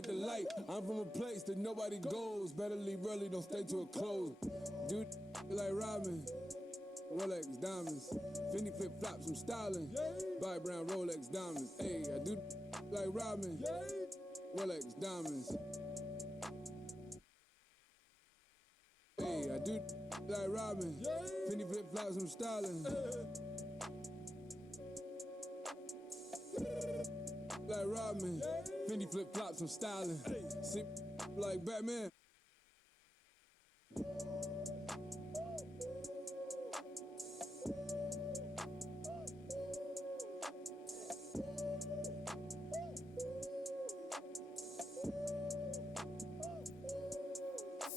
like the light. I'm from a place that nobody goes. Better leave early, don't stay to a close. Dude, like Robin. Rolex diamonds. Fendi flip flops, I'm styling. Buy brown Rolex diamonds. Hey, I do like Robin. Rolex diamonds. Hey, I do like Robin. Fendi flip flops, I'm styling. Like Robin. Fendi flip flops, I'm styling. Sip like Batman.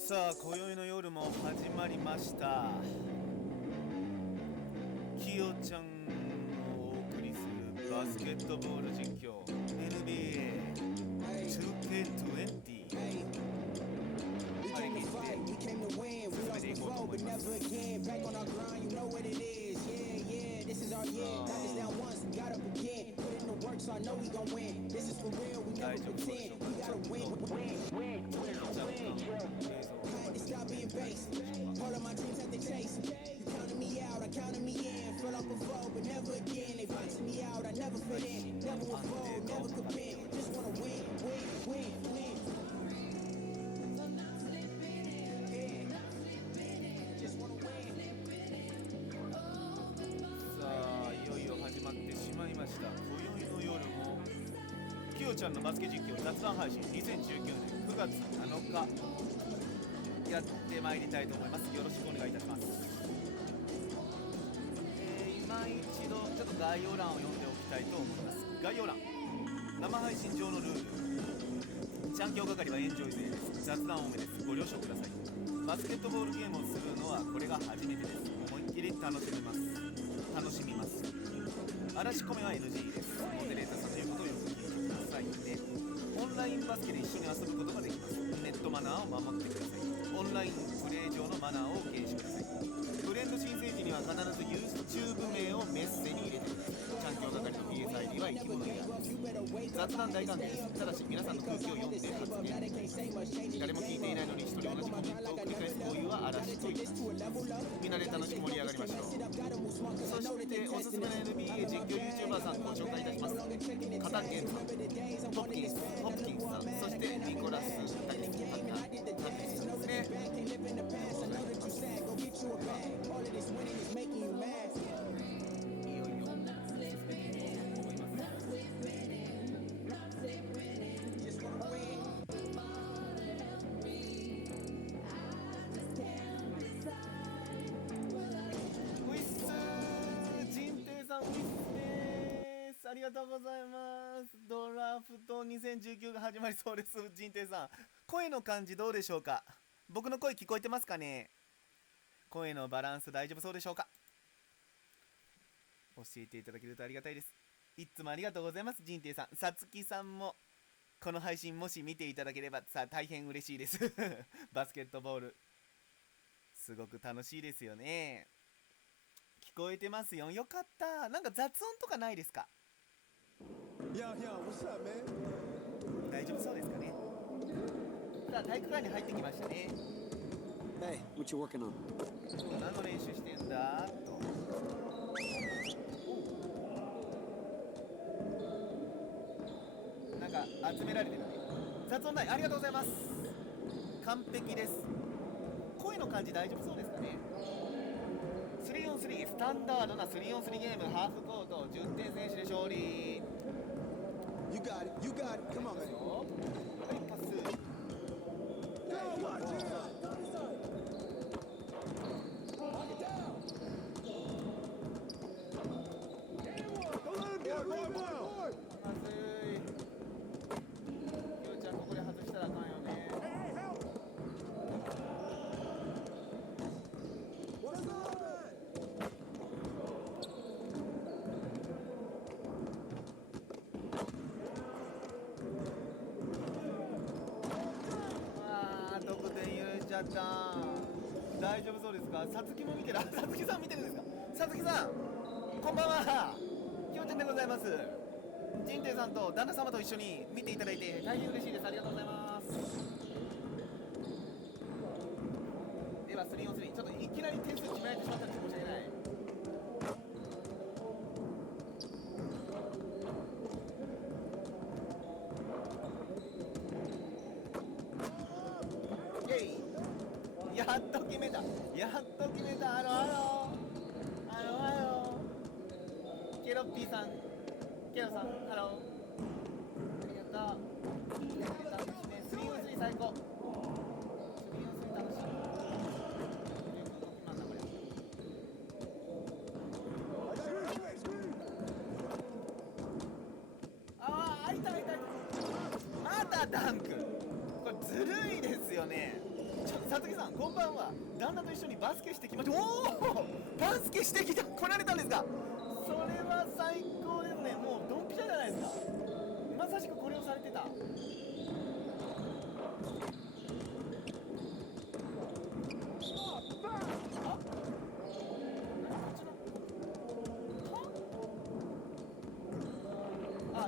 さあ今宵の夜も始まりました。きよちゃんをお送りするバスケットボール実況 NBA 2K20 張り切って進めていこうと思います。大丈夫そうでしょうか。ちょっと若干Stop being base. All of my dreams have to chase. You counted me out, I counted me in. Fell off before, but never again. They boxing me out, I never fit in. Never will fall, never compete. Just wanna win, win, win, win. Yeah. Just wanna win. さあいよいよ始まってしまいました。今宵の夜もきよちゃんのバスケ実況雑談配信2019年9月7日やってまいりたいと思います。よろしくお願いいたします。今一度ちょっと概要欄を読んでおきたいと思います。概要欄、生配信上のルール、ちゃんきよがかりはエンジョイ勢です。雑談多めです。ご了承ください。バスケットボールゲームをするのはこれが初めてです。思いっきり楽しみます。荒らしコメは NG です。モデレータさんの言うことをよく聞いてくださいね。オンラインバスケで一緒に遊ぶことができます。ネットマナーを守ってください。オンラインプレイ上のマナーを厳守ください。フレンド申請時には必ず YouTube 名をメッセに入れてください。ちゃんきよがかりの PS ID は生き物や雑談大歓迎です。ただし皆さんの空気を読んで発言願います。誰も聞いていないのに一人同じコメントを繰り返す行為は荒らしと致します。皆で楽しく盛り上がりましょう。そしておすすめの NBA 実況ユーチューバーさんを紹介いたします。cata GAMEさん、ホプキンスさん、そしてニコラス武さんですね。いよいよ進めていこうと思います。ウィス陣平さん、ウィスです。ありがとうございます。ドラフト2019が始まりそうです。陣平さん、声の感じどうでしょうか。僕の声聞こえてますかね。声のバランス大丈夫そうでしょうか。教えていただけるとありがたいです。いつもありがとうございます。陣平さん、さつきさんもこの配信もし見ていただければ大変嬉しいですバスケットボールすごく楽しいですよね。聞こえてますよ。よかった。なんか雑音とかないですか。大丈夫そうですかね。さあ体育館に入ってきましたね。Hey, what you working on? 何の練習してんだと。なんか集められてるね。雑音ない。ありがとうございます。完璧です。声の感じ大丈夫そうですかね。3on3 スタンダードな 3on3 ゲームハーフコート順天選手で勝利。You got it, you got it, come on, man. はい、パス。まずい。きよちゃんここで外したらあかんよね。得点許しちゃった。大丈夫そうですか。さつきも見てる。さつきさん見てるんですか。さつきさんこんばんは。きよちゃんでございます。ジンテイさんと旦那様と一緒に見ていただいて大変嬉しいです。ありがとうございます。では 3on3 ちょっといきなり点数決められてしまったんで申し訳ない。やっと決めた。ハローケロッピーさん、ケロさん、ハロー、ありがとう。3on3 最高。3on3 楽しい。あー、開いた。またダンク。これずるいですよね。さつきさん、こんばんは。旦那と一緒にバスケしてきました。おお、バスケしてきた、来られたんですか。それは最高ですね。もうドンピシャじゃないですか。まさしくこれをされてた。あ、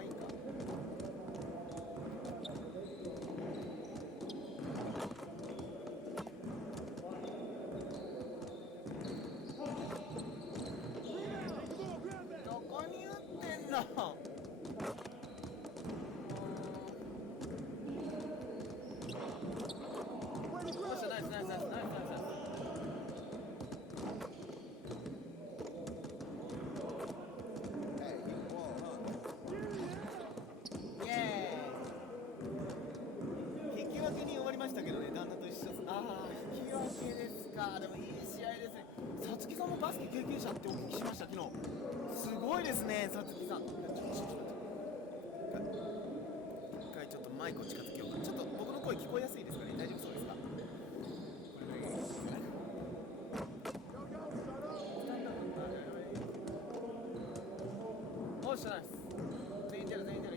いいか。引き分けに終わりましたけどね、旦那と一緒。ああ、引き分けですか。でもいい試合ですね。さつきさんもバスケ経験者ってお聞きしました、昨日。すごいですね、さつきさん。一回ちょっとマイクを近づけようか。ちょっと僕の声聞こえやすいですかね。大丈夫そうですか。おっしゃないです。全員出る、一回出る。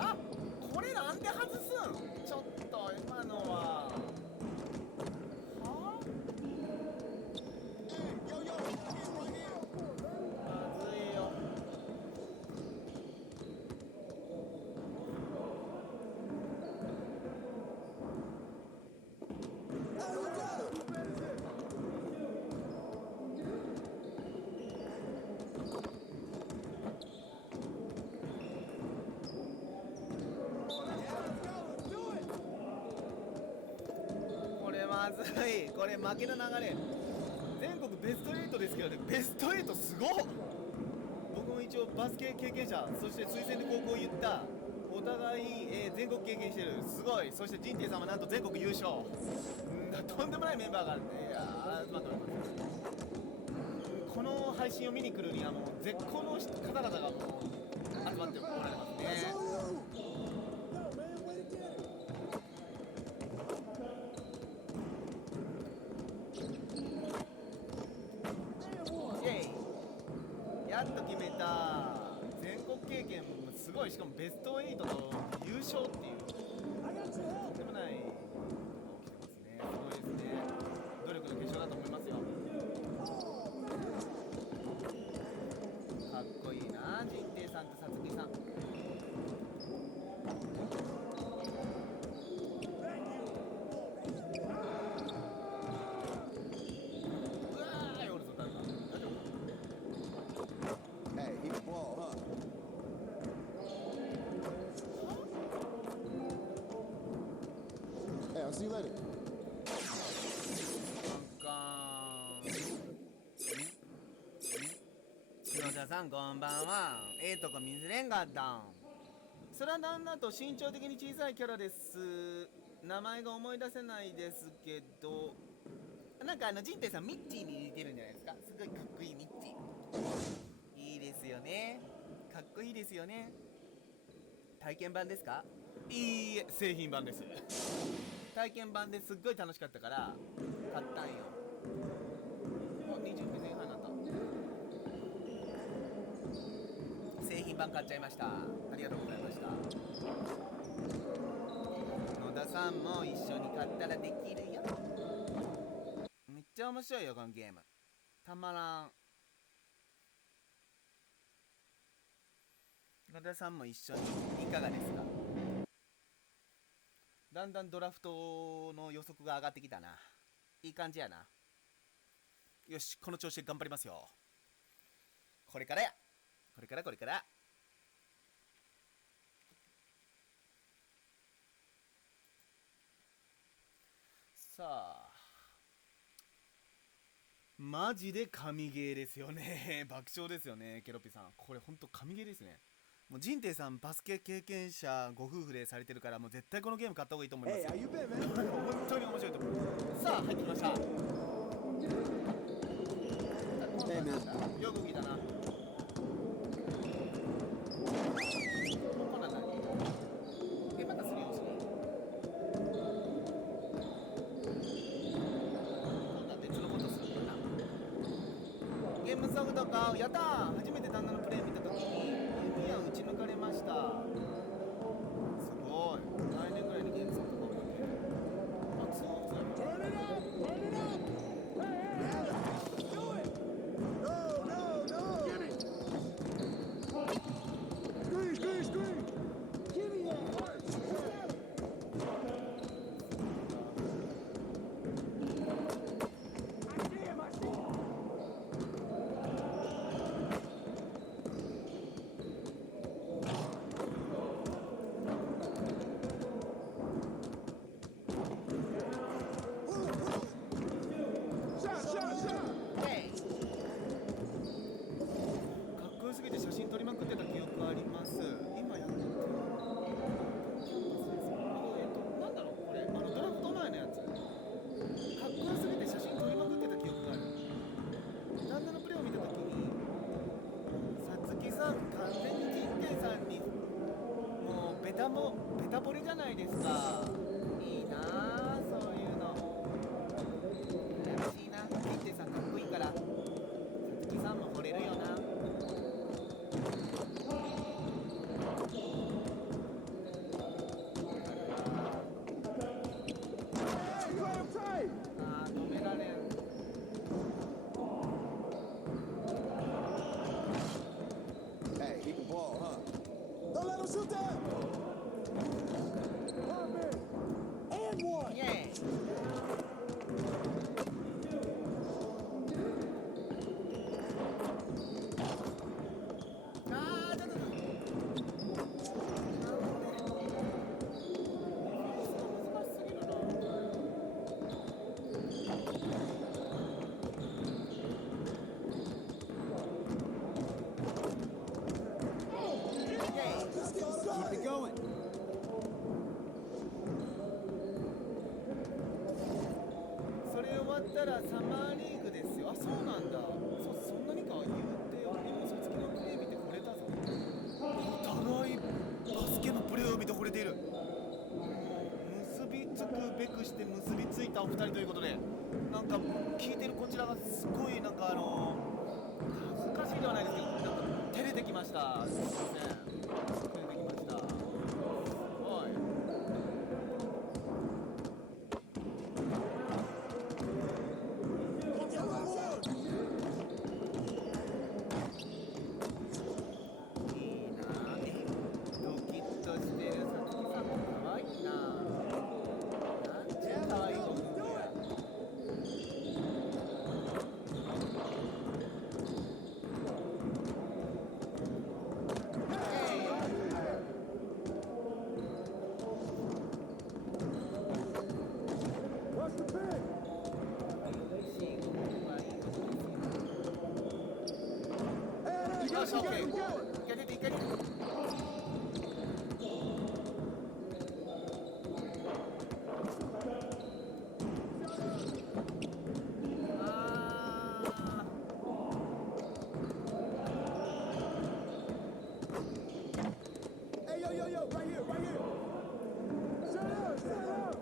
あ、これなんで外すん。ちょっと今のはまずいよ。まずい。これ負けの流れ。全国ベスト8ですけどね。ベスト8すごっ。僕も一応バスケ経験者、そして推薦で高校行った。お互い、全国経験してる。すごい。そしてジンティさんはなんと全国優勝。とんでもないメンバーが集まっております。この配信を見に来るにはもう絶好の方々がもう集まっておられますね。やっと決めた。全国経験もすごい。しかもベスト8と優勝っていうとんでもない起きてますね。すごいですね。努力の結晶だと思いますよ。かっこいいな、ジンテイさんとさつきさん。See you later. 黒田さんこんばんは。とか見ずれんかったん。それは旦那と身長的に小さいキャラです。名前が思い出せないですけど、なんかジンテイさんミッチーに似てるんじゃないですか。すごいかっこいいミッチー。いいですよね。かっこいいですよね。体験版ですか。いいえ、製品版です。体験版ですっごい楽しかったから買ったんよ。20分前半になった。製品版買っちゃいました。ありがとうございました。野田さんも一緒に買ったらできるよ。めっちゃ面白いよこのゲーム、たまらん。野田さんも一緒にいかがですか？だんだんドラフトの予測が上がってきたな。いい感じやな。よし、この調子で頑張りますよ。これからや、これからこれから。さあ、マジで神ゲーですよね。爆笑ですよね、ケロピさん。これほんと神ゲーですね。もう陣庭さんバスケ経験者ご夫婦でされてるから、もう絶対このゲーム買った方がいいと思いますよ。本当に面白いと思います。さあ入ってきました。よく聞いたな。こんなん何？またするよしね。こんなん別のことするんだな。ゲームソフトか、やったー。初めて旦那のプレイ見たときに弓矢打ち抜かれました。すごい。来年ぐらいにゲームソフトが置いてる。あ、そうそう。ベタボレじゃないですか。いいなあ、そういうの。羨ましいな。陣庭さんかっこいいから、さつきさんも惚れるよな。あー、止められん。Hey, keep the ball, huh? Don't let him shoot that! And one! イエーイ。あー、ちょっとなんで難しすぎるな。Keep it going. それ終わったらサマーリーグですよ。あ、そうなんだ。そんなにか言ってよ。今さつきのプレー見て惚れたぞ。お互いバスケのプレーを見て惚れている。結びつくべくして結びついたお二人ということで、なんか聞いてるこちらがすごいなんか恥ずかしいではないですけど、なんか照れてきました。すいません。照れてきました。おい。Okay. Get it, get it. Hey, yo, right here, right here. Shut up, shut up.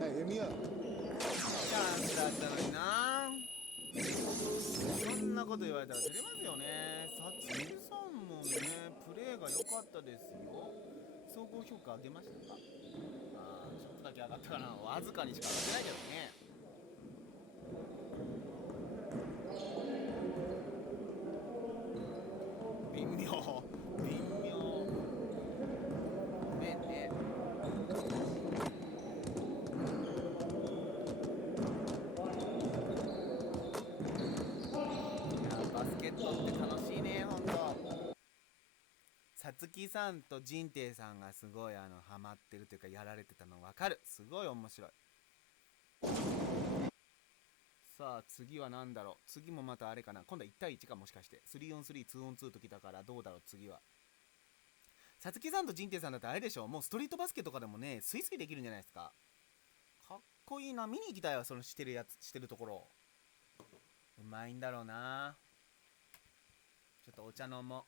Hey, hit me up. チャンスだったのにな。そんなこと言われたら照れますよね。さつきさんもね。映画良かったですよ。総合評価上げましたか？ちょっとだけ上がったかな。わずかにしか上がってないけどね。微妙ごめんね。バスケットって楽しいね、ほんと。さつきさんとじんていさんがすごいハマってるというかやられてたの分かる。すごい面白い。さあ次は何だろう。次もまたあれかな。今度は1対1か、もしかして 3on3、2on2 ときたからどうだろう。次はさつきさんとじんていさんだってあれでしょ、もうストリートバスケとかでもねスイスイできるんじゃないですか。かっこいいな。見に行きたいわ、そのしてるところ。うまいんだろうな。ちょっとお茶飲もう。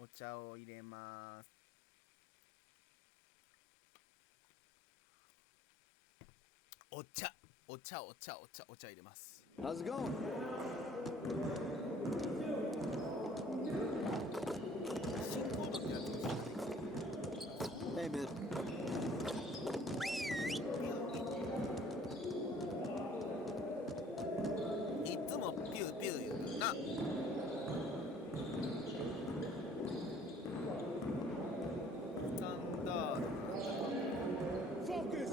お茶を入れます。お茶入れます。 How's it going? 進行度ってやつ。 Hey, man. いつもピューピュー言うからな。スタンダード。 Focus!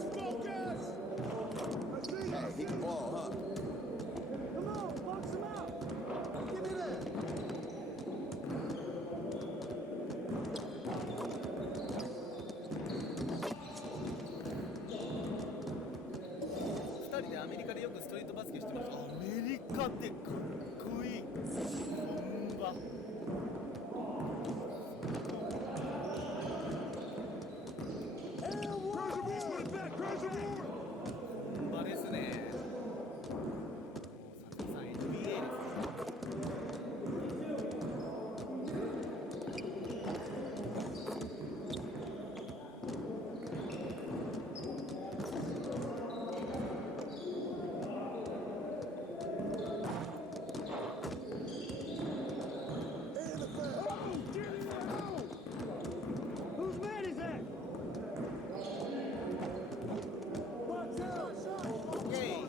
Hey, he can ball, huh? Come on, box him out! Give me that! 2人でアメリカでよくストリートバスケしてました。アメリカってかっこいい。本場。本場ですね。佐々木さん NBA ですね。Whose man is that? Box out! イェイ。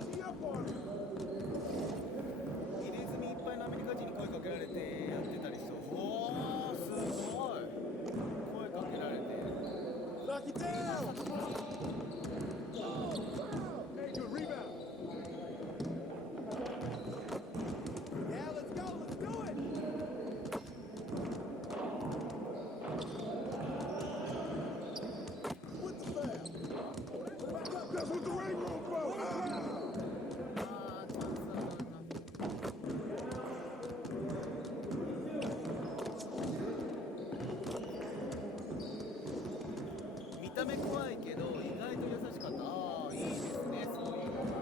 入れ墨いっぱいのアメリカ人に声かけられてやってたりして、おーすごい。声かけられて。 Knock it down! Hey, good rebound! Yeah, let's go! Let's do it! What's the foul? That's what the rainbow foul! 見た目怖いけど意外と優しかった。ああいいですね、そういうのが。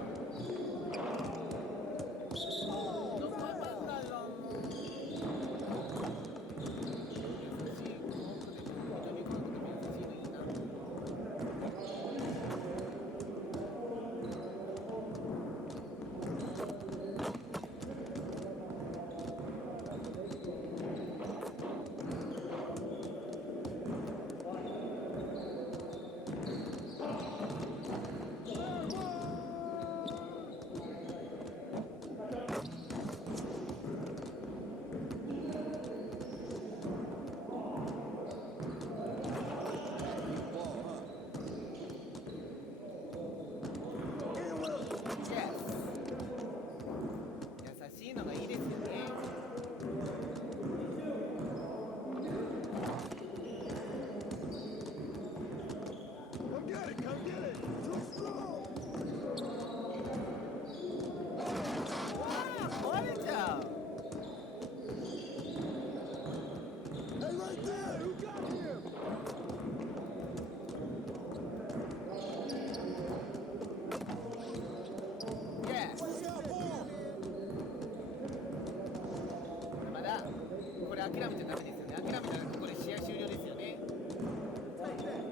どこなんだろう。優しい。見た目怖くても優しいのいいな。優しいのがいいですよね。Come get it! Come get it! Too strong! 壊れちゃう。 Hey, right there! Who got him? Yes。 Play out ball! まだこれ諦めちゃダメですよね。諦めたらここで試合終了ですよね。 Take that!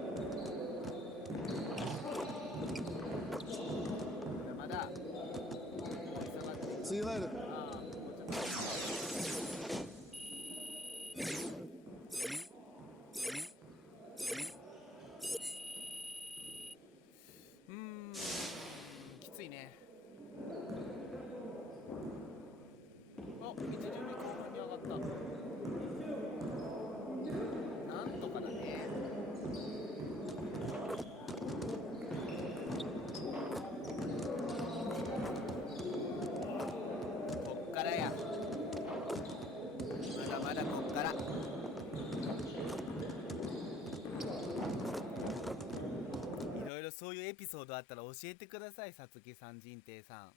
まだ下がって See you later. ああもうちょっと。ピソードあったら教えてください。さつきさん、じんていさん。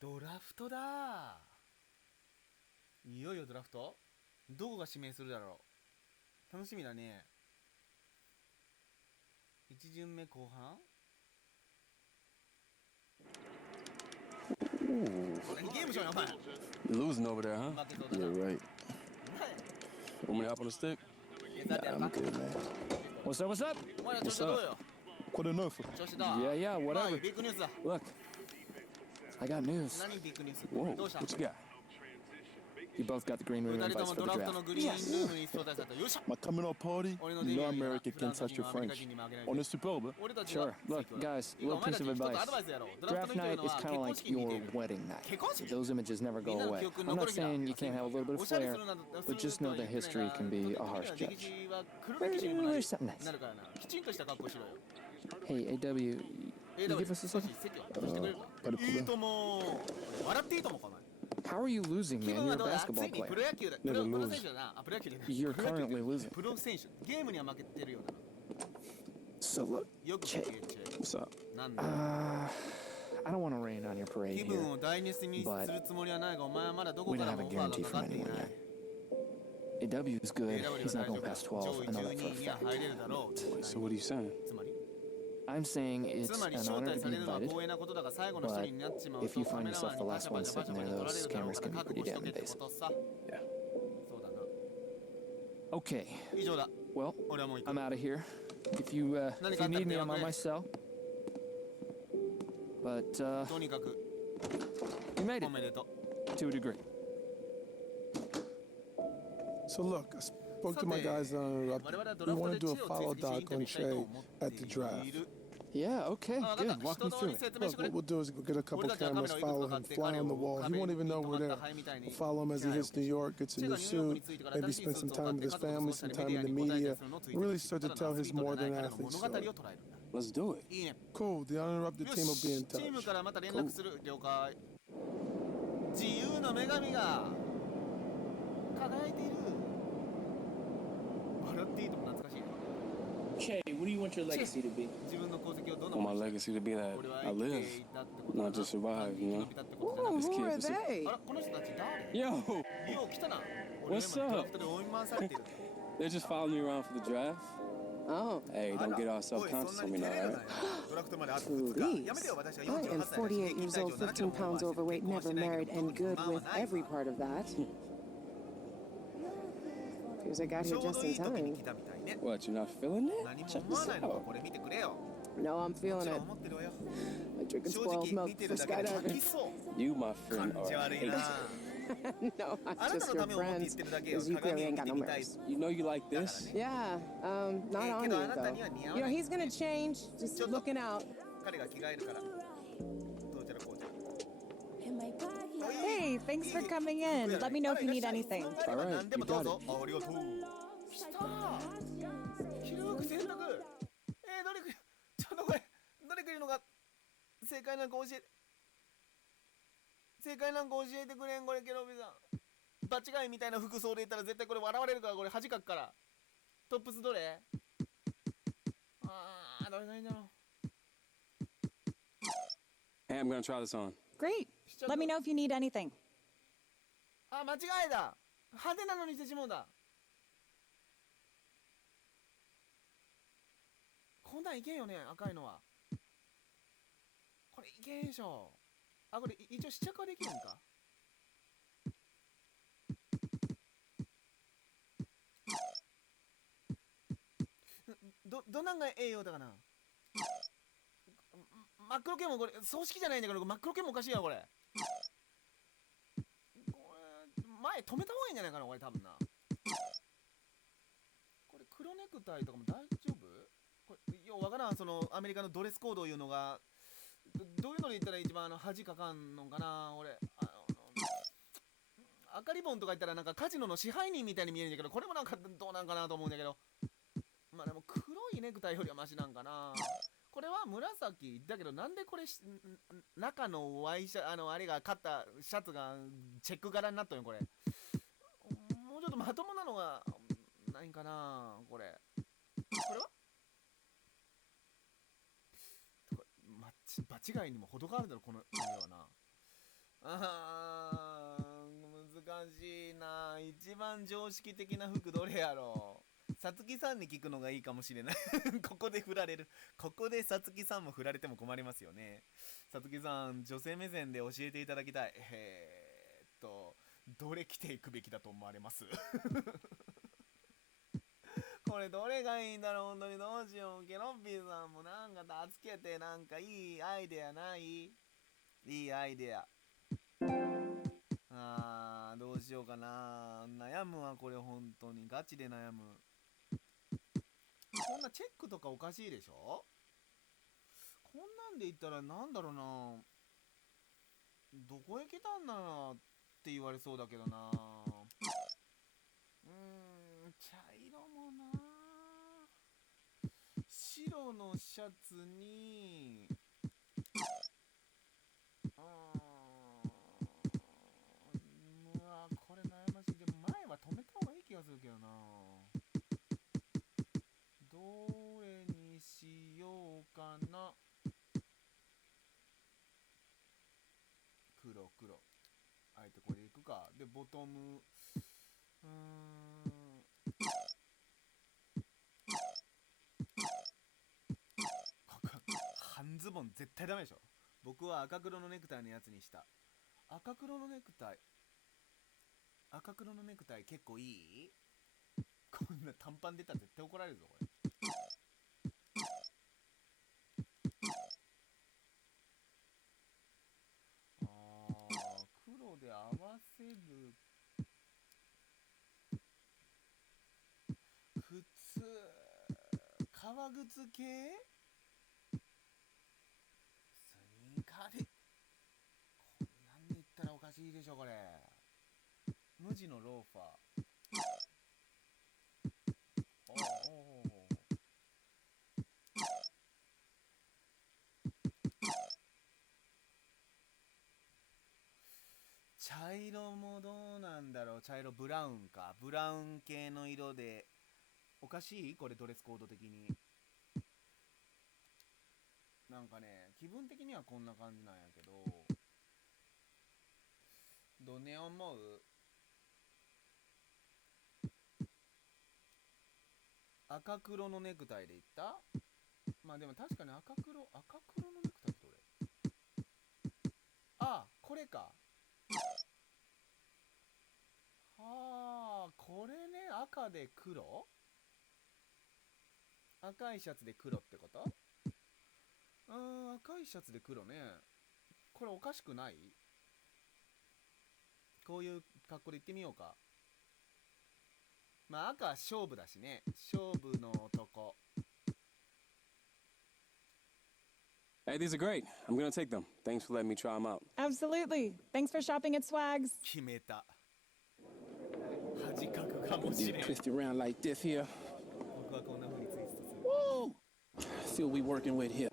ドラフトだ。いよいよドラフト、どこが指名するだろう。楽しみだね。1巡目後半。ゲームしようよお前。 You're losing over there, huh? 負けそうだ Yeah, な。 right. Want me to hop on the stick? だってやる I'm か。 good, man. What's up? What's up? お前ら調子どうよ。 What a nerf. 調子だ。 Yeah, yeah, まあ whatever. ビッグニュースだ。 Look, I got news. 何ビッグニュース。 Whoa, どうした。 what you got? You both got the green room 二人と invites も for ド the ラフトの draft. グリーンルームに招待された。よっしゃ。 My coming out party, 俺の you デビュ know ーには America フラン can't ス touch 人 your はアメリカ French. 人にもあげない。 On this superb, 俺たちは Sure. Look, guys, いいか little お前 piece たち of 一つアドバ advice. イスやろう。ドラフ Draft トの日という night の is は kind 結 of 婚 like 式に似 your ている。 wedding night. 結婚式 Those images never み go んなの away. 記憶に I'm 残 not る日だ。 saying you can't have a little bit お of しゃれす flair, るなど but just know that history can be a harsh 歴 judge. 史は黒歴史にもな Wear る something nice. なるからな。きちんとした格好しろよ。 Hey, AW, you give us a 少し second? 席を外してくれるか。いいとも。笑っていいともかお前。 How are you losing, 気 man? 分 You're は a どうだ。つ basketball いにプ player. ロ野球だ。プロ選手だな。あ、プロ野球じゃない。 You're プロ野球 currently losing. プロ選手。ゲームには負けてるようだな。 So look, よく聞けチェ。 What's up? なんだ。 I don't want to rain on your 気 parade 分 here. を台無しにするつもりはないが、お前はまだどこ We か don't ら have も a オファーが guarantee かか from ってい anyone ない。 yet. AW is good. AW He's は not 大丈 going 夫だ。 past 上 12. 位 I know that 12 for a 位には fact. 入れるだろう。 So what are you saying? つまり I'm saying つ it's まり an 招 honor 待 to さ be れるのは invited, 光栄なことだが、最後の一人になっちまう if と you カ find メラ yourself マン the にパ last シャパ one シャパシ sitting ャパ there, シャ取られ those るだろう cameras から can be 覚 pretty 悟し damn とけって invasive. ことさ。 Yeah. そうだな。 Okay, 以上だ。 well, 俺はもう行く。 I'm out of here. If you need me, I'm on my cell. But とにかく you made お it めでとう。 to a degree. So look, I spoke to my guys on我々はド we ラフト want で to 知 do 恵 a を追 follow 跡しイン doc タビュ on ーしたいと Trey 思って at the い draft. る。 Yeah, okay, あ、分かっ good. た。 Walk 人 me 通 through り it. 説明して Look, くれ。 what we'll do is we'll get a couple 俺たちはカメ cameras, ラをいくつ follow か買っ him, て fly 彼 on the を wall. He 壁 won't に even know 止 we're まった there. 灰みたいに We'll follow him as he hits New York, gets a チェ new がニューヨークに suit, 着いてから maybe 新しい spend スー some ツを買っ time て with 家 his 族と過ご family, した some り time メディア in the に答えたり media, するのをツイー and ト really する。 start た to だ tell な、 his ツイート more で than 彼の物 athlete 語を story. 捉えるんだ。 Let's do it. いいね。 Cool, the uninterrupted よ team will し、 be in チーム touch. からまた連絡する。了解。自由の女神が輝いている。笑っていいとも懐かしいな。 Che, what do you want your legacy to be? 自分の功績をどんな Want も my のにし legacy to be that 俺は I 生き live, ていたってことだな。 not just survive, 生 you き know? 延びたってことじゃなく This て。 kid is あら、この人たち誰？ Yo, よう来たな。俺は What's 今ドラ up? フトで追い回されている。 they're just following you around for the draft? Oh, Hey, don't get all おい、そん self-conscious な on に me 照 now, れるな right? よ。ドラフトまであと2日。やめてよ、私は I am 48歳だし、 48 平均 years 体 old, 重7キロ 15 pounds overweight, never married, and good with every part of that. Because I got ち here ょう just どい in い時に time. 来たみたいね。 What, you're not feeling it? 何も Check 思わ this ないのか、 out. これ見てくれよ。 No, I'm もち feeling ろん it. 思ってるわよ。 I'm drinking 正 spoiled 直 milk 見て for るだけで吐き skydiving. そう。 You, my friend, 感 are じ a 悪いな。 No, あ I'm なた just の your ためを思って言っ friends. てるだけよ。 Because you 鏡 clearly を ain't 見 got て no みたい。 mirrors. You know you like this? Yeah, not on Kiddo, you あなたには though. 似合 You わ know, ない。 he's gonna change. Just looking out. 彼が着替えるから。どうちゃらこうちゃら。 Hey, thanks for coming in. Let me know if you need anything. All right, 何でも you どう got ぞ it.。ありがとう。来たー。広く選択。どれく、ちょっとこれ、どれくるのが正解なんか教えて。正解なんか教えてくれん、これ、ケロビさん。場違いみたいな服装でいったら絶対これ笑われるから、これ恥かくから。トップスどれ？どれがいいんだろう。 Hey, I'm gonna try this on. Great. Let me know if you need anything. 間違いだ。派手なのにしてしもうだ。こんなんいけんよね、赤いのは。これいけんでしょ。これ一応試着はできるんか。どんなんがええようだかな。真っ黒系もこれ、葬式じゃないんだけど、真っ黒系もおかしいやこれ。前止めた方がいいんじゃないかな、これ多分な。これ黒ネクタイとかも大丈夫？これようわからん、そのアメリカのドレスコードをいうのがどういうので言ったら一番恥かかんのかな。俺赤リボンとか言ったらなんかカジノの支配人みたいに見えるんだけど、これもなんかどうなんかなと思うんだけど、まあでも黒いネクタイよりはマシなんかな。これは紫だけど、なんでこれ中のワイシャあれが勝ったシャツがチェック柄になったよこれ。もうちょっとまともなのがないんかな。これは違いにも程があるだろこの世はな。難しいな。一番常識的な服どれやろう。さつきさんに聞くのがいいかもしれないここで振られる。ここでさつきさんも振られても困りますよね。さつきさん、女性目線で教えていただきたい。どれ着ていくべきだと思われますこれどれがいいんだろう。本当にどうしよう。ケロッピーさんもなんか助けて。なんかいいアイデアない？いいアイデア。どうしようかな。悩むわこれ。本当にガチで悩む。こんなチェックとかおかしいでしょ。こんなんで言ったらなんだろうな。どこへ来たんだなって言われそうだけどな。茶色もな。白のシャツにこれ悩ましい。でも前は止めた方がいい気がするけどな。どれにしようかな。黒。あえてこれいくか。でボトム半ズボン絶対ダメでしょ。僕は赤黒のネクタイのやつにした。赤黒のネクタイ結構いい？こんな短パン出たら絶対怒られるぞこれ。黒で合わせる靴、革靴系？スニーカーでこんなんで言ったらおかしいでしょこれ。無地のローファー。茶色もどうなんだろう。茶色ブラウンか。ブラウン系の色でおかしいこれ。ドレスコード的になんかね、気分的にはこんな感じなんやけど、どね思う？赤黒のネクタイでいった？まあでも確かに赤黒のネクタイってどれ？これか。これね。赤で黒？赤いシャツで黒ってこと？赤いシャツで黒ね。これおかしくない？こういう格好で行ってみようか。まあ赤は勝負だしね。勝負の男。Hey, these are great. I'm gonna take them. Thanks for letting me try them out. Absolutely. Thanks for shopping at Swags. 決めた。恥かくかもしれん。 Twist it around like this here. 僕はこんな風にツイストする。 Woo! See what we working with here.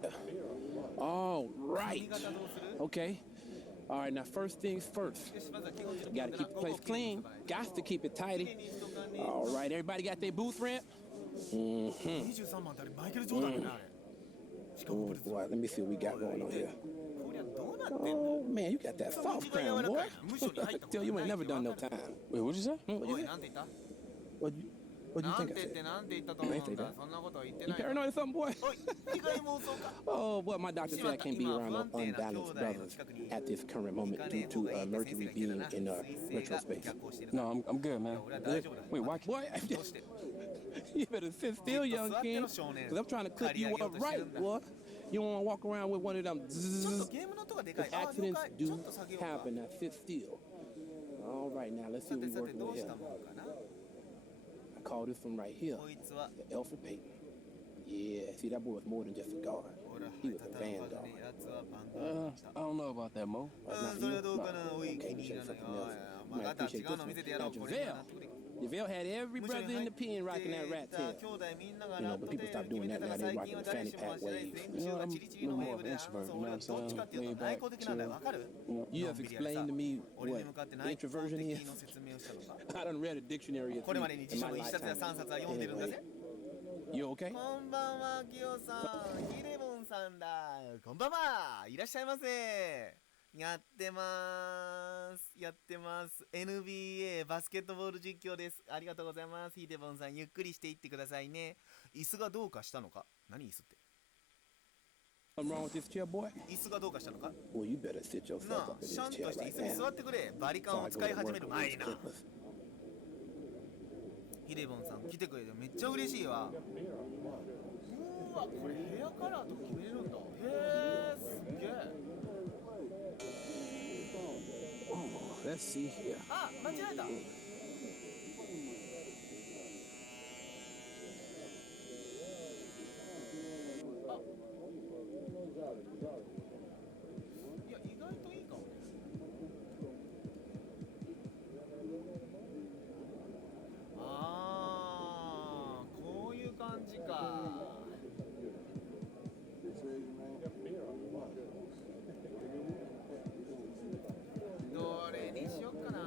All right. Okay. All right, now first things first. Gotta keep the place clean. Got to keep it tidy. All right, everybody got their booth rent?23万ってあれマイケル・ジョーダンだね、あれ。 Oh boy, let me see what we got going on here. Oh man, you got that soft crown, boy. Tell you ain't never done no time. Wait, what'd you say? What you think I said? You ain't say that. You paranoid or something, boy? Oh boy, my doctor said I can't be around no unbalanced brothers at this current moment due to Mercury being in retro space. No, I'm good, man. Good? Wait, why? Boy, you better sit still, young king, because I'm trying to cook you up right, boy. You don't want to walk around with one of them zzz. Accidents do happen. Now sit still. All right, now let's see what we're working with here. I call this one right here the Alfred Payton. Yeah, see, that boy was more than just a guard. He was a vandal. I don't know about that, Mo. Okay, you said something else. I might appreciate this one. Now, JaVale had every brother in the pen rocking that rat tail. You know, but people stopped doing that now. They rocking the fanny pack waves. You know, I'm a little more of an introvert, you know what I'm saying? Way back, chill. You have explained to me what introversion is. I done read a dictionary or two in my lifetime. Anyway, you okay? こんばんは、きよさん。ヒデボンさんだ。こんばんは。いらっしゃいませ。やってます。やってます。NBA バスケットボール実況です。ありがとうございます。ヒデボンさん、ゆっくりしていってくださいね。椅子がどうかしたのか？何椅子って？ Something wrong with this chair, boy? 椅子がどうかしたのか？ Well, you better sit yourself なあ、 up in シャン this と chair して椅 right 子に now. 座ってくれ。バリカンを使い始める前にな。ヒデボンさん、来てくれてめっちゃ嬉しいわ。うわ、これヘアカラーとか決めれるんだ。へえ、すげえ。Oh, let's see here. あ、間違えた。いや、意外といいかもね。あー、こういう感じか。どれにしよっかな。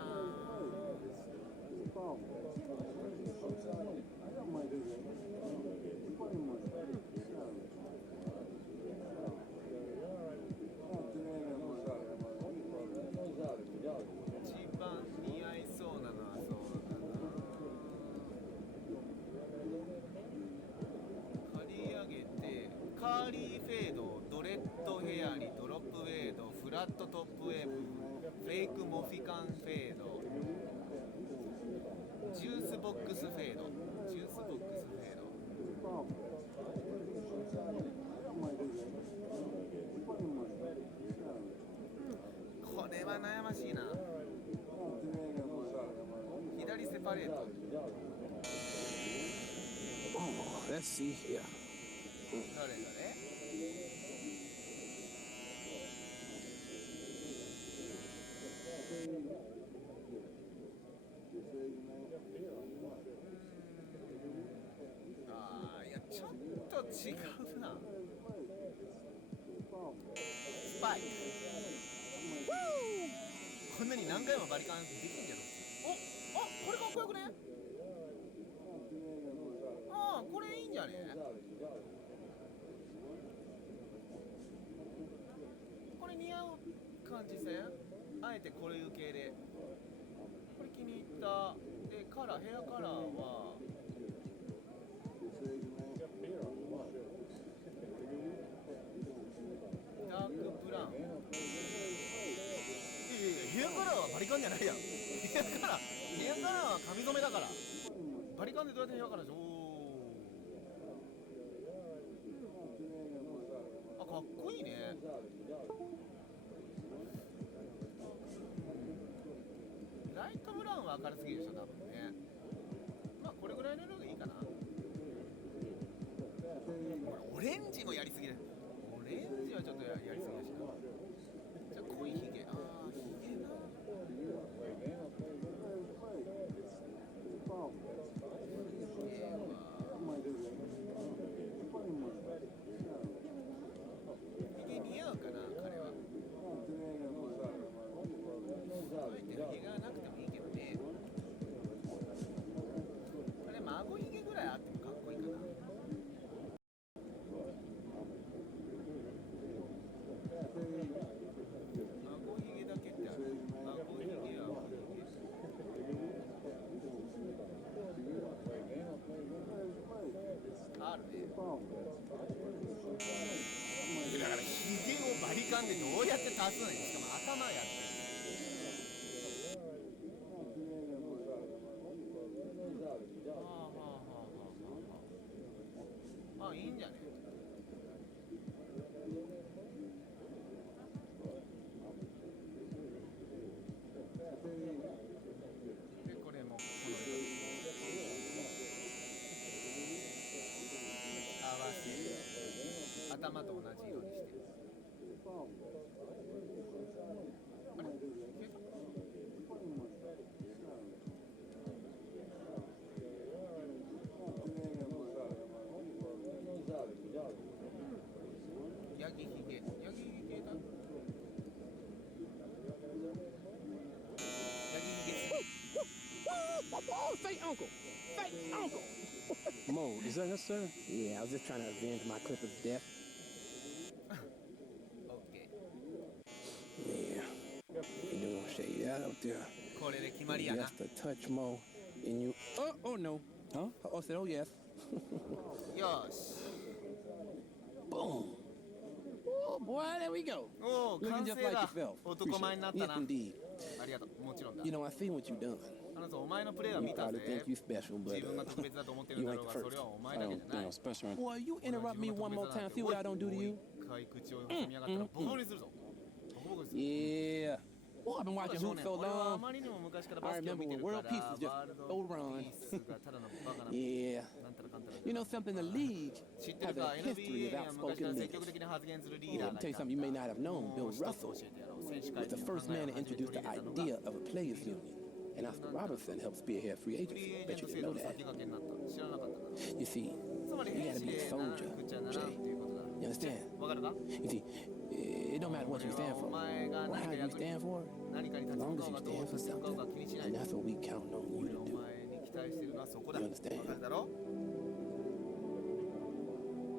一番似合いそうなのはそうだな。刈り上げてカーリーフェード、ドレッドヘアにドロップウェード、フラットトップウェーブ、フェイクモフィカンフェード、ジュースボックスフェード、ジュースボックスフェード。これは悩ましいな。左セパレート。Oh, let's see here. どれどれ？あー、いや、ちょっと違うな。スパイ。こんなに何回もバリカンできんじゃろ。お、あ、これかっこよくね？ああ、これいいんじゃね？これ似合う感じせん？あえてこれいう系で。これ気に入った。で、カラー、ヘアカラーはダークブラウン。ヘアカラーはバリカンじゃないやん。ヘアカラーは髪染めだから。バリカンでどうやってヘアカラーしよう。あ、かっこいいね。ライトブラウンは明るすぎるでしょ、多分ね。まあこれぐらいの色がいいかな。オレンジもやりすぎる。オレンジはちょっとやりすぎだしな。じゃあ濃いヒゲ。ああ、ヒゲな。ヒゲ似合うかな、彼は。あえてヒゲがなくてもいいけどね。あれ、孫ヒゲぐらいあってもかっこいいかな。孫ひげだけってある。孫ひげはあるね。だからひげをバリカンでどうやって足すのに、しかも頭やってる。あ、いいんじゃね。で、これもこの色合わせて頭と同じ色にして。あれ？消えた？ヤギヒゲ消えた？ヤギヒゲ。Say uncle. Say uncle. Mo, Is that necessary? Yeah, I was just trying to avenge my Clipper's death. OK Yeah. You don't want to say that out there. これで決まりやな Just a touch more and you. Oh no. Huh? Oh, said oh yes. よし Boom. Oh boy, there we go. おお Looking 完 just 成 like だ yourself. 男前になった Yes, な indeed. ありがとうもちろんだ You know, I seen what you done. あなたお前のプレーは You 見た probably ぜ think you special, but 自分が特別だと思ってるんだろうがそれはお前だけじゃない special. boy, you interrupt me one more time. See what I don't do to you? 一回口を挟みやがったらボコボコにするぞボコボコにする Yeah. Oh, I've been まだ watching 少 hoops 年 so 俺はあ long. まりにも昔から I バスケを remember 見て when るから world peace was just ワールド so run. ピースがただのバカな Yeah. なんたらかんたら You know something, the league 知ってる has か a history NBA of には昔か outspoken ら積 leaders. 極的に発言するリー Yeah, ダー I'll が tell い you た something you may not have known. も Bill う一つ Russell 教えてやろう選手会 was the 議の考 first えを man to 初めて取り introduce the 入れたのが idea of a players union. And Oscar Robertson helped spearhead free フリ agency. ーエー Bet ジェント you 制 didn't 度 know の that. 先駆けになった知らなかったか You see, つまり you 兵 gotta 士 be a でならな soldier, くちゃならんっていうことだ You understand? わかるか You see, it don't matter what you stand for お前が or 何 how か you 役に stand for. 何かに As 立ち向 long か as おう you がどう stand for 立ち向かおう something, が気にしない and that's what we count on you 俺 to お do. 前に期待してるのはそこだ You わ understand? かるだろ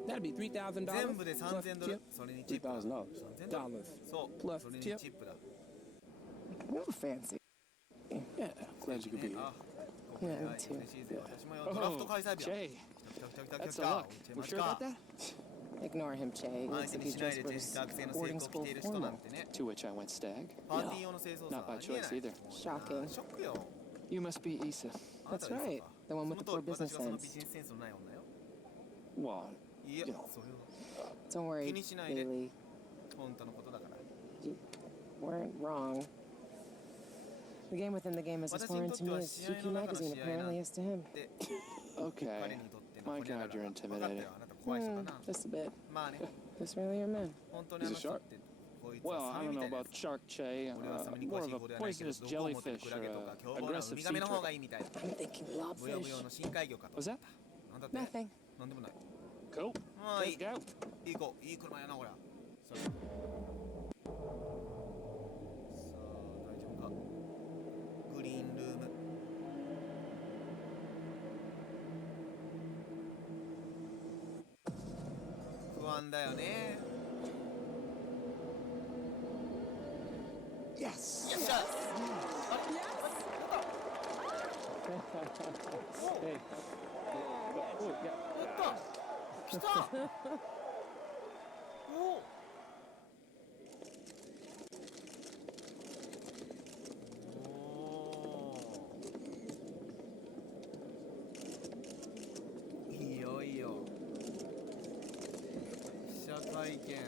That'd be $3,000 全部で plus 3000ドル tip. それにチップだ $3,000. 3000ドル Dollars そう plus それに tip. チップだ Real fancy. Yeah. Glad you could be here. あ Yeah, me too. 嬉しいぜ私もよドラフト開催日や Jay, 来た来た来た来た that's 来 a た look. チェ We're マチ sure か about that? Ignore him, Che. 相 Looks 手 like に he しない just で put his 学生の制 boarding 服を着 school ている人なん formal. てね To which I went stag. パーティー用の清掃 Not さ by ありえ choice ない either. Shocking. ショックよ You must be Issa. あなたは That's いい right. か The one with その the 通り poor 私 business がそのビジ sense. ネスセンスのない女よ Well, いや you know. それは Don't worry, 気にしないで Bailey. 本当のことだから You weren't wrong. The game within the game is as foreign to me as GQ magazine apparently is to him. で Okay. 彼にとっての My これだ God, から you're 分かったよ intimidating. あなた怖い人だな Just a bit. まあね This really your man? 本当にあの人ってこいつ Well, はサ I メ don't みた know いなや about つ shark Che, 俺はサメに more 詳し of い a 方ではないけど poisonous どこを持ってる jellyfish クラゲと or か a 凶暴なウ aggressive ミガメ sea の方が turtle. いいみたいな I'm thinking ブヨブヨ blobfish. の深海魚かと Was that? なんだって Nothing. なんでもない Cool. まあいい Let's go. いい子いい車やなこりゃそれさあ大丈夫かグリーンルーム不安だよね Yes. よっしゃあれ Hey. Oh, yeah. やった来たおおいよいよ記者会見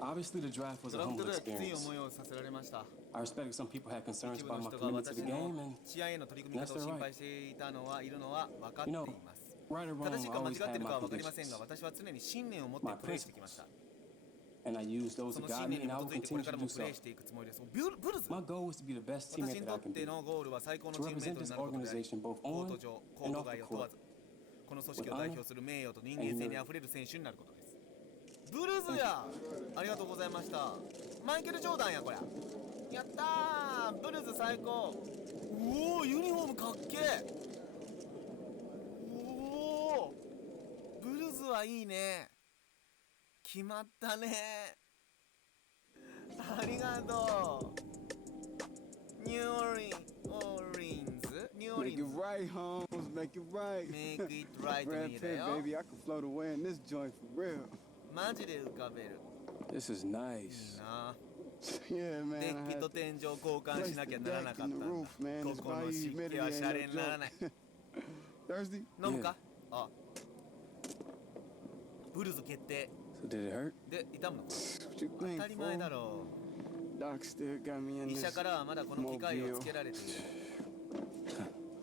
Obviously, the draft was ド a ラフト humble ではきつい experience. 思いをさせられました I respect some people had concerns 一部の about my 人が commitment to 私 the の game, and 試合への取り組み方を心配していたのはいるのは分かっています right or 正 wrong, しい I か間違 always って had るか my は分かりません convictions, が私は常に信念を持ってプレーしてきました and I used those そ to の信 guide 念 me, に and I 基 will づいてこれ continue から to も do プレ so. ーしていくつもりですブルズ My goal is to be the best 私 teammate に that と I っ can て be, のゴールは最高のチ to ームメイ represent トに this なることであり organization both コー on ト上コー and ト off 外 the を問わ court. ずこの組織を代表する名誉と人間性にあふれる選手になることですブルズやありがとうございましたマイケル・ジョーダンやこりゃやったーブルズ最高おおユニフォームかっけえおおブルズはいいね決まったねありがとうニューオーリンズニューオーリ Make ン it ズ right, Holmes. Make it right. Make it right の Brad 意味だ Pitt, よ baby. I can float away in this joint for real. マジで浮かべる This is いい nice. な Yeah, man. デ I ッキ had と to 天井交換しなきゃならなかったんだ Place the deck and the roof, man. こ This この value 湿気 humidity は ain't シャレになら no ない joke. Thirsty? 飲むかあブルズ決定 So did it hurt? で痛むのか What you 当 think, たり前だ fool? ろ Doc still got me う in 医 this 者からはまだこの機械をつけられている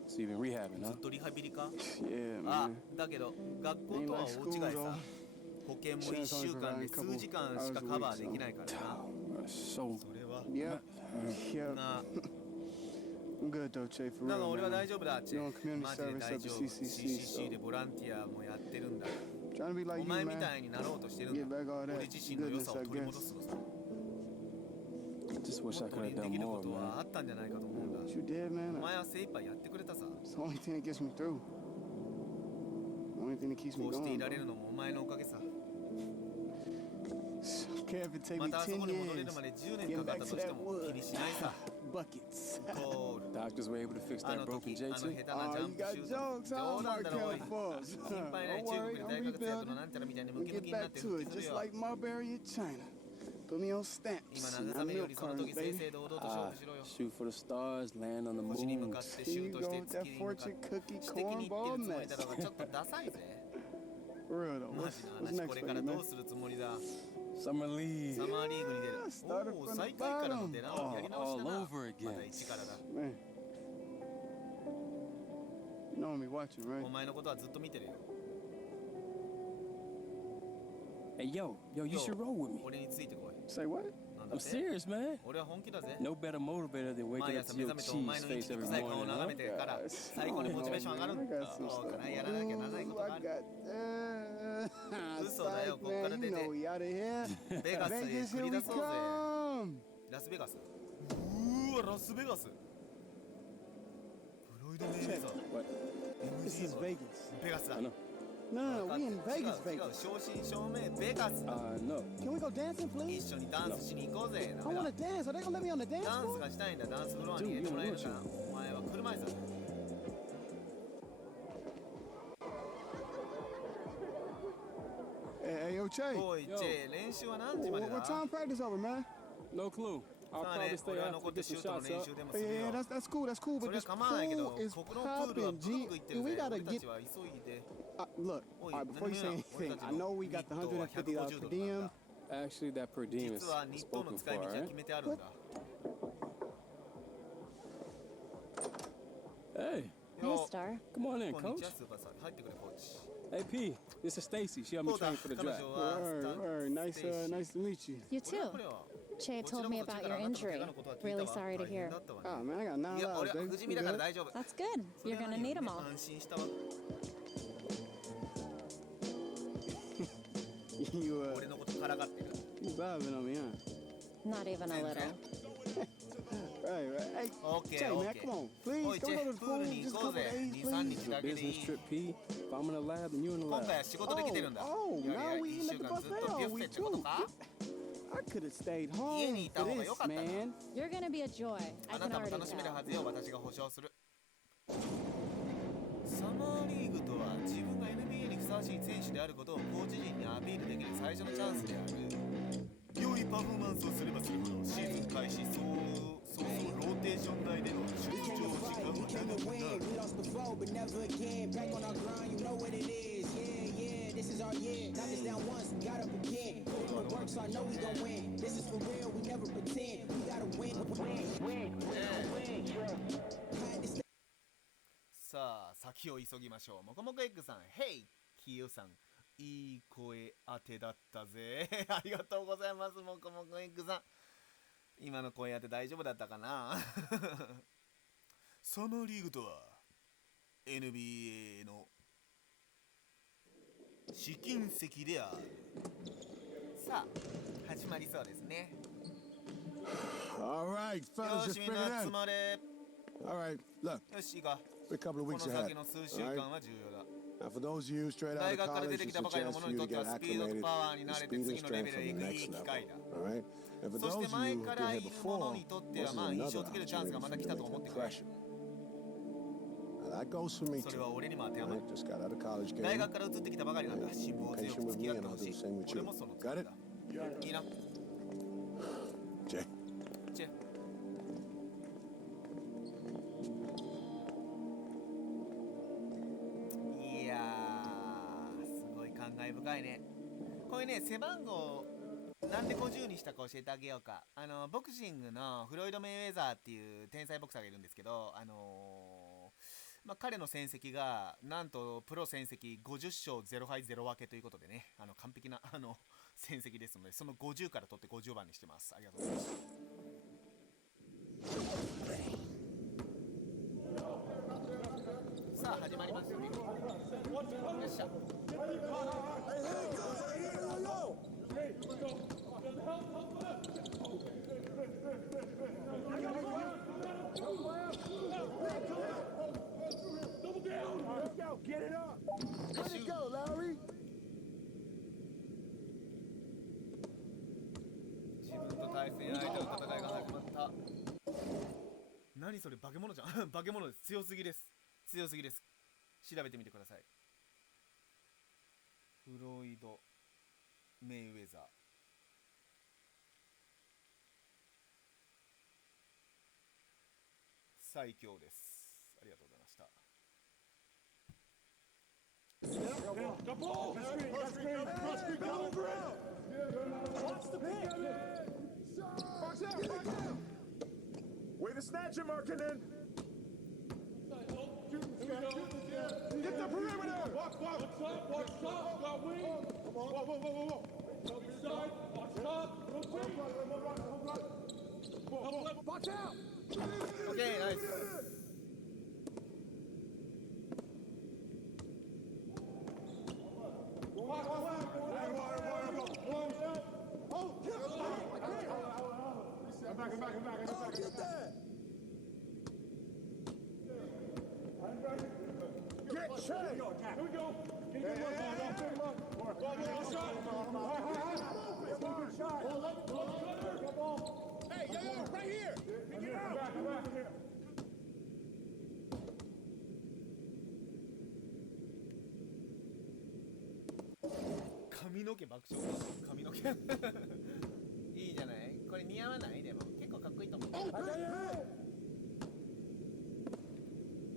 So you've been rehabbing, ず huh? っとリハビリか Yeah, あ man. だけど学校とは大違いさ保険も1週間で数時間しかカバーできないからな So それは Yep. Yep. な I'm good though, Che, for なんか real, 俺は man. 大丈夫だっち You're on community マジで service 大 at 丈 the 夫 CCC, CCC で so ボランティアもやってるんだ trying to be お like you, 前みた man. いになろうとしてるん Get だ back all 俺 that 自身の良 goodness, さを I 取り guess. 戻すのさ just も wish っ I と could 俺 have にで done きるこ more, とは man. あったんじゃないかと思うんだ What you did, お man. 前は精一杯やってくれたさ It's the only thing that gets me through. Only only thing that keeps me こうしてい going. られるのもお前のおかげさ。 Care if it take ま me たあそ 10こに戻れ years. るまで10年かかったとしても気にしないさ。 Buckets. ゴール。 Doctors were able to fix あ that の broken 時、あの J 下 too. 手なジャ Oh, ン you プ got シュート。 jokes, 冗 huh, 談だろおい。 Markel Forbes? 心配ない。 Don't 中国 worry, で I'm 大学生徒の rebuilding. なんちゃらみたいにム We'll キム get キになっ back て to 復 it, 帰する just よ。 like Marbury in China. Put me on stamps. 今 Not 慰めより milk その cartons, 時正 baby. 々堂々と勝負しろよ。 Shoot for the stars, land on the 星に向 moon. かってシ Here ュー you ト go して with 月 that に向かって fortune cookie 私的に言って cornball るつもりだ mess. ろうがちょっとダサいぜ。 For real though, マ what's ジな what's 話、 next これ for か you, らど man? うするつもりだ。 Summer league. サマーリーグに出る。 Started おお、 from the 最下位からの出 bottom. やり直しだな。 All ま over た again. 一からだ。 Man. You know me watching, right? お前のことはずっと見てるよ。 Hey, yo, you should roll with me. 俺についてこい。 Say what? なんだ I'm って serious, man. 俺は本気だぜ。 No better motivator than 毎 waking up 朝 to 目 your 覚めてお前 cheese の息 face every 臭い顔を morning, 眺 huh? めてから最高にモチベーション上がるんだ。 I got some そうか stuff な、 to やらなきゃならないことがある。 Psych, da, yo, man, you know we out of here. ベガスへ Vegas, 繰 here り we 出そうぜ。 come. ラスベガス。うーわ、ラスベガス。フロイド・メイウェザー。 What? This is Vegas. ベガスだ。 I know. No, we in 違う Vegas, 違う、 Vegas. 正真正銘ベガスだ。 No. Can we go dancing, 一 please? 緒にダンスしに行こうぜ。 I ダメだ want to dance. Are they gonna let me on the dance ダンス floor? がしたいんだ。ダンスフロアに入れてもらえるかな。お前は車椅子だ。 Hey, yo, Che. おい、チェ、練習は何時まで What だ？ time practice over, man? No clue. I'll さあね probably、stay 俺は after 残っ to て get シュ some ートの shots 練 up. 習でもす Yeah, る yeah, よ。 that's cool. That's cool. そ But れは this 構わないけ pool ど、 is ここのプールは popping, ブク G. ブクいってる We ぜ。 gotta 俺た get. ちは急いで。 Look, Oi, all right, before you say no, no, no. anything, I know we got the $150 per diem. Actually, that per diem is 実は日本の spoken 使い for, 道は right? 決めてあるんだ。 Hey, Yo, Star. come on in, こんに coach. ちは、スーパーさん。入ってくれ、コーチ。 Hey, P, this is Stacy. She helped こ me うだ、 train for the 彼 draft. 女は Word, word. Nice, nice to meet you. You 俺は too. これは Che told me about your injury. Really sorry to hear. Oh man, I got 9 いや、俺 lives, は baby. 不死 You 身だから good? 大丈夫。 That's good. You're gonna need them all. 安心したわ。 You 俺のことからかってる。 you vibing on me, huh? Not even a little. Right, right. Hey, オッケ Che, ー、オ man, ッケ come ー on. Please, おい、チ don't ェ、 go to プ the ール pool. に Just 行 a こう couple ぜ。 days, 2、3 please. 日だけでい Business い。 trip, P. If I'm in the lab, then you in the 今 lab. 回は仕事で来てるんだ。 Oh, いやいや、 now we 1 in 週 the 間ずっと buffet, ビュッ are フェ we ってこと too? か？ I could have stayed 家 home にいた for 方が this, 良かったな。 man. You're gonna be a joy. I あな can たも already 楽しめる tell. はずよ。私が保証する。サマーリーグとは自分が NBA にふさわしい選手であることをコーチ陣にアピールできる最初のチャンスである。良いパフォーマンスをすればするほどシーズン開始早々ローテーション内での出場時間は長くなる。 We lost before, but never again. Back on our grind, you know what it is. Yeah, yeah, this is our year. Knocked us down once, we got up again. Put in the work, so I know we gon' win. This is for real, we never pretend. We gotta win, win, win, win. Had to stay. さあ、先を急ぎましょう。もこもこエッグさん、ヘイキヨさん、いい声当てだったぜ。ありがとうございます、もこもこエッグさん。今の声当て大丈夫だったかな？サマーリーグとは NBA の試金石である。さあ、始まりそうですね。 All right, よ fellas, し、 just みん bring な it 集 in. まれ。 All right, look, よし、いいか。 we're a couple of この weeks ahead. 先の数週 All 間 right? は重要だ。 Now, for those of you straight out 大 of 学から出 college, てき it's た a ばかりの chance 者 for に you と to っては get スピードと acclimated パワーに to 慣れて speed and 次のレベ strength ルへ from 行 the くいい next 機 level. 会だ。 All right? And for そして those of 前 you か who ら did い here る者 before, にとって this は is まあ印 another 象つけるチャンス opportunity がま for た you 来 to たと make 思っ an てくれ。 impression. Now, that goes for me それ too. は俺にも当ては All まる right? Just got out of college 大 game. 学から移ってきたばかりなんだ。辛抱強く Patient 付 with き me 合っ and て I'll ほ do し the い。 same with 俺 you. もそのつも Got り it? だ。いいな。 Jay. チェ。いやー、すごい感慨深いね。これね、背番号なんで50にしたか教えてあげようか。ボクシングのフロイド・メイウェザーっていう天才ボクサーがいるんですけど、まあ、彼の戦績がなんとプロ戦績50勝0敗0分けということでね、完璧な戦績ですので、その50から取って50番にしてます。ありがとうございます。さあ始まりますよね。よっしゃ。Get it up. Let's go. 性相手の戦いが始まった。何それ、化け物じゃん。化け物です。強すぎです。強すぎです。調べてみてください。フロイド・メイウェザー。最強です。ありがとうございました。Way to snatch him, Markkinen! Get the perimeter! Watch up, got wing! Whoa. Watch out! Okay, nice. Get Shea! Here we go! Hey, yo, right here! Get out!髪の毛爆笑。髪の毛いいじゃない。これ似合わない？でも結構かっこいいと思う。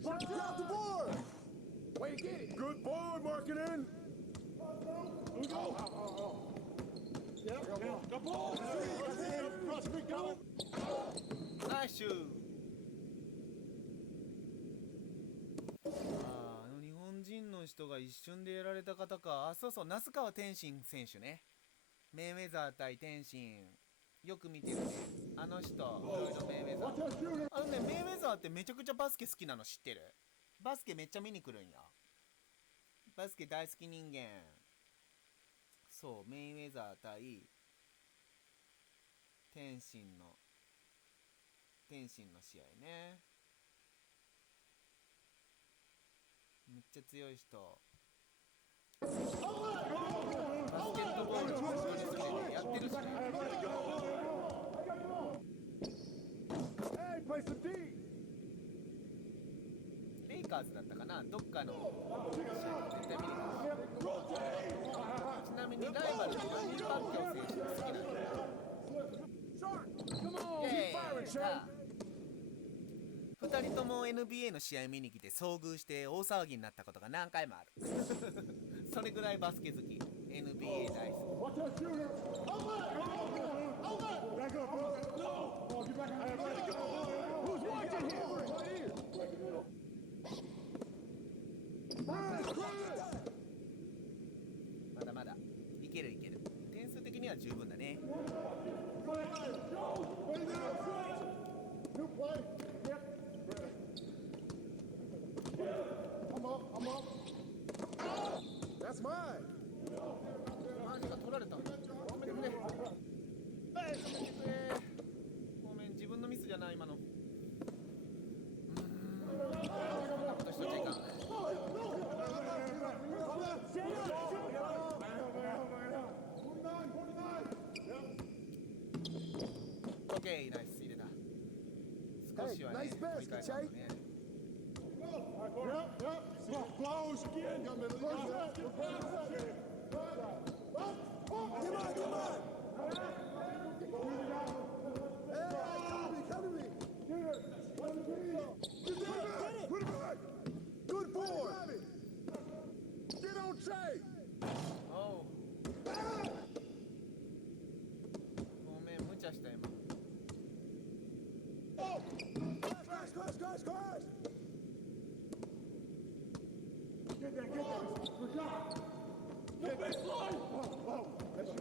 Watch out the board! Way to get it! Good board, Markkinen!ナイスシュー。日本人の人が一瞬でやられた方か。あ、そうそう、那須川天心選手ね。メイウェザー対天心。よく見てるね。あの人、フロイド・メイウェザー。メイウェザーってめちゃくちゃバスケ好きなの知ってる？バスケめっちゃ見に来るんや。バスケ大好き人間。そう、メイウェザー対天心の試合ね。めっちゃ強い人。バスケットボールの本当にすごいね。やってるしね。レイカーズだったかな、どっかの試合絶対見に行く。ちなみにライバルのロニー・パッキャオ選手が好きなんだよ。2人とも NBA の試合見に来て遭遇して大騒ぎになったことが何回もある。それぐらいバスケ好き。 NBA 大好き。まだまだいけるいける。点数的には十分だね。That's mine. 何が取られたの？ごめんね。ごめん、自分のミスじゃない今の。そんなことしとっちゃいかん。オッケー、ナイス入れた。少しはね、振り返ったのね。Close again. Come on. Come to me. Put it back. Good boy. Get on Jay. ごめん、無茶した今。Crash. Get that. Good job. No baseline. That's you.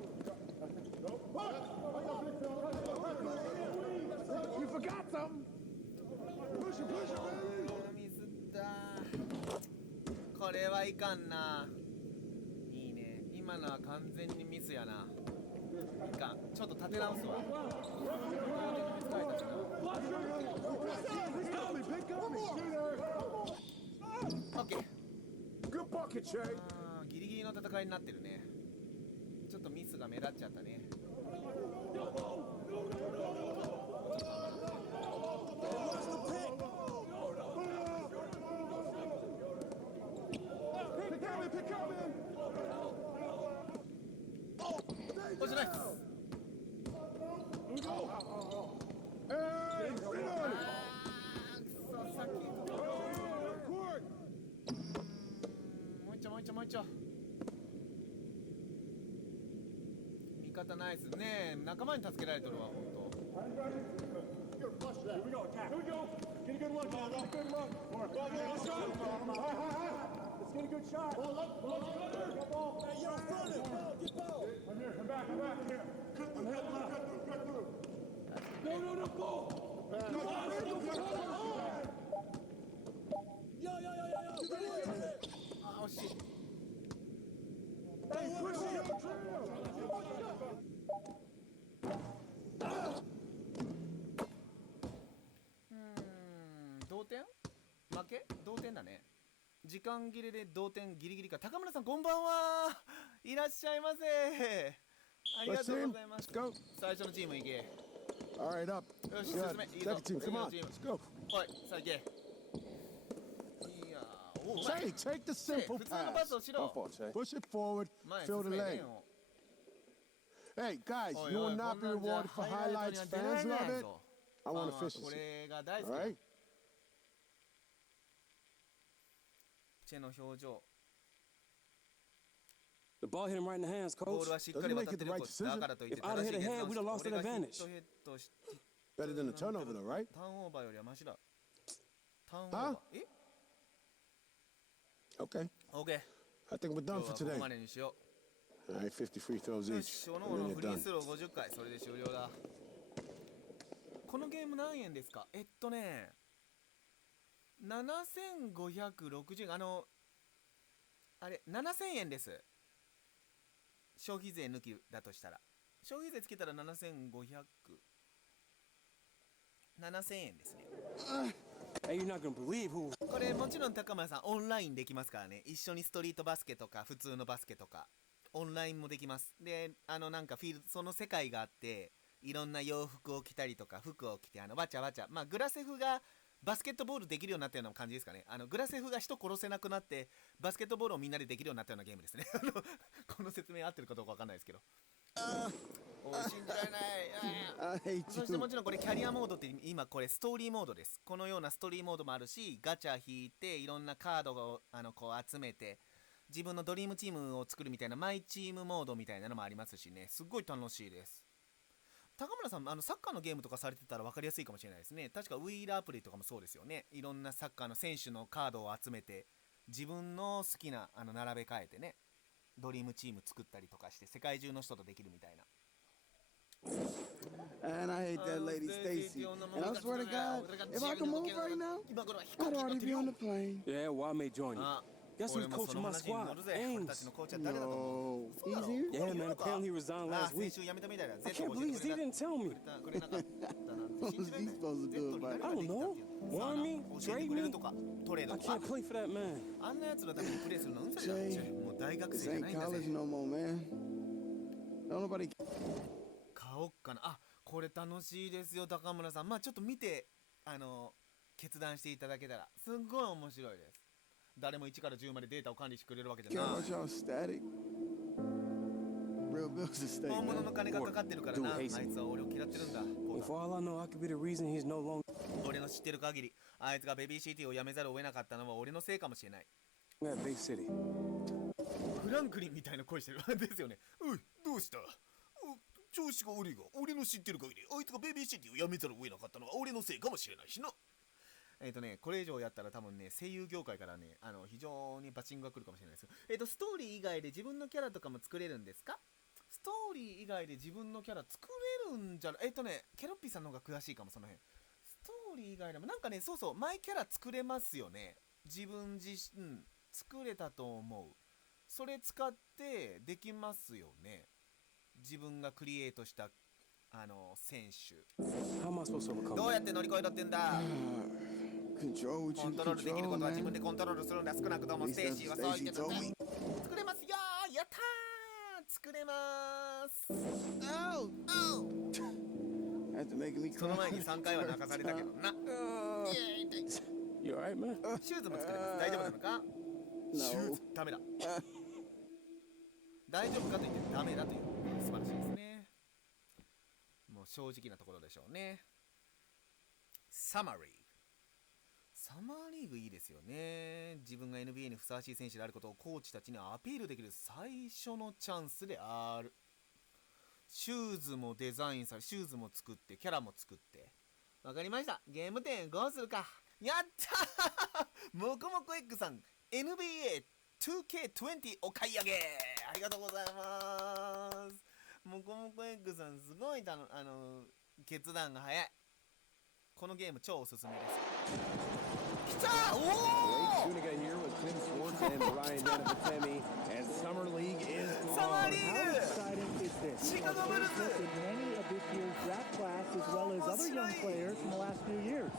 You forgot something. Push it, baby. ミスった。これはいかんな。いいね。今のは完全にミスやな。いかん。ちょっと立て直すわ。オッケー。ギリギリの戦いになってるね。ちょっとミスが目立っちゃったね。これじゃないっす。もう一丁。味方ナイスねえ、仲間に助けられてるわ、ほんと。あ、惜しい。同点？負け？同点だね。時間切れで同点ギリギリか。高村さんこんばんは。いらっしゃいませ。ありがとうございます。最初のチーム行け。Alright, up. よし、進め。いいぞ。 Second team, come on. Let's go. おい、さあ行け。いやー、おう、Jay, take the simple 普通のパスを pass. しろ。 Push it forward. 前 Fill 進 the め lane. レーンを。 Hey, guys, おい you おい、 will こ not ん be なんじゃ rewarded for ハイライ highlights. トには出ら Fans れない love it. ぞ。 I ファ want ンはこ efficiency. れが大好 All き。 right? チェの表情。 The ball hit him right in the hands, ボー coach. ルはしっかり渡ってるコーチ。だからといって If I'd 正 have しい hit 決 a head, 断 we'd を have して lost an 俺がヒッ advantage. トヘッドして Better than the turnover, though, right? ターンオーバーよりはマシだ。ターンオーバー。え Okay. ?OK。 I think we're 今 done 日 for はここ today. までにしよ All right, 50 free throws う。よ each. し、おの And おの then フ you're リー done. スロー50回。それで終了だ。このゲーム何円ですか7560円。あれ、7000円です。消費税抜きだとしたら。消費税つけたら7000円ですね。Hey, you're not gonna believe who. これもちろん高村さんオンラインできますからね。一緒にストリートバスケとか普通のバスケとかオンラインもできます。で、なんかフィールド、その世界があって、いろんな洋服を着たりとか服を着てわちゃわちゃ、まあグラセフがバスケットボールできるようになったような感じですかね。グラセフが人殺せなくなってバスケットボールをみんなでできるようになったようなゲームですね。この説明合ってるかどうかわかんないですけど。おい、信じられない。 I hate そして you. もちろんこれキャリアモードって今これストーリーモードです。このようなストーリーモードもあるし、ガチャ引いていろんなカードをこう集めて自分のドリームチームを作るみたいなマイチームモードみたいなのもありますしね、すっごい楽しいです。高村さんサッカーのゲームとかされてたら分かりやすいかもしれないですね。確かウィーラーアプリとかもそうですよね。いろんなサッカーの選手のカードを集めて自分の好きな並べ替えてね、ドリームチーム作ったりとかして世界中の人とできるみたいな。 And I hate that lady Stacy. And I swear to God, if I could move right now, I'd already be on the plane. Yeah, well, I may join you. Guess who's coaching my squad? Ames. No. Easier? Yeah, man. Apparently he resigned last week. I can't believe he didn't tell me. What was he supposed to do about it? I don't know. Warn me? Trade me? トレード I とか can't play for that man. あんなやつのためにプレイするのうんざりだ。 Jay, もう大学 This 生じゃ ain't ないんだぜ。 college no more, man. Don't nobody. 買おっかな。あ、これ楽しいですよ高村さん。まあちょっと見て決断していただけたらすっごい面白いです。誰も1から10までデータを管理してくれるわけじゃ Care ない。 about y'all static. Real bills at stake. 本物 Man. の金がかかってるからな。あいつは俺を嫌ってるんだ。 And for all I know, I could be the reason he's no longer. 俺の知ってる限り、あいつがベビーシティを辞めざるを得なかったのは俺のせいかもしれない。 We're at Bay City. フランクリンみたいな声してる。ですよね。おい、どうした？調子が悪いが、俺の知ってる限り、あいつがベビーシティを辞めざるを得なかったのは俺のせいかもしれないしな。これ以上やったら多分ね、声優業界からね、非常にバチングが来るかもしれないですよ。ストーリー以外で自分のキャラとかも作れるんですか？ストーリー以外で自分のキャラ作れるんじゃない？ケロッピーさんの方が詳しいかも、その辺。ストーリー以外でも、なんかね、そうそう、マイキャラ作れますよね。自分自身、作れたと思う。それ使ってできますよね。自分がクリエイトした選手。 How am I supposed to overcome どう that? やって乗り越えたってんだ？ Control what コ you ントロールできる control, ことは自分 man. でコントロールするんだ。少なくとも At ステー least ジ that's は what そう言って Stacy たんだ。 told me. 作れますよー。やったー。作れまーす。After making me そ cry. の前に3回は泣かされたけどな。 You alright, man? シューズも作れます。大丈夫なのか？シューズダメだ。大丈夫かと言ってダメだという素晴らしいですね。もう正直なところでしょうね。サマーリーグ。サマーリーグいいですよね。自分が NBA にふさわしい選手であることをコーチたちにアピールできる最初のチャンスである。シューズもデザインされ、シューズも作って、キャラも作って。わかりました。ゲーム点5するか。やったーもこもこエッグさん、NBA 2K20 お買い上げありがとうございます。もこもこエッグさん、すごい決断が早い。このゲーム超おすすめです。きたーおー Tunica here with Tim Schwartz and Brian Dennefatemi as Summer League is サマーリー How グ exciting is this? シカゴブルー In many of this year's draft class, as well as other young players from the last few years.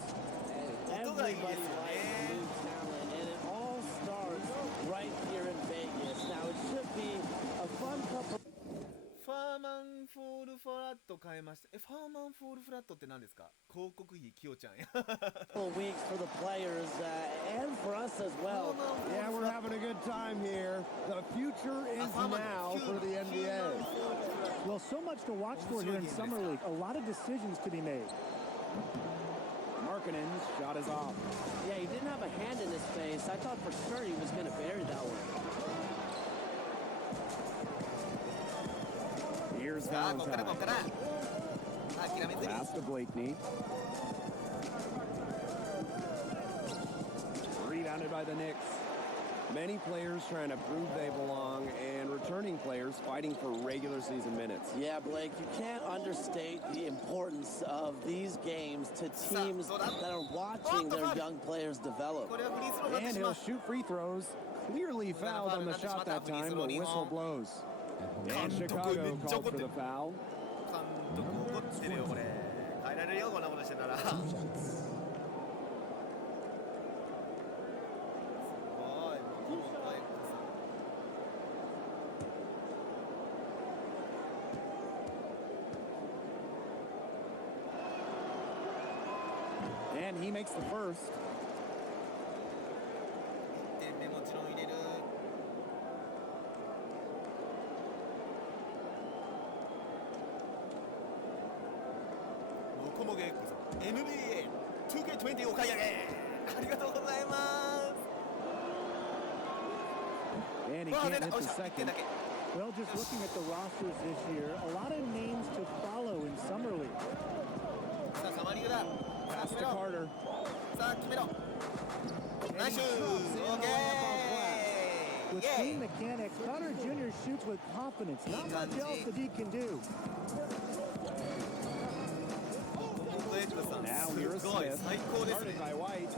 音がいいですよ Everybody ね。 likes new talent, and it all starts right here in Vegas. Now, it should be a fun couple. ファーマンフォールフラット変えました。ファーマンフォールフラットって何ですか？広告費きよちゃんや。Weeks for the players and for us as well. Yeah, we're having a good time here. The future is now for the NBA. Well, so much to watch for here in Summer League. A lot of decisions to be made. Markkanen's shot is off. Yeah, he didn't have a hand in his face. I thought for sure he was going to bury that one. Here's さあ、ここからこ Valentine. こから。諦めずに。 Pass to Blakeney. Rebounded by the Knicks. Many players trying to prove they belong and returning players fighting for regular season minutes. Yeah, Blake, you can't understate the importance of these games to teams that are watching their young players develop. これはフリースローになって And しま he'll う。 shoot free throws. Clearly fouled on the shot that time. The whistle blows. And Chicago called for the foul. 監督怒ってるよこれ。変えられるよこんなことしてたら。すごい。もこもこエッグさん。 And he makes the first. 1点目もちろん入れる。モコモゲエッグさん NBA 2K20 お買い上げありがとうございます。 And he can't hit the second. Well, just looking at the rosters this year, a lot of names to follow in Summer League. さあサマーリーグだ。 Pass to Carter. さあ決めろ。ナイスシューズ。オーケー。 With team mechanics, Connor Jr. shoots with confidence. Not much else that he can do. モコエッグさん Now す here's ごい Smith. 最高ですね。 Guarded by White.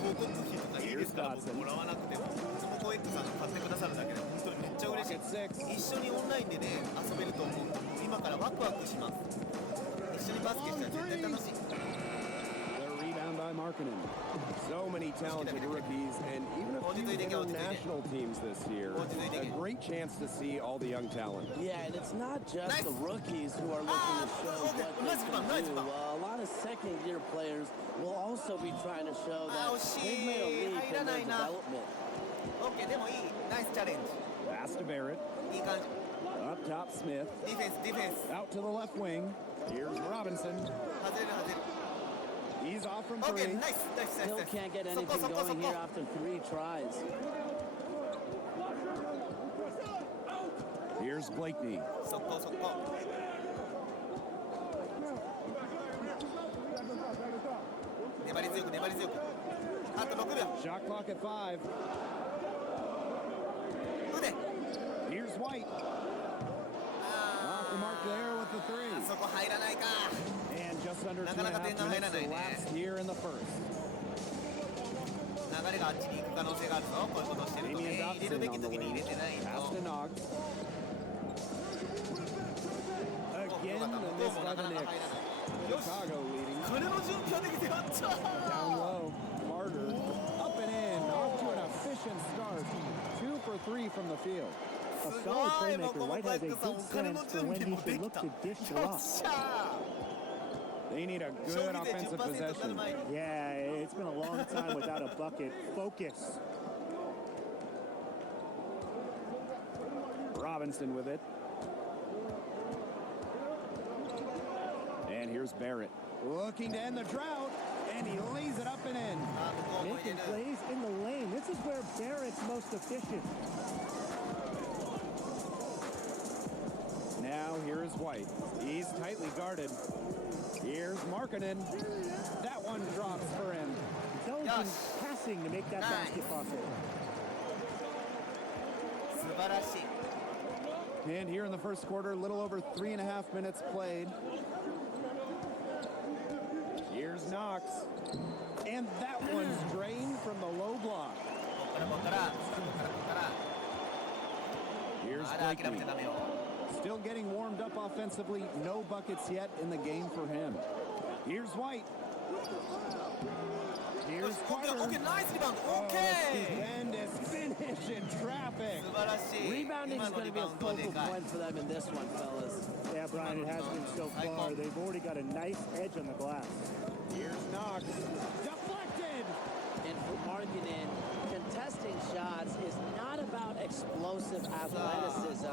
広告費とかいいですから僕もらわなくてもモコエッグさんが買ってくださるだけで本当にめっちゃ嬉しい。一緒にオンラインでね遊べると思う。今からワクワクします。一緒にバスケしたら絶対楽しい。 The rebound by Markkanen. So many talented rookies and even a few international teams this year. A great chance to see all the young talent. Yeah, and it's not just the rookies who are looking to show what they can do. A lot of second-year players will also be trying to show that they've made a leap in their development. OK でもいい。ナイスチャレンジ。 Pass to Barrett. いい感じ。 Up top, Smith. ディフェンスディフェンス。 Out to the left wing. Here's Robinson. 外れる外れる。 He's off from OK three. ナイスナイスナイス。 Still can't get anything going here after 3 tries. Here's Blakeney. 速攻速攻。粘り強く粘り強く。あと6秒。 Shot clock at 5. 腕。 Here's White. Off the mark there with the 3. そこ入らないか。 And just under な 2 and か a なか half 点が入ら minutes ないね。 elapsed here in the first. 流れがあっちに行く可能性があるぞ。こういうことしてるとね。入れるべき時に入れてないと。 Pass to Nog. Again, the miss by the Knicks. Chicago leading. これも準備ができてやった。 Down low. Carter. Up and in. Off to an efficient start. 2 for 3 from the field. A solid playmaker. White has a good sense for when he should look to dish it off. They need a good offensive possession. Yeah, it's been a long time without a bucket. Focus. Robinson with it. And here's Barrett. Looking to end the drought, and he lays it up and in. Making plays in the lane. This is where Barrett's most efficient. Now here is White. He's tightly guarded. Here's Markkanen. That one drops for him. Intelligent passing to make that basket possible. And here in the first quarter, a little over 3.5 minutes played. Here's Knox. And that one's drained from the low block. Here's Blakely. Still getting warmed up offensively. No buckets yet in the game for him. Here's White. Here's Carter. Okay, nice rebound. Okay. Stupendous finish in traffic. Rebounding is going to be a focal point for them in this one, fellas. Yeah, Brian, it has been so far. They've already got a nice edge on the glass. Here's Knox. Deflected. And for Markkanen, contesting shots is not about explosive athleticism,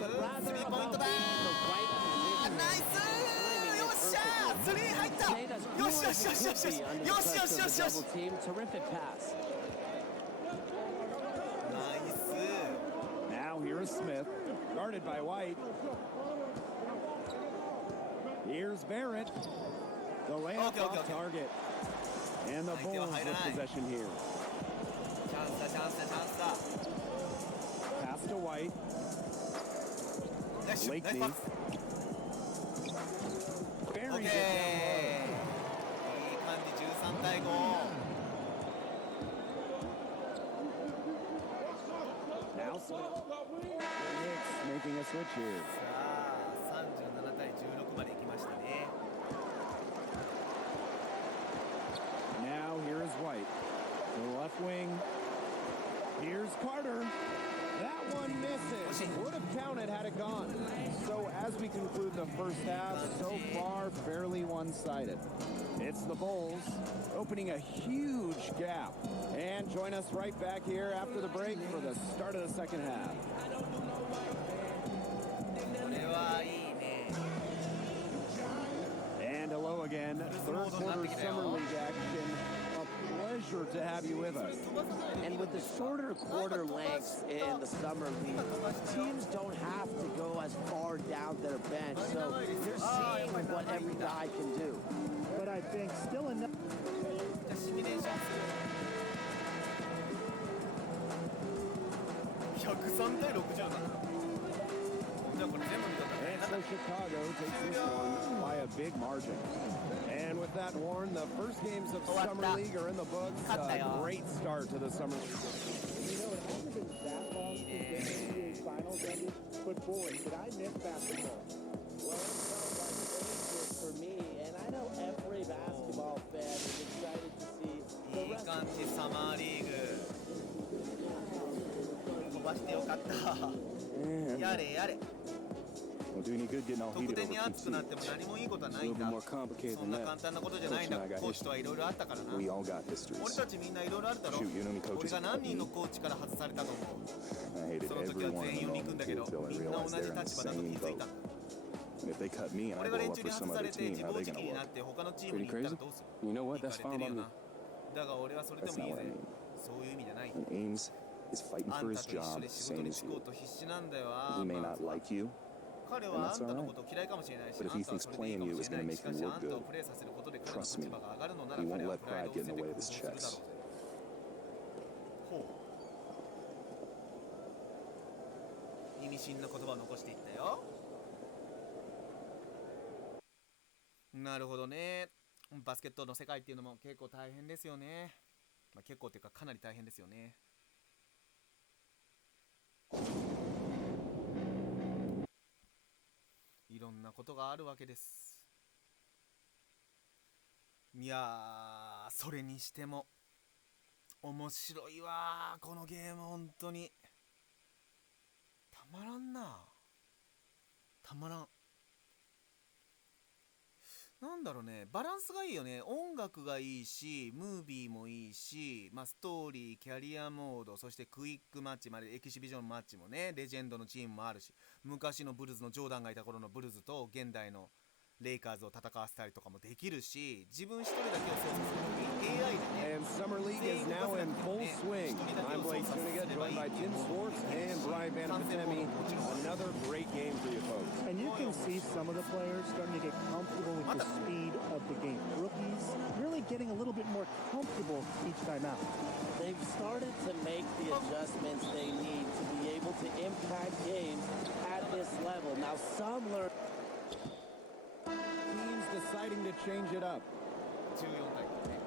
but rather about being in the right position. Nice! よっしゃー！スリー入った！よしよしよしよしよし！よしよしよしよし！ Terrific pass. Nice. Now here is Smith, guarded by White. Here's Barrett. The layup off target. And the Bulls with possession here. Pass to White. Blakely. Buries it down low. いい感じ13対5 Now Knicks making a switch here. さあ37対16まで行きましたね Now here is White. The left wing. Here's Carter. That one misses. Would have counted had it gone. So as we conclude the first half, so far fairly one-sided. It's the Bulls opening a huge gap. And join us right back here after the break for the start of the second half. これはいいね And hello again. Third quarter summer league action. A pleasure to have you with us. And with the shorter quarter lengths in the summer league, teams don't have to go as far down their bench, so they're seeing what every guy can do. But I think still enough. シミュレーションする103対60だなじゃあこれ全部見た And so Chicago takes this one by a big margin. And with that, Warren, the first games of Summer League are in the books. A great start to the Summer League. You know, it hasn't been that long since the NBA Finals ended, but boy, did I miss basketball. Well, it felt like ages for me, and I know every basketball fan is excited to see the いい rest 感 of じサマーリーグ飛ばしてよかったやれやれ Won't do any good getting all 得 heated 点 over に熱くなっても何もいいことはないんだ more complicated そ than んな that. 簡単なことじゃないんだ Coach and I got コーチとはいろいろあったからな We all got 俺 histories. たちみんないろいろあるだろ Shoot, you know how many 俺 coaches が have 何 cut 人の me? コーチから外されたと思う I hated その時 every は one 全員を憎んだけど until I みんな同 realized じ they're in the 立場だと気 same づい boat. たんだ And if they cut me and I 俺が blow 連 up 中 for に some 外さ other れて team, 自 how 暴 are they 自 gonna 棄にな look? って他のチームに Pretty 行ったら crazy? どうする You know what? 行 That's かれ fine て by るよ me. なだが俺はそれで That's もいい not what ぜ I mean. そういう意味じゃない And Ames is fighting あ for ん his たと一緒 job, で仕事 same に as 就こ you. うと必死なんだよ He アー may マ not ン like you, 彼 and はあ that's んたの alright. こと嫌いかもしれないし But あ if ん he たは thinks それでいい playing かも you し is れな gonna い make しか him しあ look んたを good, プレーさせることで彼 trust の me, 立場が上がるのなら he 彼 won't は let プライド pride を get 捨 in て the て way of his 行動するだろう checks. ぜほう意味深な言葉を残していったよなるほどねバスケットの世界っていうのも結構大変ですよね、まあ、結構っていうかかなり大変ですよねいろんなことがあるわけですいやーそれにしても面白いわこのゲーム本当にたまたまらん。なんだろうね、バランスがいいよね。音楽がいいし、ムービーもいいし、まあ、ストーリー、キャリアモード、そしてクイックマッチまでエキシビジョンマッチもね、レジェンドのチームもあるし、昔のブルーズのジョーダンがいた頃のブルーズと現代のレイカーズを戦わせたりとかもできるし、自分一人だけを操作するとき AI でね、 And Summer League is now in full swing. I'm Blake Zuniga, joined by Tim Swartz and Brian Van Apatemi. Another great game for you folks. And you can see some of the players starting to get comfortable with the speed of the game. Rookies really getting a little bit more comfortable each time out. They've started to make the adjustments they need to be able to impact games at this level. Now some learn. Teams deciding to change it up. 14対5ね。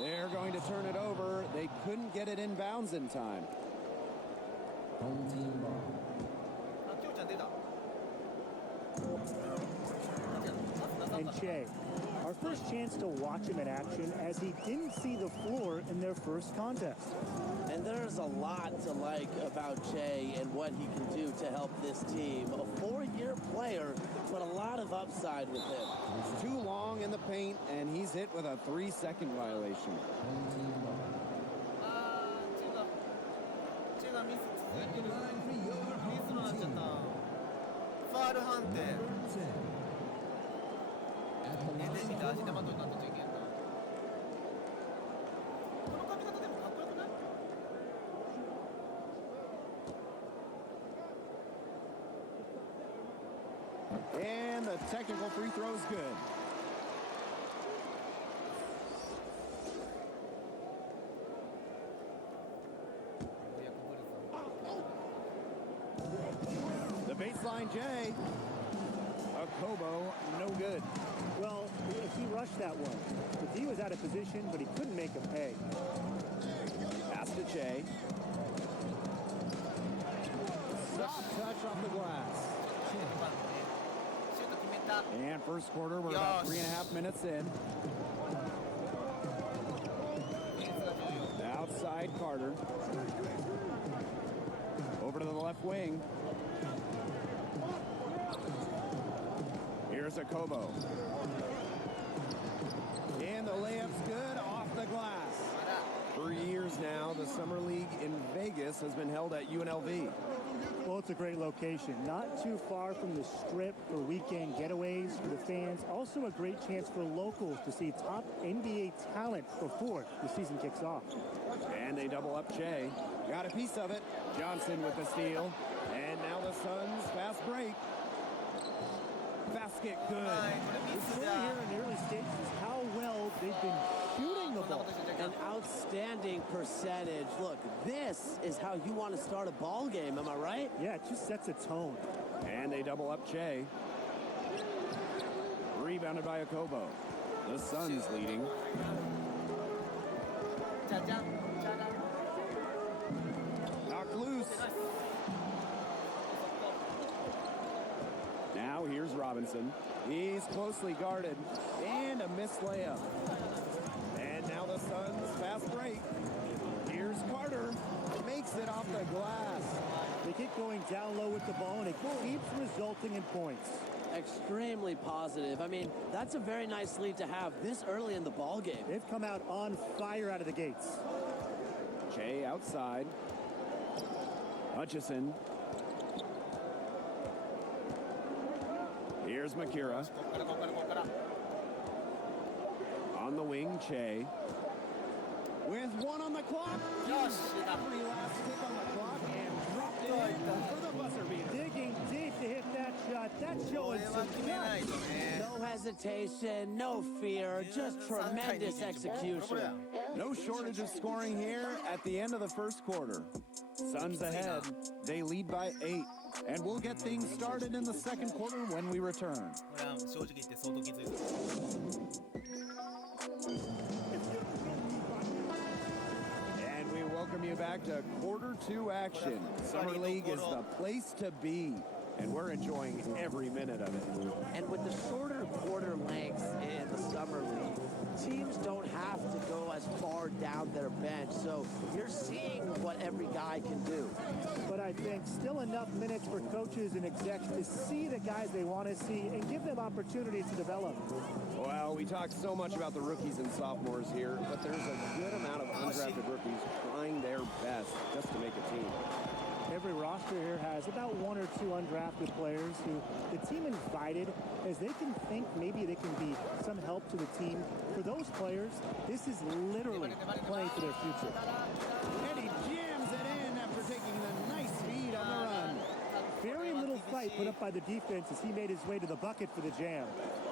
They're going to turn it over. They couldn't get it inbounds in time. あ、きょうちゃん出た。 And Che, our first chance to watch him in action as he didn't see the floor in their first contest. And there's a lot to like about Che and what he can do to help this team. A 4-year player, but a lot of upside with him. He's too long in the paint, and he's hit with a 3-second violation. チェがミス続いてる。ミスになっちゃった。ファール判定。寝てみて足手まといになったじゃいけんな。この髪型でもかっこよくない？ And the technical free throw is good. The baseline J. A Kobo, no good. Well, he rushed that one. The D was out of position, but he couldn't make him pay. Pass to Che. Soft touch off the glass. And first quarter, we're about 3.5 minutes in. Outside Carter. Over to the left wing. Here's a Kobo. And the layup's good off the glass. For years now, the Summer League in Vegas has been held at UNLV. Well, it's a great location. Not too far from the Strip for weekend getaways for the fans. Also a great chance for locals to see top NBA talent before the season kicks off. And they double up Che. Got a piece of it. Johnson with the steal. And now the Suns fast break. Basket good. The story here in the early stages is how well they've been shooting the ball. An outstanding percentage. Look, this is how you want to start a ball game, am I right? Yeah, it just sets a tone. And they double up Che. Rebounded by Okobo. The Suns leading. Knocked loose. Now here's Robinson. He's closely guarded. And a missed layup. And now the Suns fast break. Here's Carter. Makes it off the glass. They get going down low with the ball, and it keeps resulting in points. Extremely positive. I mean, that's a very nice lead to have this early in the ball game. They've come out on fire out of the gates. Che outside. Hutchison. Here's Makira. On the wing, Che. With one on the clock. Every last tick on the clock and dropped it in for the buzzer beater. Digging deep to hit that shot. That's showing some guts. No hesitation, no fear, just tremendous execution. No shortage of scoring here at the end of the first quarter. Suns ahead. They lead by 8. And we'll get things started in the second quarter when we return. And we welcome you back to quarter 2 action. Summer League is the place to be, and we're enjoying every minute of it. And with the shorter quarter lengths in the Summer League, teams don't have to go as far down their bench. So you're seeing what every guy can do. But I think still enough minutes for coaches and execs to see the guys they want to see and give them opportunities to develop. Well, we talk so much about the rookies and sophomores here, but there's a good amount of undrafted rookies trying their best just to make a team. Every roster here has about 1 or 2 undrafted players who the team invited as they can think maybe they can be some help to the team. For those players, this is literally playing for their future. And he jams it in after taking the nice feed on the run. Very little fight put up by the defense as he made his way to the bucket for the jam.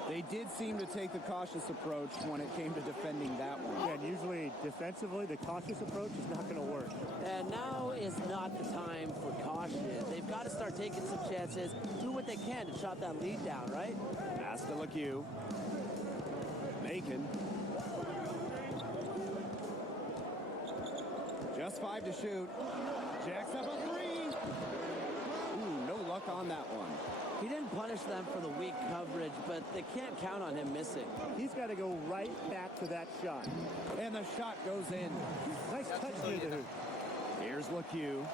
They did seem to take the cautious approach when it came to defending that one. Yeah, and usually defensively, the cautious approach is not going to work. And now is not the time for caution. They've got to start taking some chances, do what they can to chop that lead down, right? Pass to LeCue. Macon. Just 5 to shoot. Jacks up a 3. Ooh, no luck on that one. He didn't punish them for the weak coverage, but they can't count on him missing. He's got to go right back to that shot. And the shot goes in. Nice touch near the hoop. Here's LeCue.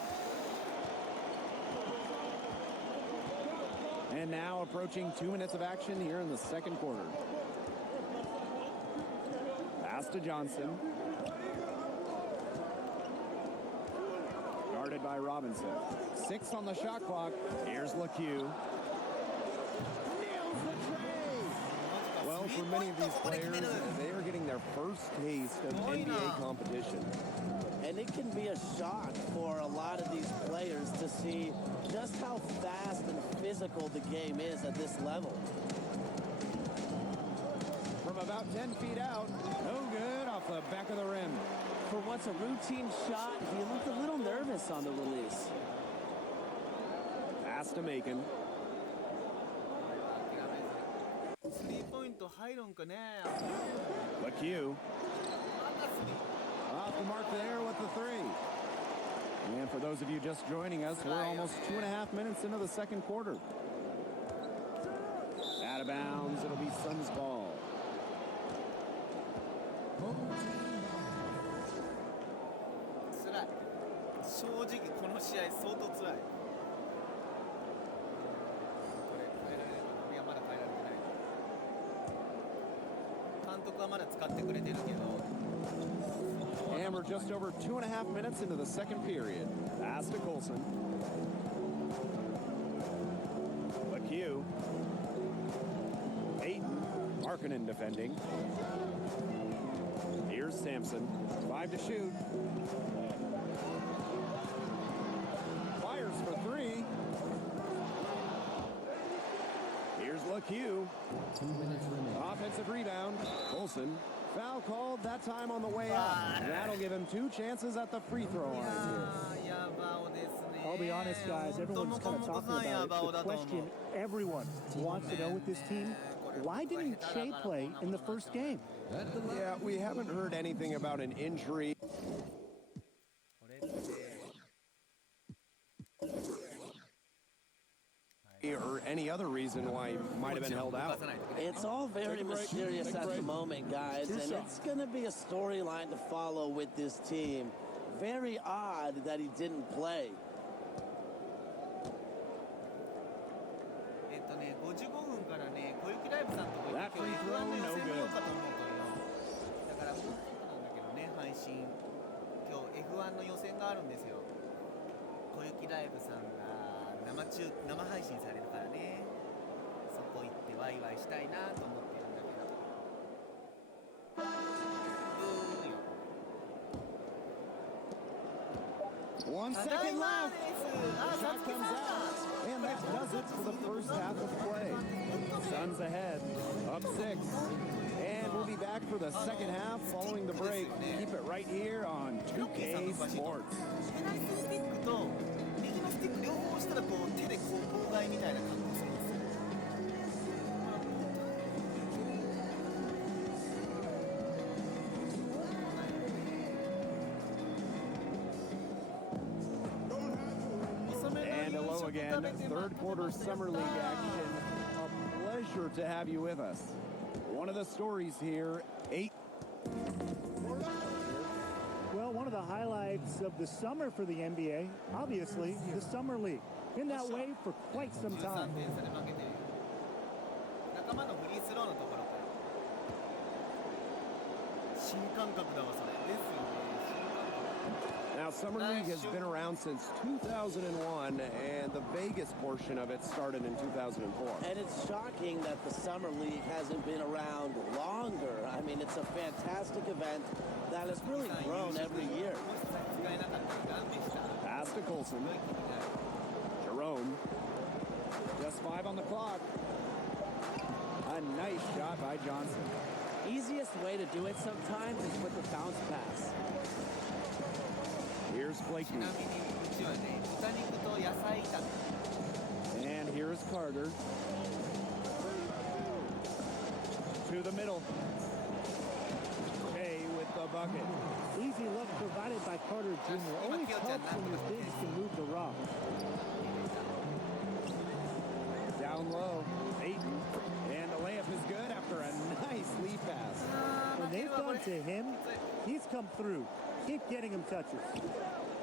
And now approaching 2 minutes of action here in the second quarter. Pass to Johnson. Guarded by Robinson. 6 on the shot clock. Here's LeCue. Nails the tray. Well, for many of these players, they are getting their first taste of NBA competition. And it can be a shock for a lot of these players to see just how fast and physical the game is at this level. From about 10 feet out, no good off the back of the rim. For what's a routine shot, he looked a little nervous on the release. Pass to Macon. 3-point 入るんかね。 LeCue. Off the mark there with the 3. And for those of you just joining us, we're almost 2.5 minutes into the second quarter. Out of bounds, it'll be Suns ball. 辛い。正直この試合相当辛い。これ変えられないかな。いやまだ変えられてない。監督はまだ使ってくれてるけど。 And we're just over 2.5 minutes into the second period. Pass to Colson. LeCue. Ayton. Markkanen defending. Here's Sampson. 5 to shoot. Fires for 3. Here's LeCue. 2 minutes remaining. Offensive rebound. Colson. Foul called that time on the way out. That'll give him 2 chances at the free throw line here. I'll be honest, guys, everyone's kind of talking about it. The question everyone wants to know with this team, why didn't Shea play in the first game? Yeah, we haven't heard anything about an injury. Or any other reason why he might have been held out. It's all very mysterious at the moment, guys, and it's going to be a storyline to follow with this team. Very odd that he didn't play. 55分からね、小雪ライブさんとか今日 F1 の予選見ようかと思うとよ。だからもうちょっとなんだけどね、配信。今日 F1 の予選があるんですよ。小雪ライブさんが生配信されるからね。そこ行ってワイワイしたいなと思ってるんだけど。1 second left. Shot comes out. And that does it for the first half of play. Suns ahead, up 6. And we'll be back for the second half following the break. Keep it right here on 2K Sports. スティックと右のスティック両方したらこう手でこう妨害みたいな格好するんですよ。And hello again, third quarter Summer League action. A pleasure to have you with us. One of the stories here, 8. of the highlights of the summer for the NBA, obviously, the Summer League. Been that way for quite some time. 仲間のフリースローのところから新感覚だわそれですよね。 Now, Summer League has been around since 2001, and the Vegas portion of it started in 2004. And it's shocking that the Summer League hasn't been around longer. I mean, it's a fantastic event that has really grown every year. Pass to Colson. Jerome. Just 5 on the clock. A nice shot by Johnson. Easiest way to do it sometimes is with the bounce pass. Here's Blakey. And here's Carter. To the middle. Hey with the bucket. Easy look provided by Carter Jr. Always helps when your bigs can move the rock. Down low. Ayton. And the layup is good after a nice lead pass. When they've gone to him, he's come through. Keep getting him touches.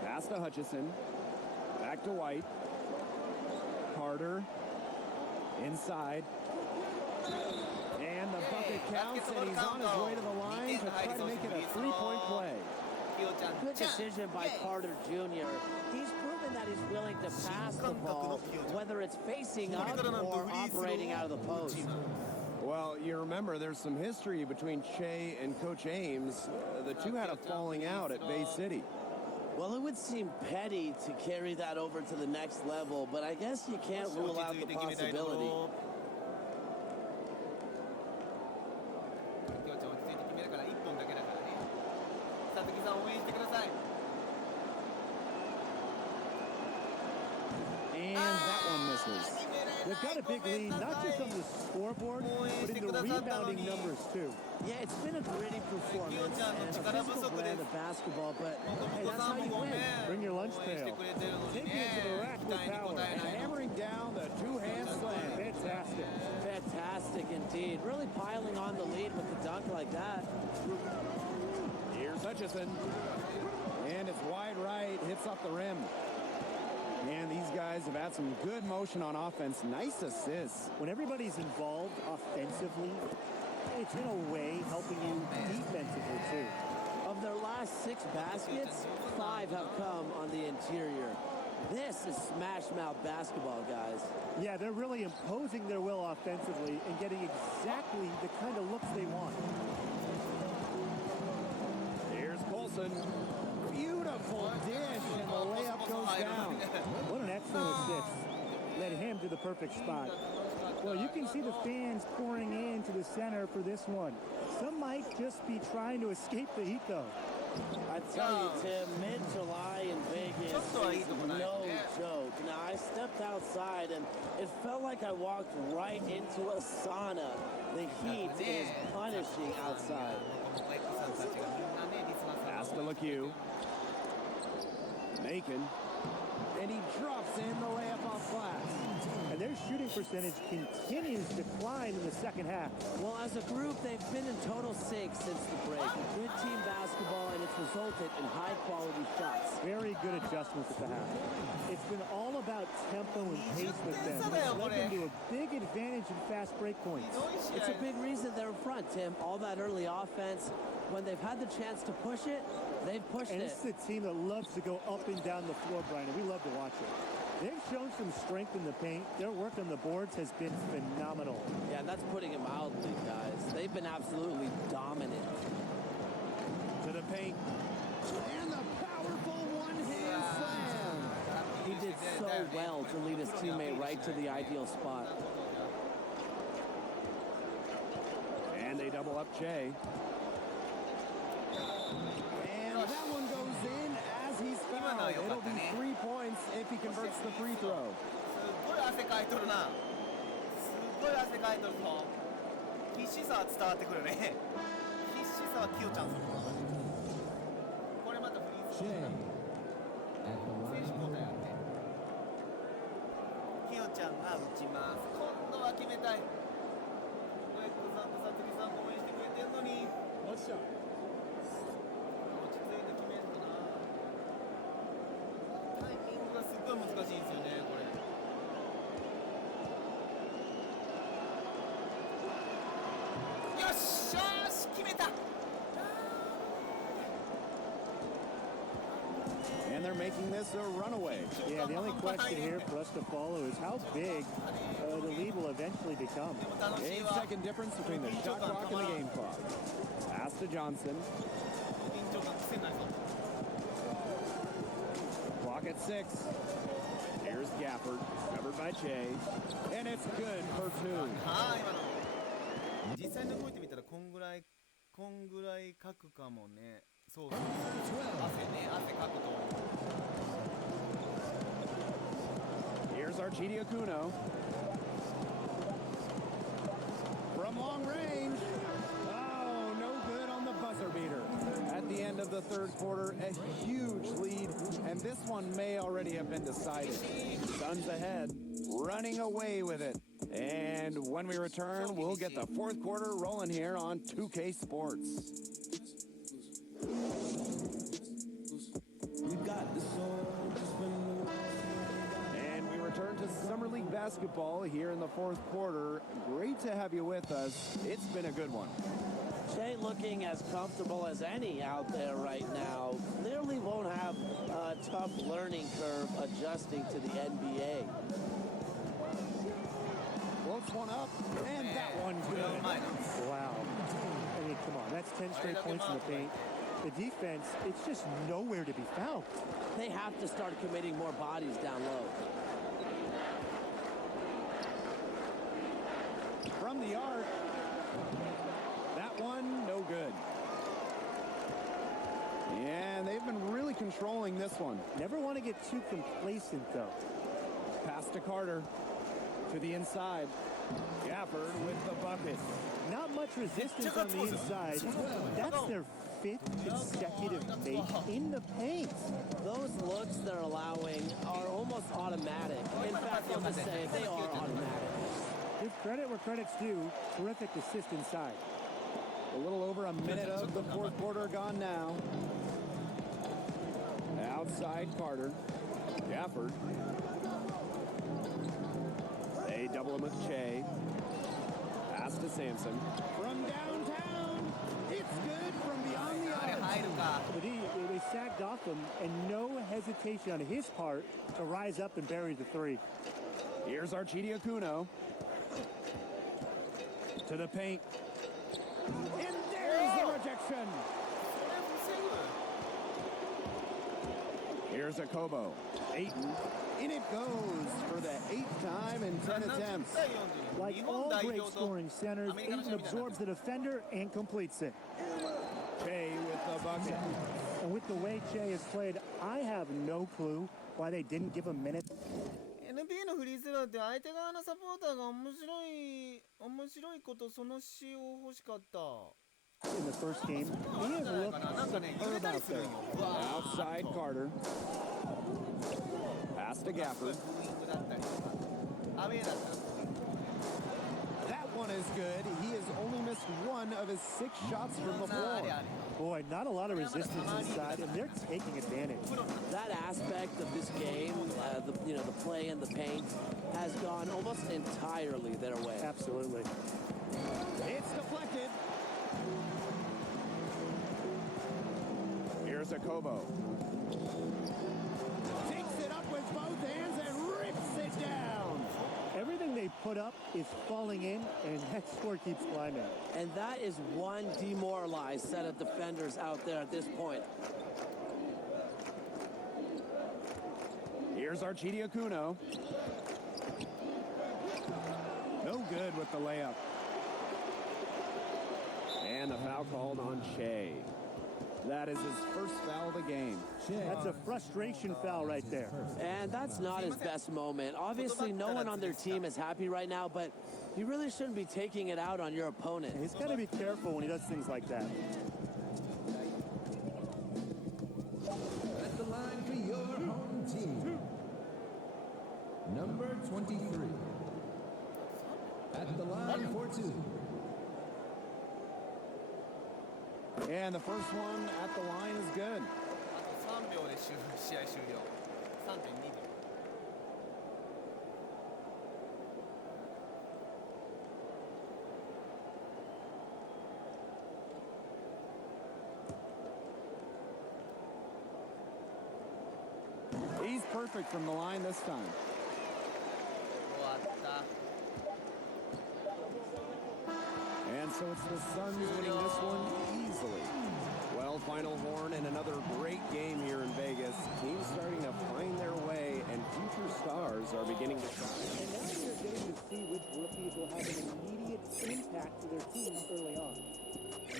Pass to Hutchison. Back to White. Carter. Inside. And the bucket counts, and he's on his way to the line to try to make it a three-point play. Good decision by Carter Jr. He's proven that he's willing to pass the ball, whether it's facing up or operating out of the post. Well, you remember there's some history between Che and Coach Ames. The two had a falling out at Bay City. Well, it would seem petty to carry that over to the next level, but I guess you can't rule out the possibility. And that one misses. They've got a big lead, not just on the scoreboard, but in the rebounding numbers, too. Yeah, it's been a gritty performance and a physical brand of basketball, but hey, that's how you win. Bring your lunch pail. Take it to the rack with power. And hammering down the two-hand slam. Fantastic. Fantastic indeed. Really piling on the lead with the dunk like that. Here's Hutchison. And it's wide right, hits off the rim. And these guys have had some good motion on offense. Nice assists. When everybody's involved offensively, it's in a way helping you defensively, too. Of their last 6 baskets, 5 have come on the interior. This is smash-mouth basketball, guys. Yeah, they're really imposing their will offensively and getting exactly the kind of looks they want. Here's Colson. Beautiful dish, and the layup goes down. What an excellent assist. Led him to the perfect spot. Well, you can see the fans pouring into the center for this one. Some might just be trying to escape the heat, though. I tell you, Tim, mid-July in Vegas is no joke. Now, I stepped outside, and it felt like I walked right into a sauna. The heat is punishing outside. Pass to LeCue. Macon. And he drops in the layup off glass. And their shooting percentage continues to climb in the second half. Well, as a group, they've been in total sync since the break. Good team basketball, and it's resulted in high-quality shots. Very good adjustments at the half. It's been all about tempo and pace with them. It's led them to a big advantage in fast break points. It's a big reason they're in front, Tim. All that early offense. When they've had the chance to push it, they've pushed it. And this is a team that loves to go up and down the floor, Brian, and we love to watch it. They've shown some strength in the paint. Their work on the boards has been phenomenal. Yeah, that's putting it mildly, guys. They've been absolutely dominant. To the paint. And the powerful one-hand slam. He did so well to lead his teammate right to the ideal spot. And they double up Che. And that one goes in as he's fouled. It'll be 3 points if he converts the free throw. すごい汗かいとるな。すごい汗かいとるぞ。必死さは伝わってくるね。必死さはきよちゃんさん。これまたフリースローだ。選手交代あって。きよちゃんが打ちます。今度は決めたい。小江さんとさつきさんも応援してくれてるのに。落ち着いて決めるとな。And they're making this a runaway. Yeah, the only question here for us to follow is how big the lead will eventually become. 8-second difference between the shot clock and the game clock. Pass to Johnson. Clock at 6. Here's Gafford, covered by Che. And it's good for 2. 実際に動いてみたらこんぐらい書くかもね。そうそうそう。汗かくと思う。Here's Archidi Akuno. From long range. Oh, no good on the buzzer beater. At the end of the third quarter, a huge lead, and this one may already have been decided. Suns ahead, running away with it. And when we return, we'll get the fourth quarter rolling here on 2K Sports. And we return to Summer League basketball here in the fourth quarter. Great to have you with us. It's been a good one. Shea looking as comfortable as any out there right now. Clearly won't have a tough learning curve adjusting to the NBA. Floats one up, and that one good. Wow. I mean, come on, that's 10 straight points in the paint. The defense, it's just nowhere to be found. They have to start committing more bodies down low. From the arc. That one, no good. And they've been really controlling this one. Never want to get too complacent, though. Pass to Carter. To the inside. Gafford with the bucket. Not much resistance on the inside. That's their 5th consecutive make in the paint. Those looks they're allowing are almost automatic. In fact, I'll just say they are automatic. Give credit where credit's due. Terrific assist inside. A little over a minute of the fourth quarter gone now. Outside Carter. Gafford. They double him with Che. Pass to Sampson. From downtown. It's good from beyond the arc. But they sagged off him, and no hesitation on his part to rise up and bury the 3. Here's Archidi Akuno. To the paint. And there's the rejection. Here's Akobo. Ayton. In it goes for the 8th time in 10 attempts. Like all great scoring centers, Ayton absorbs the defender and completes it. Che with the bucket. And with the way Che has played, I have no clue why they didn't give him minutes. NBA のフリースローって相手側のサポーターが面白いことその詩を欲しかった。In the first game, he has looked superb out there. Outside Carter. Pass to Gafford. That one is good. He has only missed 1 of his 6 shots from the floor. Boy, not a lot of resistance inside, and they're taking advantage. That aspect of this game, the play in the paint, has gone almost entirely their way. Absolutely. It's deflected. Here's Akobo. Takes it up with both hands and rips it down. Everything they put up is falling in, and that score keeps climbing. And that is one demoralized set of defenders out there at this point. Here's Archidi Akuno. No good with the layup. And the foul called on Che. That is his first foul of the game. That's a frustration foul right there. And that's not his best moment. Obviously, no one on their team is happy right now, but you really shouldn't be taking it out on your opponent. He's got to be careful when he does things like that. At the line for your home team, number 23. At the line for 2. And the first one at the line is good. 3秒で試合終了。3.2 秒。perfect from the line this time. 終わった。 And so it's the Suns winning this one easily. Well, final horn and another great game here in Vegas. Teams starting to find their way, and future stars are beginning to shine. And now you're getting to see which rookies will have an immediate impact to their teams early on.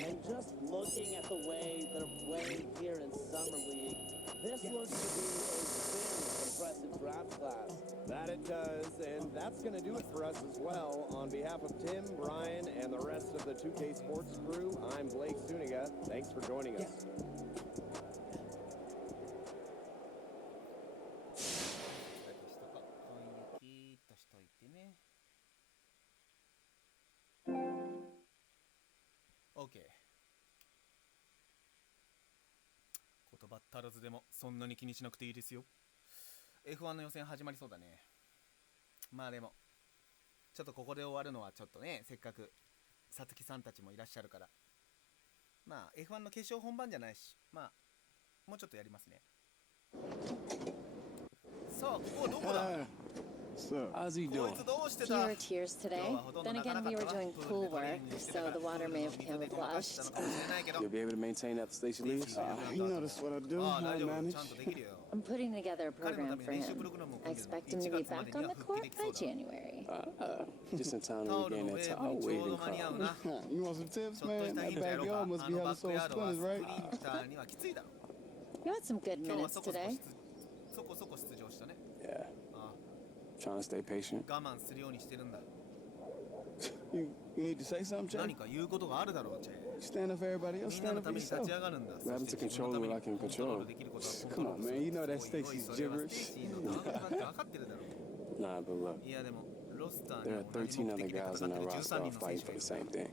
And just looking at the way they're playing here in Summer League, this looks to be a very impressive draft class. That it does, and that's going to do it for us as well. On behalf of Tim, Brian, and the rest of the 2K Sports crew, I'm Blake Suniga. Thanks for joining us. 言葉足らずでもそんなに気にしなくていいですよ。F1 の予選始まりそうだね。まあでもちょっとここで終わるのはちょっとね、せっかくさつきさんたちもいらっしゃるから、まあ F1 の決勝本番じゃないし、まあもうちょっとやりますね。さあここはどこだ。 How's he doing? Fewer tears today. Then again, we were doing pool work, so the water may have camouflaged. You'll be able to maintain that the station leaves? You know that's what I do. I manage. I'm putting together a program for him. I expect him to be back on the court by January. Just in time to regain that tall waving crowd. You want some tips, man? That backyard must be having sore spinners, right? You had some good minutes today. Yeah. Trying to stay patient. 我慢するようにしてるんだ。 You need to say something, Jay? 何か言うことがあるだろう、ジェイ。 Stand up for everybody else. みんな Stand の up た for めに立 yourself. ち上がるんだ。 What happened to controlling what I can control? Come on, man. You know that Stacy's gibberish. Nah, but look. There are 13 other guys on that roster all fighting for the same thing.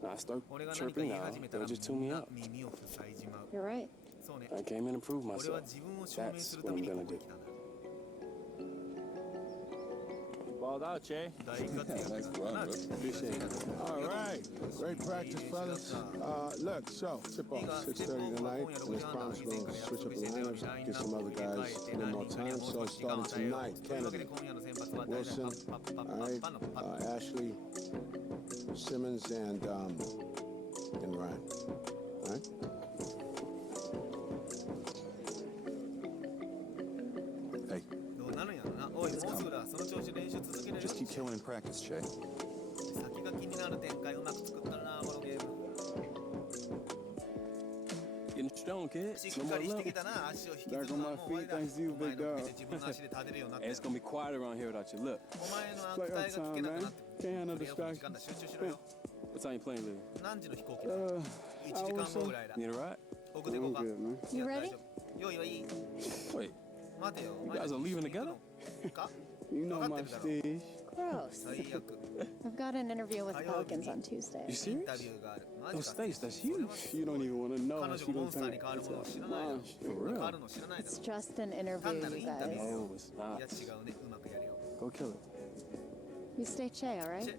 When I start chirping now, they'll just tune me out. You're right. I came in to prove myself. That's what I'm gonna do. Balled out, Jay. Thanks, brother. Appreciate it. All right. Great practice, fellas. Look, so tip off 6:30 tonight. And as promised, we'll switch up the lineups, get some other guys a little more time. So starting tonight, Kennedy, Wilson, all right, Ashley, Simmons, and Ryan. All right? Hey. Just keep killing in practice, Jay. 先が気になる展開うまく作ったな、このゲーム。 Getting strong, kid. しっかりしてきたな、足を引きずるのはもう終わりだ。お前の見て自分の足で立てるようになってる。 It's gonna be quiet around here without you. Look. お前の悪態が聞けなくなってる。プレーオフの時間だ、集中しろよ。 What time you playing, Lily? 何時の飛行機だ ?1 時間後ぐらいだ。 Need a ride? 奥で行こうか。 You ready? 用意はいい。 Wait. 待てよ。 You guys are leaving together? か You know my stage. Gross. 最悪。 I've got an interview with the Pelicans on Tuesday. You インタ serious? ビューがある。マ Oh, ジか。 Stace, that's huge. You don't even want to know 彼 how 女 she がモ gonna ンスター turn. に変わるものを知らないだろ。 For 変わ real. るの知らないだ It's ろ。 just an interview, 単なる you インタビュー guys. よ。 Oh, it's いや not. 違うね。うまくやるよ。 Go kill it. You stay Che, alright? チェ、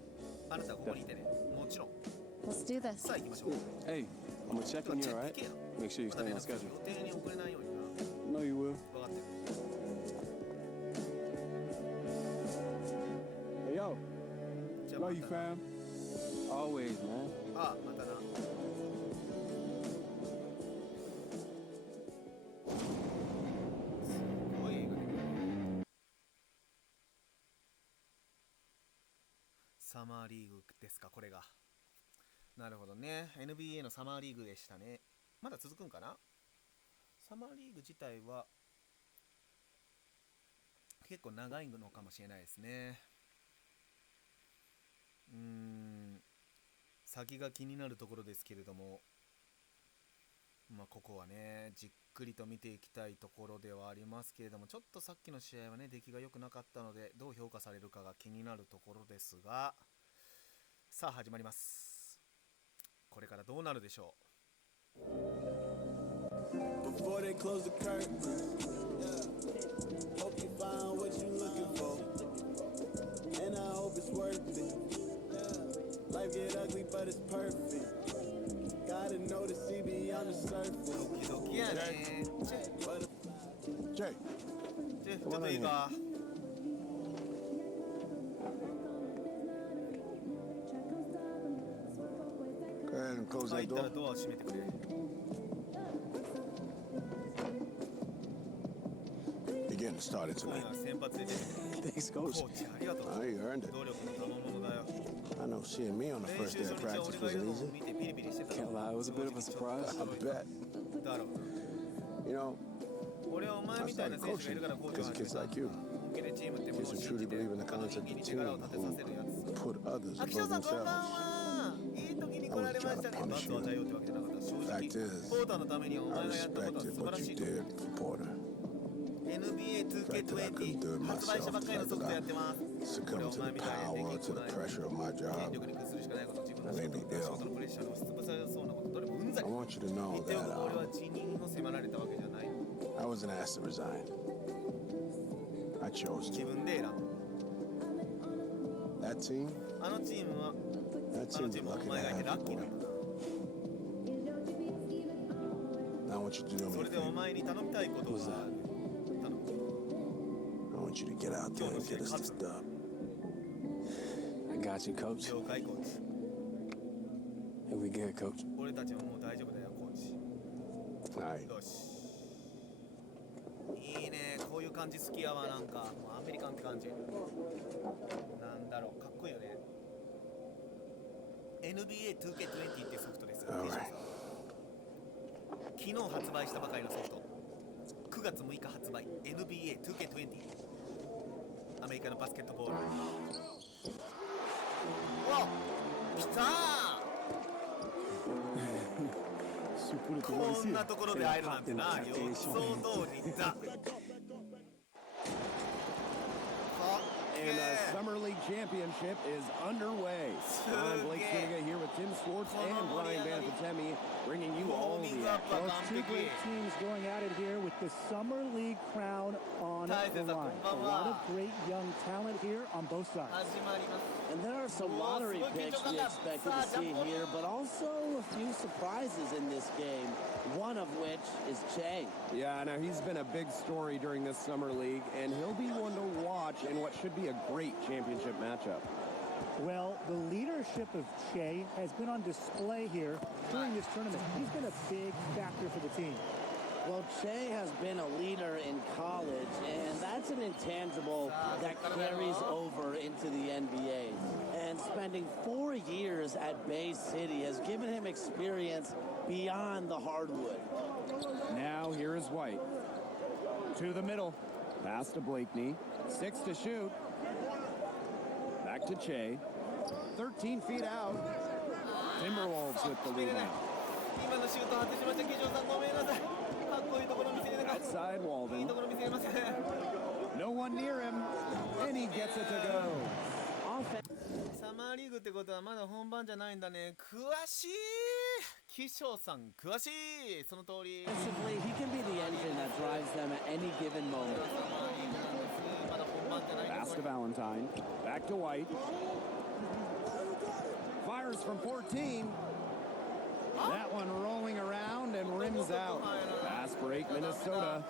あなたはここにいてね。もちろん。 Let's do this. さあ行きましょう。 Hey, I'm gonna check on you, all right? Make sure you また stay 連 on 絡する schedule. 予定に遅れないようにな。 No, you will. 分かってる。 Hey, yo. じゃあ Love ま you, たな。 fam. Always, man. ああ、またな。すごい映画だね。サマーリーグですか、これが。なるほどね。NBA のサマーリーグでしたね。まだ続くんかな。サマーリーグ自体は結構長いのかもしれないですね。先が気になるところですけれども、まあここはね、じっくりと見ていきたいところではありますけれども、ちょっとさっきの試合はね、出来が良くなかったので、どう評価されるかが気になるところですが、さあ始まります。これからどうなるでしょう。 Before they close the curtain, hope you find what you're looking for, and I hope it's worth it. Life get ugly, but it's perfect. Gotta know to see beyond the surface. Doki doki ya ne. Jay, Shay. ちょっといいか。 Go ahead and close 入 that ったら door. ドアを閉めてくれ。 You're getting started 今 tonight. 夜は先発で出てくる。 Thanks, コ coach. ーチありがとう。 Oh, you earned it. 努力の賜物だよ。 I know seeing me on the 練 first 習 day 初 of 日は practice 俺がいる wasn't のを easy. 見てピリピリしてた。 Can't lie, it was a bit of a surprise. I bet. だろう。 You know, 俺はお前 I みたいな started 選手がいるから coaching コーチを because of 始め kids た。 like you. 本気でチームってものを Kids who 信 truly じて believe in the 他の人 concept 間 of に team 力を立てさせるやつ。 who put others 秋田 above さんこんばん themselves. は。いい時に来られましたね。罰を与えようってわけじゃなかった。正直 Fact is, ポーターのためにお I 前がやったことは respected 素晴ら what し you いと思う。 did for Porter. NBA 2K20 発売したばっかりのソフトやってます。これ Succumb お to 前 the みたいに power, で to きっこ the ない。 pressure of my 権 job. 力に屈するしかないこと、自分の That 仕 made me 事、 ill. 仕事のプレッシャーに押しつぶされそうなこと、どれもうんざ I り。 want you to know 言ってお that く、俺は辞任を迫られたわけじゃない。 I wasn't asked to resign. I chose 自 to. 分で選ん That team, だ。あのチームは、 that あ team の was チームはお lucky to 前がいて have ラ you, ッキーだ boy. った。 I want you to do そ me れ a でお favor. 前に頼みたいことがある。頼む。 I want you to get out there and get us this dub. I got you, coach. 了解コーチ。 Here we good, coach. 俺たちはもう大丈夫だよ、コーチ。 All right. よし。いいね、こういう感じ好きやわ、なんか。もうアメリカンって感じ。なんだろう、かっこいいよね。NBA 2K20 っていうソフトです。 All right. 昨日発売したばかりのソフト。9月6日発売。NBA 2K20。アメリカのバスケットボール。うわっ、来たー。こんなところで会えるなんてな、予想通りだ。 And the Summer League Championship is underway. I'm Blake Siniga here with Tim Swartz and Brian Banfatemi, bringing you all the action. Well, it's two great teams going at it here with the Summer League crown on the line. A lot of great young talent here on both sides. 始まります。 And there are some lottery picks we expected to see here, but also a few surprises in this game, one of which is Che. Yeah, now he's been a big story during this Summer League, and he'll be one to watch in what should be a great championship matchup. Well, the leadership of Che has been on display here during this tournament. He's been a big factor for the team. Well, Che has been a leader in college, and that's an intangible that carries over into the NBA. And spending 4 years at Bay City has given him experience beyond the hardwood. Now here is White. To the middle. Pass to Blakeney. 6 to shoot. Back to Che. 13 feet out. Timberwolves with the rebound. 今のシュート外しました。騎乗さんごめんなさい。かっこいいところ見せれなかった。 Outside いい Walden. ところ見せれません。 No one near him. And he gets it to go. サマーリーグってことはまだ本番じゃないんだね。詳しい。騎乗さん詳しい。その通り。 Basically, he can be the engine that drives them at any given moment. サマーリーグなんです。まだ本番じゃないんです Pass to Valentine. Back to White. Fires from 14. That one rolling around and rims out. Fast break, Minnesota.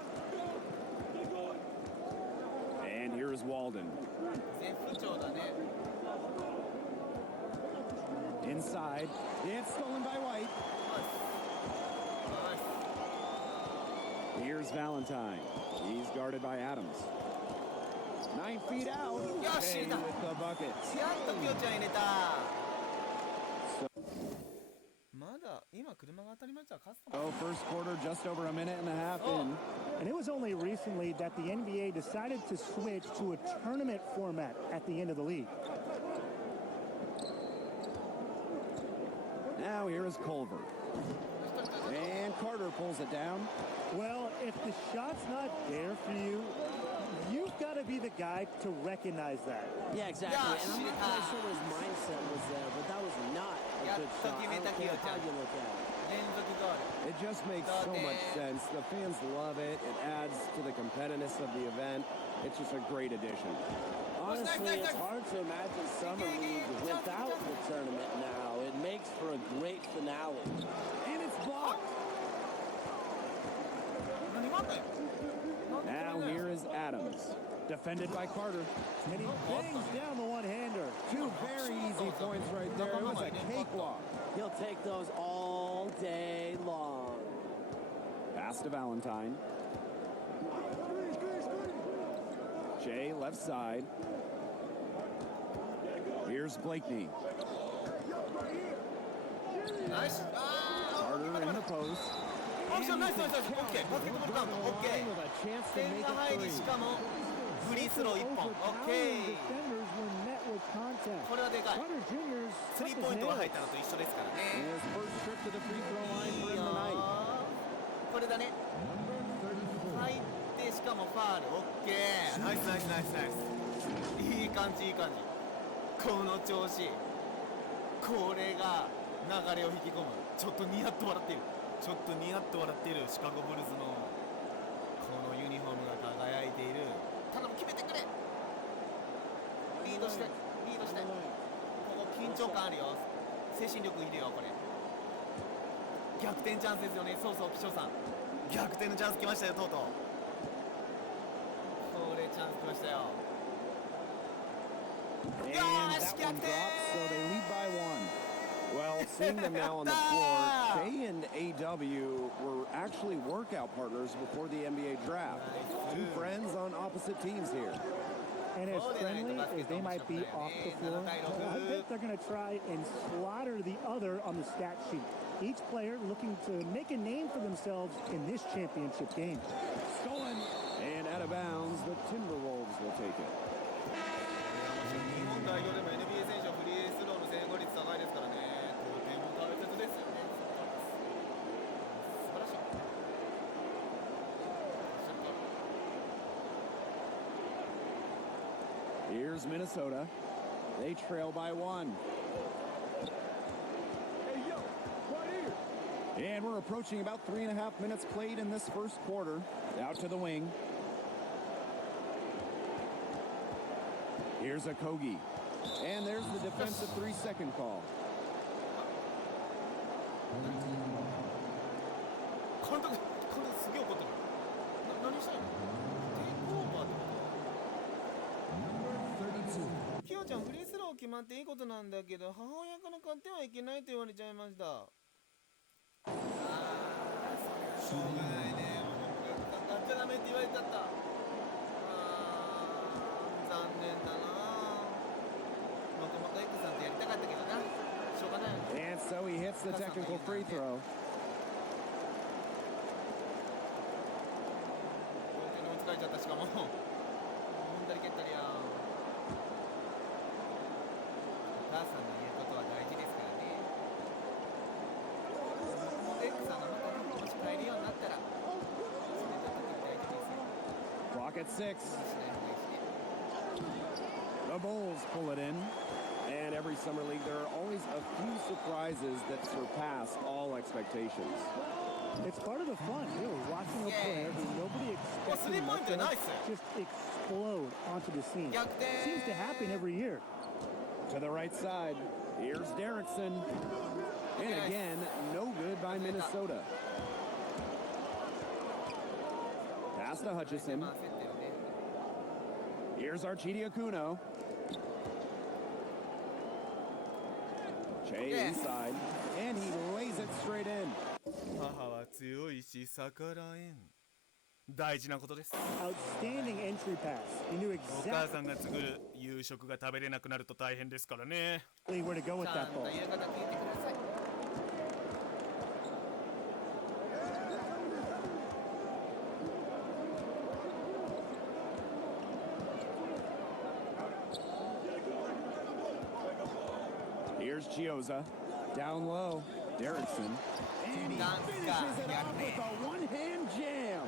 And here's Walden. 絶不調だね。 Inside. It's stolen by White. Here's Valentine. He's guarded by Adams. 9 feet out. Shea with the bucket. やっときよちゃん入れた。まだ今車が当たりました。カスタム。 Oh, first quarter, just over a minute and a half in. And it was only recently that the NBA decided to switch to a tournament format at the end of the league. Now here is Culver. And Carter pulls it down. Well, if the shot's not there for you, you've got to be the guy to recognize that. Yeah, exactly. And I'm not quite sure what his mindset was there, but that was not a good shot. I don't care how you look at it. It just makes so much sense. The fans love it. It adds to the competitiveness of the event. It's just a great addition. Honestly, it's hard to imagine Summer League without the tournament now. It makes for a great finale. And it's blocked. 何があったよ。なん Now here is Adams. Defended by Carter. And he bangs down the one-hander. Two very easy points right there. It was a cakewalk. He'll take those all day long. Pass to Valentine. Jay left side. Here's Blakeney. Nice. Carter in the post. オプションナイスナイスナイス。オッケー。バスケットボールカウント。オッケー。点が入りしかもフリースロー1本。オッケー。これはでかい。スリーポイントが入ったのと一緒ですからね。いいよ。これだね。入ってしかもファール。オッケー。ナイスナイスナイスナイス。いい感じいい感じ。この調子。これが流れを引き込む。ちょっとニヤッと笑っている。ちょっとニヤッと笑っているシカゴブルズのこのユニフォームが輝いている。頼む決めてくれ。リードしてリードして。ここ緊張感あるよ。精神力いるよこれ。逆転チャンスですよね。そうそう岸尾さん逆転のチャンス来ましたよとうとう。これチャンス来ましたよ。And that one drops, so they lead by one. Well, seeing them now on the floor, Jay and AW were actually workout partners before the NBA draft. Two friends on opposite teams here. And as friendly as they might be off the floor, I bet they're going to try and slaughter the other on the stat sheet. Each player looking to make a name for themselves in this championship game. Stolen and out of bounds, the Timberwolves will take it. 日本代表でも NBA 選手はフリースローの成功率高いですからね。とても大切ですよね。素晴らしい。Here's Minnesota. They trail by one. And we're approaching about 3.5 minutes played in this first quarter. Out to the wing. Here's a Kogi. And there's the defensive 3-second call. 監督すげえ怒ってる。何したいの？テイクオーバーってこと？キヨちゃんフリースロー決まっていいことなんだけど母親から買ってはいけないと言われちゃいました。ああ、しょうがないね。買っちゃダメって言われちゃった。ああ、残念だな。もともと X さんってやりたかったけどな。しょうがないよね。 And so he hits the technical free throw. 疲れちゃったしかも踏んだり蹴ったりや。お母さんの言うことは大事ですからね。エックさんがまたもし買えるようになったらそれだけで大丈夫ですよ。 Clock at 6. The Bulls pull it in. And every summer league, there are always a few surprises that surpass all expectations. It's part of the fun, really, watching a player who nobody expected just explode onto the scene. Seems to happen every year. To the right side, here's Derrickson. And again, no good by Minnesota. Pass to Hutchison. Here's Arcidiacono. Jay inside, and he lays it straight in. 母は強いし逆らえん。大事なことです。 Outstanding entry pass. He knew お母さんが作る夕食が食べれなくなると大変ですからね。 exactly where to go with that ball. 言う方聞いてください。Here's Chioza, down low, Derrickson, and he finishes it off with a one-hand jam.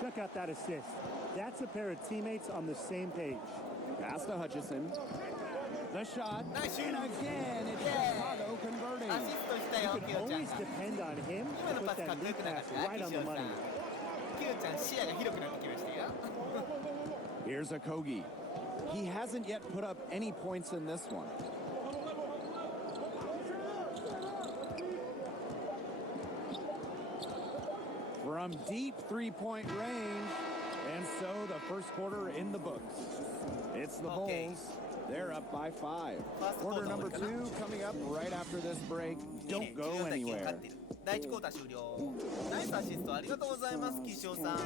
Check out that assist. That's a pair of teammates on the same page. Pass to Hutchison. The shot, and again, it's Chicago converting. You can always depend on him to put that lead pass right on the money. Here's a Kogi. He hasn't yet put up any points in this one. From deep three-point range, And so the first quarter in the books. It's the Bulls. They're up by 5. Quarter number 2 coming up right after this break. Don't go anywhere. 第1クォーター終了。ナイスアシストありがとうございます、キショウさん。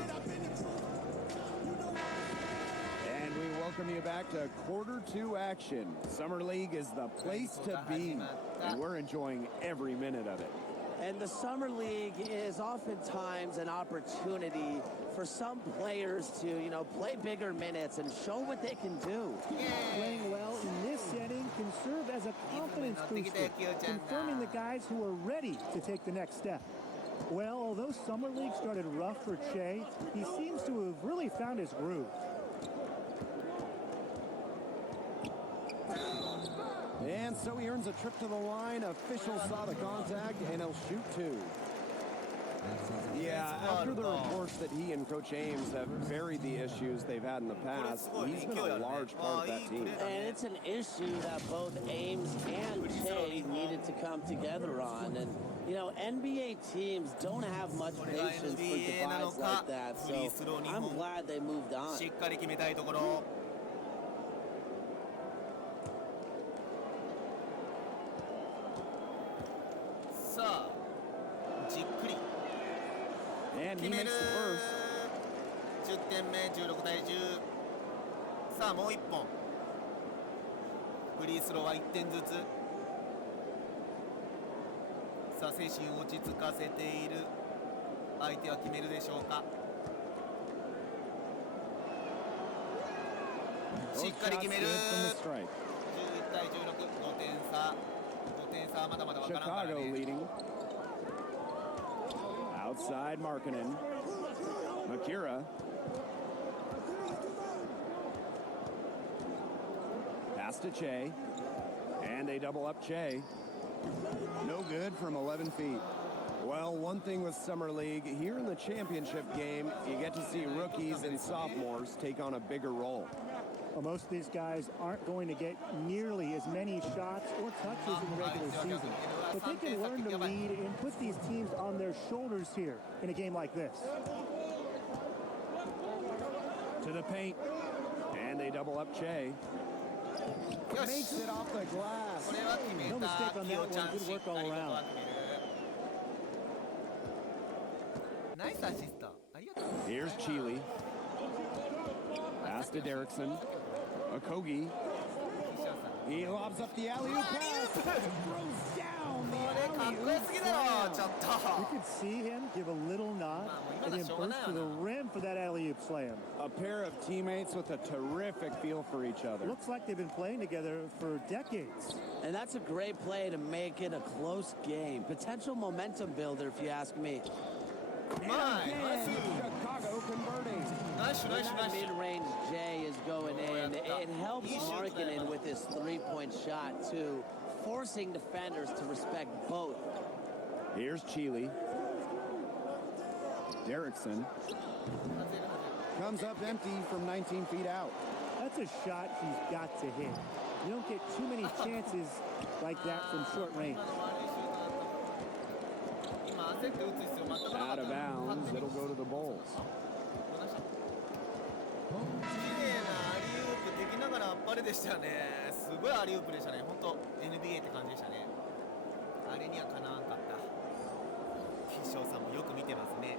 And we welcome you back to quarter 2 action. Summer League is the place to be, and we're enjoying every minute of it. And the Summer League is oftentimes an opportunity for some players to, play bigger minutes and show what they can do. Playing well in this setting can serve as a confidence booster, confirming the guys who are ready to take the next step. Well, although Summer League started rough for Che, he seems to have really found his groove. And so he earns a trip to the line. Officials saw the contact, and he'll shoot 2. Yeah, after the reports that he and Coach Ames have buried the issues they've had in the past, he's been a large part of that team. And it's an issue that both Ames and Che needed to come together on. And, NBA teams don't have much patience for divides like that, so I'm glad they moved on. しっかり決めたいところ。さあ、じっくり And 決 he め makes る the first. 10点目、16対10。さあもう1本。フリースローは1点ずつ。さあ精神を落ち着かせている。相手は決めるでしょうか。しっかり決める。11対16、5点差。5点差はまだまだわからんからね。 Chicago leading. Outside Markkanen. Makira. Pass to Che. And they double up Che. No good from 11 feet. Well, one thing with Summer League, here in the championship game, you get to see rookies and sophomores take on a bigger role. Well, most of these guys aren't going to get nearly as many shots or touches in the regular season. But they can learn to lead and put these teams on their shoulders here in a game like this. To the paint. And they double up Che. Makes it off the glass. No mistake on that one. Good work all around. Nice assist. Here's Chile. Pass to Derrickson. Okogie. He lobs up the alley-oop pass. Throws down the alley-oop. You could see him give a little nod and then burst to the rim for that alley-oop slam. A pair of teammates with a terrific feel for each other. Looks like they've been playing together for decades. And that's a great play to make it a close game. Potential momentum builder, if you ask me. Chicago converting. Nice. Mid-range J is going in. It helps Markkanen with his three-point shot, too, forcing defenders to respect both. Here's Chile. Derrickson. Comes up empty from 19 feet out. That's a shot he's got to hit. You don't get too many chances like that from short range. Out of bounds, it'll go to the Bulls. 綺麗なアリウープできながらあっぱれでしたね。すごいアリウープでしたね。本当 NBA って感じでしたね。あれにはかなわんかった。岸翔さんもよく見てますね。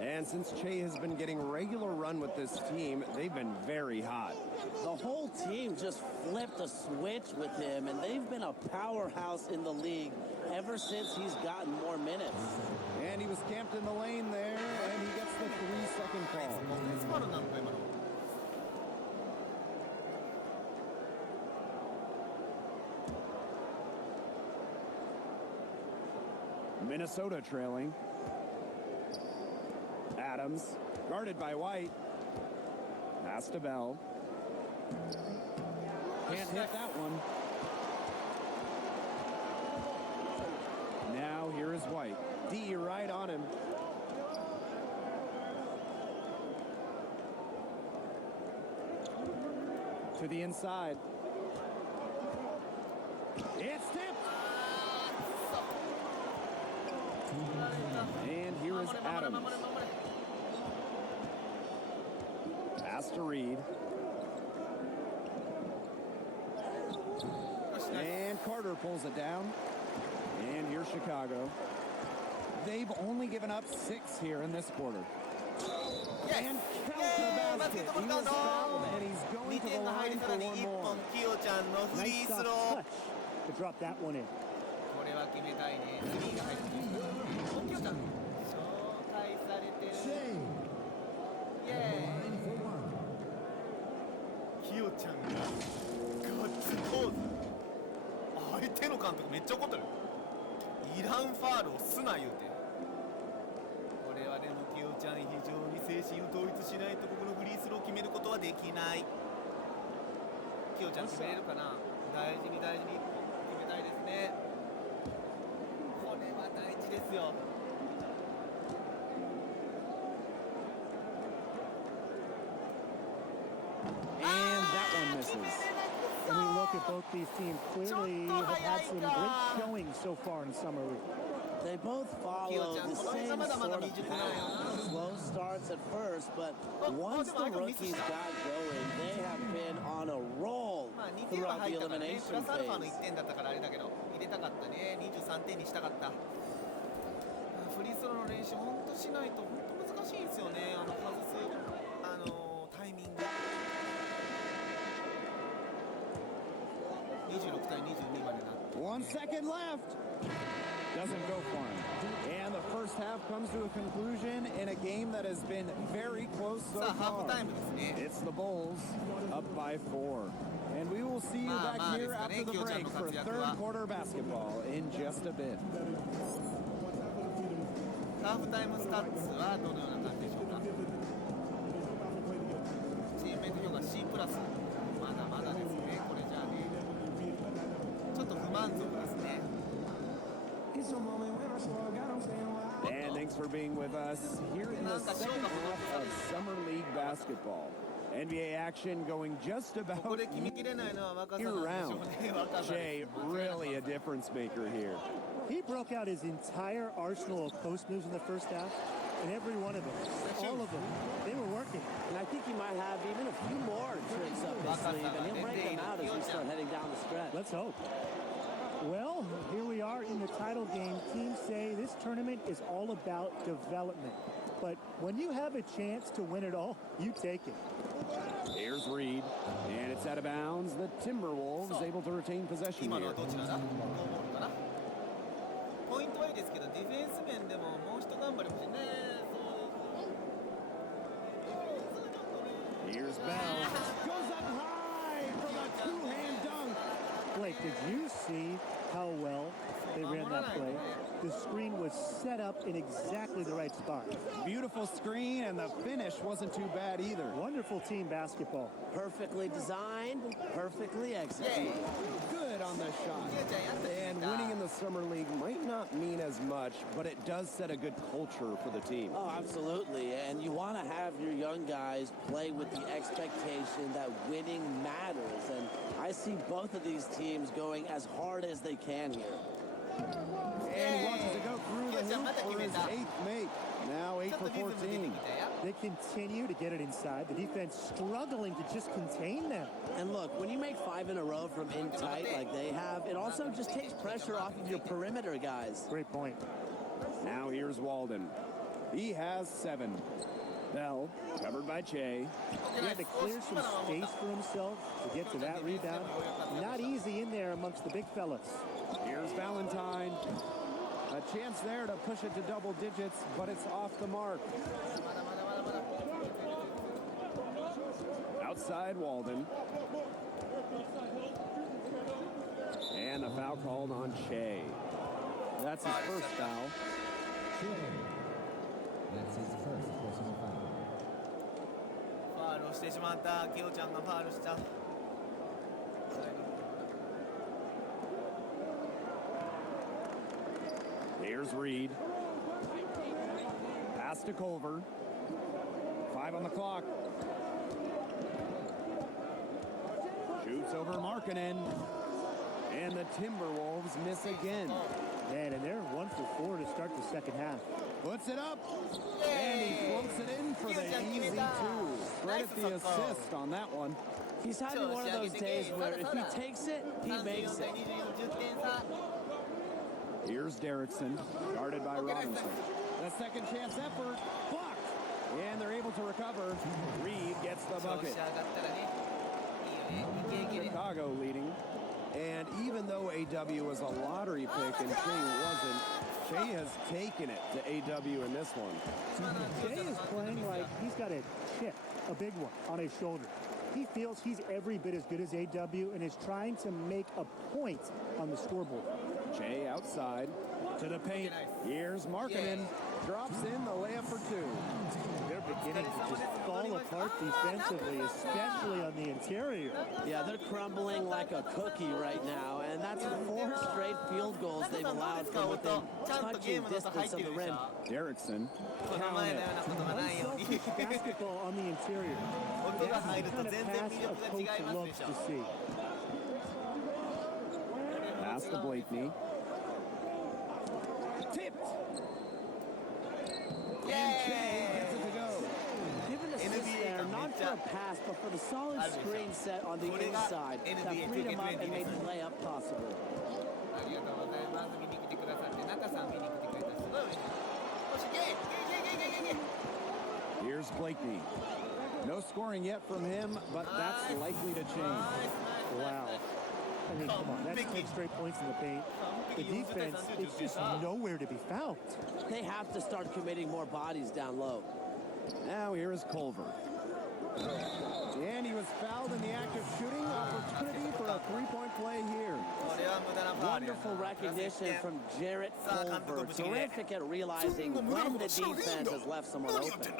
And since Che has been getting regular run with this team, they've been very hot. The whole team just flipped a switch with him, and they've been a powerhouse in the league ever since he's gotten more minutes. And he was camped in the lane there, and he gets the 3-second call. Minnesota trailing. Adams, guarded by White. Pass to Bell. Can't hit that one. Now here is White. D right on him. To the inside. It's tipped. And here is Adams. Pass to Reed. And Carter pulls it down. And here's Chicago. They've only given up 6 here in this quarter. And count the basket. He was fouled, and he's going to the line for one more. Nice soft touch to drop that one in. これは決めたいね。スリーが入ってきた。きよちゃん紹介されてる。イエーイ。きよちゃんがガッツポーズ。相手の監督めっちゃ怒ってる。いらんファールをすな言うて。これはでもきよちゃん非常に精神を統一しないとここのフリースローを決めることはできない。きよちゃん決めれるかな。大事に大事に決めたいですね。これは大事ですよ。And that one misses. When we look at both these teams, clearly have had some great showings so far in Summer League. They both follow the same sort of path. Slow starts at first, but once the rookies got going, they have been on a roll throughout the elimination phase. 1点だったからあれだけど入れたかったね。23点にしたかった。フリースローの練習本当しないと本当難しいんですよね。外すタイミング。26対22までなって。1 second left. Doesn't go for him. And the first half comes to a conclusion in a game that has been very close so far. It's the Bulls up by 4. And we will see you back here after the break for third quarter basketball in just a bit. ハーフタイムスタッツはどのような感じでしょうか。チームメイト評価 C+。まだまだですね。これじゃあね。ちょっと不満足ですね。And thanks for being with us here in the second half of Summer League basketball. NBA action going just about year-round. Jay, really a difference maker here. He broke out his entire arsenal of post moves in the first half, and every one of them, all of them, they were working. And I think he might have even a few more tricks up his sleeve, and he'll break them out as we start heading down the stretch. Let's hope. Well, here we are in the title game. Teams say this tournament is all about development. But when you have a chance to win it all, you take it. Here's Reed, and it's out of bounds. The Timberwolves able to retain possession here. ポイントはいいですけど、ディフェンス面でももう一頑張り欲しいね。Here's Bell. Goes up high for the two-hand dunk. Blake, did you see how well they ran that play? The screen was set up in exactly the right spot. Beautiful screen, and the finish wasn't too bad either. Wonderful team basketball. Perfectly designed, perfectly executed. Good on the shot. And winning in the Summer League might not mean as much, but it does set a good culture for the team. Oh, absolutely. And you want to have your young guys play with the expectation that winning matters. And I see both of these teams going as hard as they can here. And he wants to go through the hoop for his 8th make. Now 8 for 14. They continue to get it inside. The defense struggling to just contain them. And look, when you make 5 in a row from in tight like they have, it also just takes pressure off of your perimeter guys. Great point. Now here's Walden. He has 7. Bell, covered by Che. He had to clear some space for himself to get to that rebound. Not easy in there amongst the big fellas. Here's Valentine. A chance there to push it to double digits, but it's off the mark. Outside Walden. And a foul called on Che. That's his first foul. That's his first personal foul. ファウルをしてしまった。キヨちゃんがファウルした。Here's Reed. Pass to Culver. 5 on the clock. Shoots over Markkanen. And the Timberwolves miss again. Man, and they're 1 for 4 to start the second half. Puts it up, and he floats it in for the easy two. Credit the assist on that one. He's having one of those days where if he takes it, he makes it. Here's Derrickson, guarded by Robinson. The second chance effort, blocked, and they're able to recover. Reed gets the bucket. Chicago leading. And even though AW was a lottery pick and Shea wasn't, Shea has taken it to AW in this one. Shea is playing like he's got a chip, a big one, on his shoulder. He feels he's every bit as good as AW and is trying to make a point on the scoreboard. Shea outside to the paint. Here's Markkanen. Drops in the layup for two. They're beginning to just fall apart defensively, especially on the interior. Yeah, they're crumbling like a cookie right now, and that's 4 straight field goals they've allowed from within touching distance of the rim. Derrickson, count it. Selfish basketball on the interior. That's the kind of pass a coach loves to see. Pass to Blakeney. Tipped. And Shea gets it to go. Give an assist there, not for a pass, but for the solid screen set on the inside that freed him up and made the layup possible. Here's Blakeney. No scoring yet from him, but that's likely to change. Wow. I mean, come on, that's 10 straight points in the paint. The defense, it's just nowhere to be found. They have to start committing more bodies down low. Now here is Culver. And he was fouled in the act of shooting. Opportunity for a three-point play here. Wonderful recognition from Jarrett Culver. Terrific at realizing when the defense has left someone open.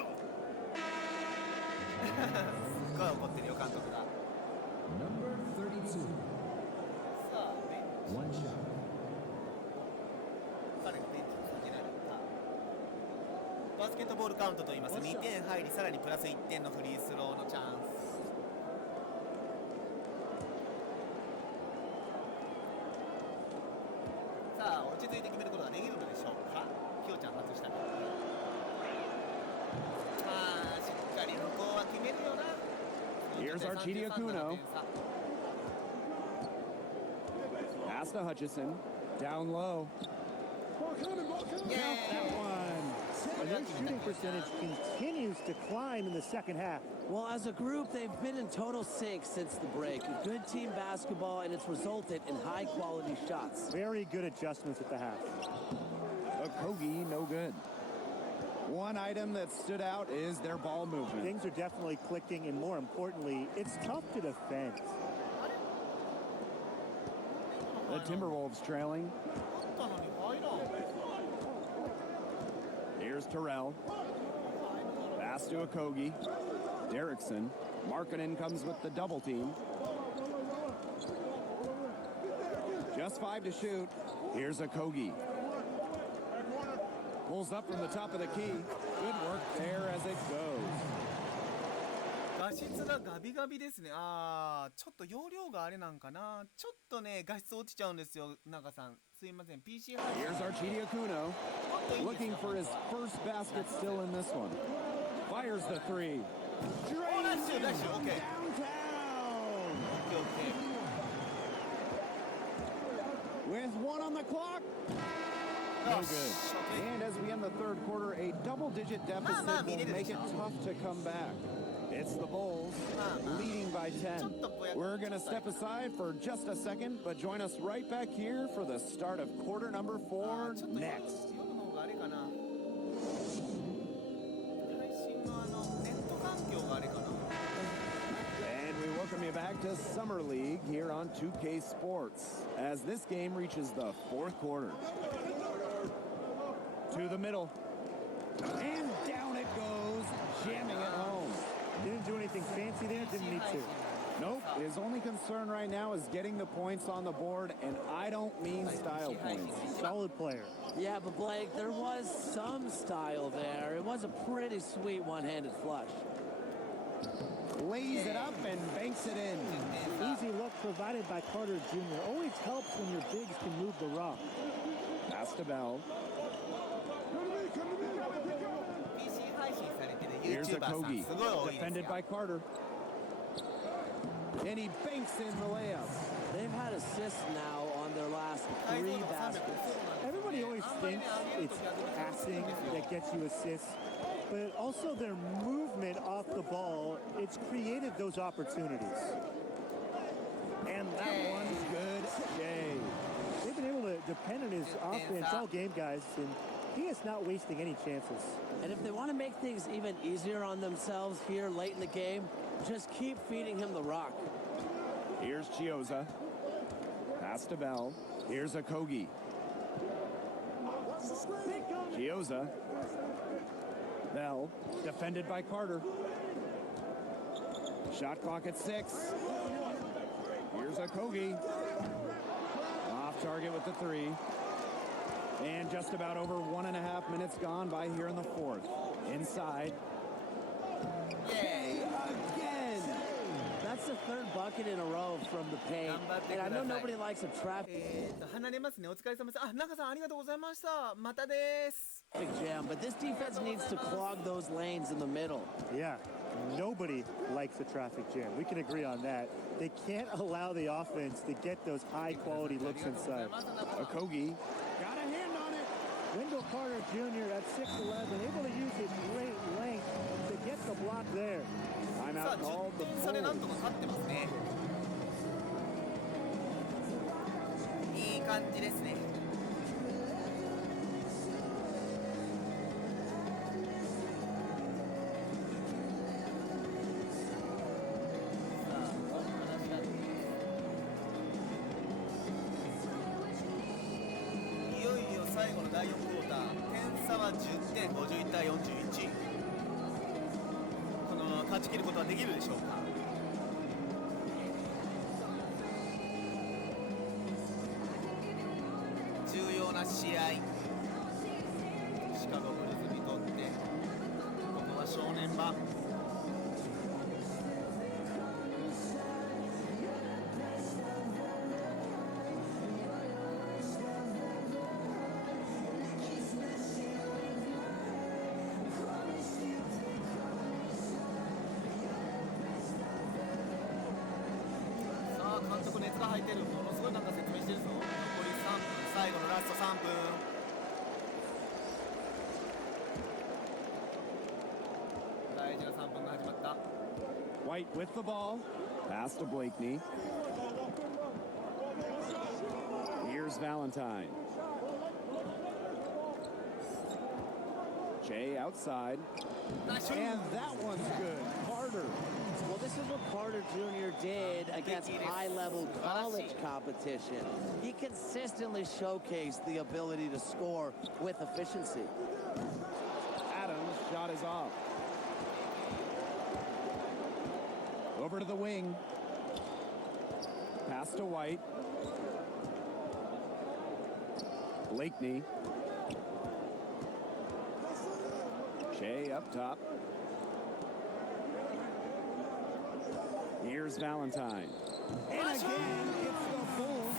Number 32. One shot. バスケットボールカウントと言います。2点入りさらにプラス1点のフリースローのチャンス。さあ落ち着いて決めることができるのでしょうか。きよちゃん外したから。まあしっかり向こうは決めるよな。Here's Archidi Akuno. Pass to Hutchison. Down low. Count that one. And their shooting percentage continues to climb in the second half. Well, as a group, they've been in total sync since the break. Good team basketball, and it's resulted in high-quality shots. Very good adjustments at the half. Okogie, no good. One item that stood out is their ball movement. Things are definitely clicking, and more importantly, it's tough to defend. The Timberwolves trailing. Here's Terrell. Pass to Okogie. Derrickson. Markkanen comes with the double team. Just 5 to shoot. Here's Okogie. Pulls up from the top of the key. Good work there as it goes. 画質がガビガビですね。あー、ちょっと容量があれなんかな。ちょっとね、画質落ちちゃうんですよ、中さん。すいません、PC 配信。 Here's Archidi Akuno. Looking for his first basket still in this one. Fires the three. Drains it downtown. With one on the clock. No good. And as we end the third quarter, a double-digit deficit will make it tough to come back. It's the Bulls, leading by 10. We're going to step aside for just a second, but join us right back here for the start of quarter number 4 next. And we welcome you back to Summer League here on 2K Sports, as this game reaches the fourth quarter. To the middle. And down it goes, jamming it home. Didn't do anything fancy there, didn't need to. Nope, his only concern right now is getting the points on the board, and I don't mean style points. Solid player. Yeah, but Blake, there was some style there. It was a pretty sweet one-handed flush. Lays it up and banks it in. Easy look provided by Carter Jr. Always helps when your bigs can move the rock. Pass to Bell. PC 配信されてる Here's a YouTuber さん Kogi. すごい多いです Defended よ by Carter. And he banks in the layup. They've had assists now on their last 3 baskets. Everybody always thinks it's passing that gets you assists, but also their movement off the ball, it's created those opportunities. And that one's good. Jay. They've been able to depend on his offense all game, guys, and he is not wasting any chances. And if they want to make things even easier on themselves here late in the game, just keep feeding him the rock. Here's Chioza. Pass to Bell. Here's a Kogi. Chioza. Bell, defended by Carter. Shot clock at 6. Here's a Kogi. Off target with the 3. And just about over 1.5 minutes gone by here in the 4th. Inside. Yay! Again! That's the 3rd bucket in a row from the paint. And I know nobody likes a trap. 離れますね。お疲れ様です。あ、中さんありがとうございました。またです。Big jam, but this defense needs to clog those lanes in the middle. Yeah, nobody likes a traffic jam. We can agree on that. They can't allow the offense to get those high-quality looks inside. Okogie got a hand on it. Wendell Carter Jr. at 6'11", able to use his great length to get the block there. Timeout called. The それなんとか勝ってますね。いい感じですね。いよいよ最後の第4クォーター、点差は10点、51対41。このまま勝ち切ることはできるでしょうか。重要な試合、シカゴブルーズにとってここは正念場。監督熱が入ってる。ものすごいなんか説明してるぞ。残り3分、最後のラスト3分。大事な3分が始まった。 White with the ball. Pass to Blakeney. Here's Valentine. Jay outside. And that one's good. Carter. Well, this is what Carter Jr. did against high-level college competition. He consistently showcased the ability to score with efficiency. Adams' shot is off. Over to the wing. Pass to White. Blakeney. Shea up top. Here's Valentine. And again, it's the Bulls.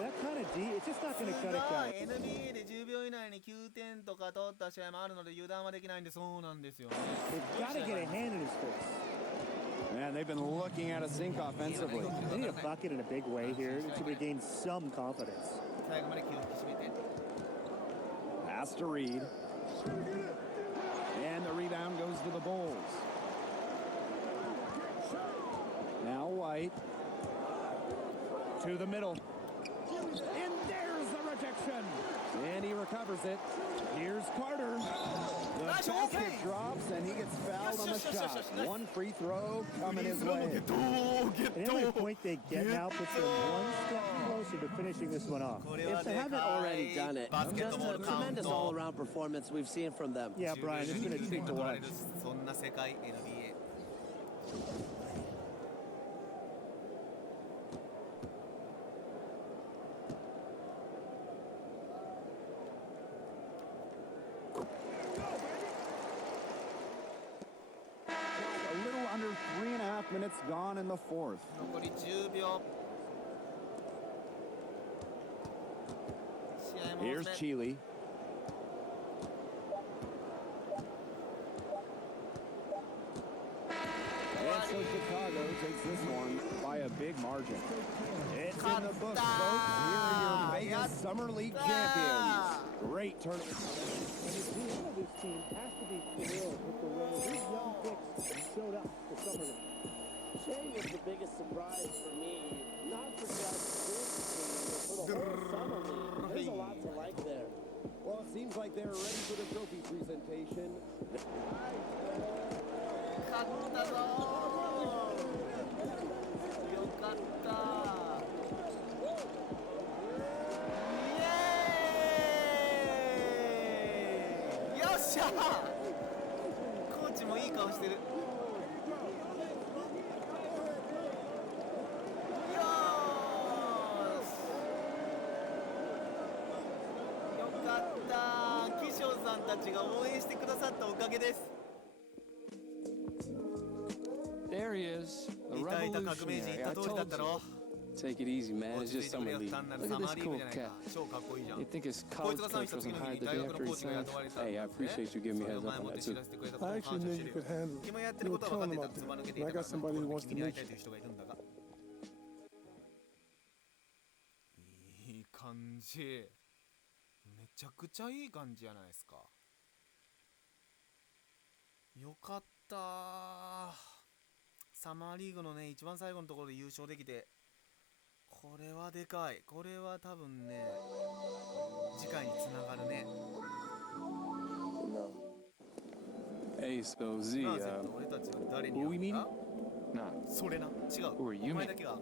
That kind of D, it's just not going to cut it down. NBA で10秒以内に9点とか取った試合もあるので油断はできないんで、そうなんですよね。 They've got to get a hand in his face. Man, they've been looking at a sink offensively. They need a bucket in a big way here to regain some confidence. 最後まで気を引き締めて。 Pass to Reed. And the rebound goes to the Bulls. Now White. To the middle. And there's the rejection. And he recovers it. Here's Carter. The basket drops and he gets fouled on the shot. One free throw coming his way. And every point they get now puts them one step closer to finishing this one off. If they haven't already done it, just a tremendous all-around performance we've seen from them. Yeah, Brian, it's been a treat to watch. そんな世界 NBA。 A little under 3.5 minutes gone in the fourth. 残り10秒。試 Here's Chile. And so Chicago takes this one by a big margin. It's in the books, folks. Here are your Vegas Summer League champions. Great tournament. And the GM of this team has to be thrilled with the way these young picks showed up for Summer League. Shea was the biggest surprise for me, not for just this team, but for the whole Summer League. There's a lot to like there. Well, it seems like they're ready for the trophy presentation. 勝ったぞー。よかったー。イエーイ。よっしゃー。コーチもいい顔してる。よーし。よかったー。キショウさんたちが応援してくださったおかげです。There he is, the いたいた革命児 revolutionary. 言った I 通りだ told った you. ろ。 Take it easy, man. 落 It's ち着 just いてくれ summer よ。 league. 単なる Look サ at マ this ーリーグ cool じゃないか cat. 超かっこいいじゃん。 You think his こい college つがサミ coach ット次 wasn't の日 hired に the 大 day 学 after の he コーチが signed? 雇われたん Hey, だ I よね。 appreciate you giving me a それ heads を up 前も on って that 知 too. らせてくれたこと I を感 actually 謝 knew して you る could よ。 handle 君がやってる you こ were とは分か telling って them た。 out つ there. ば抜けて And い I た got から、 somebody who 心 wants 君 to に会い meet たい you. という人がいるんだが。いい感じ。めちゃくちゃいい感じじゃないですか。よかったー。サマーリーグのね、一番最後のところで優勝できて、これはでかい。これは多分ね、次回につながるね。Hey, so Z, なぜって俺たちは誰に who we 会う meeting? んだ？ Nah. それな。違う。 Who are you お前 meeting? だけが。 Go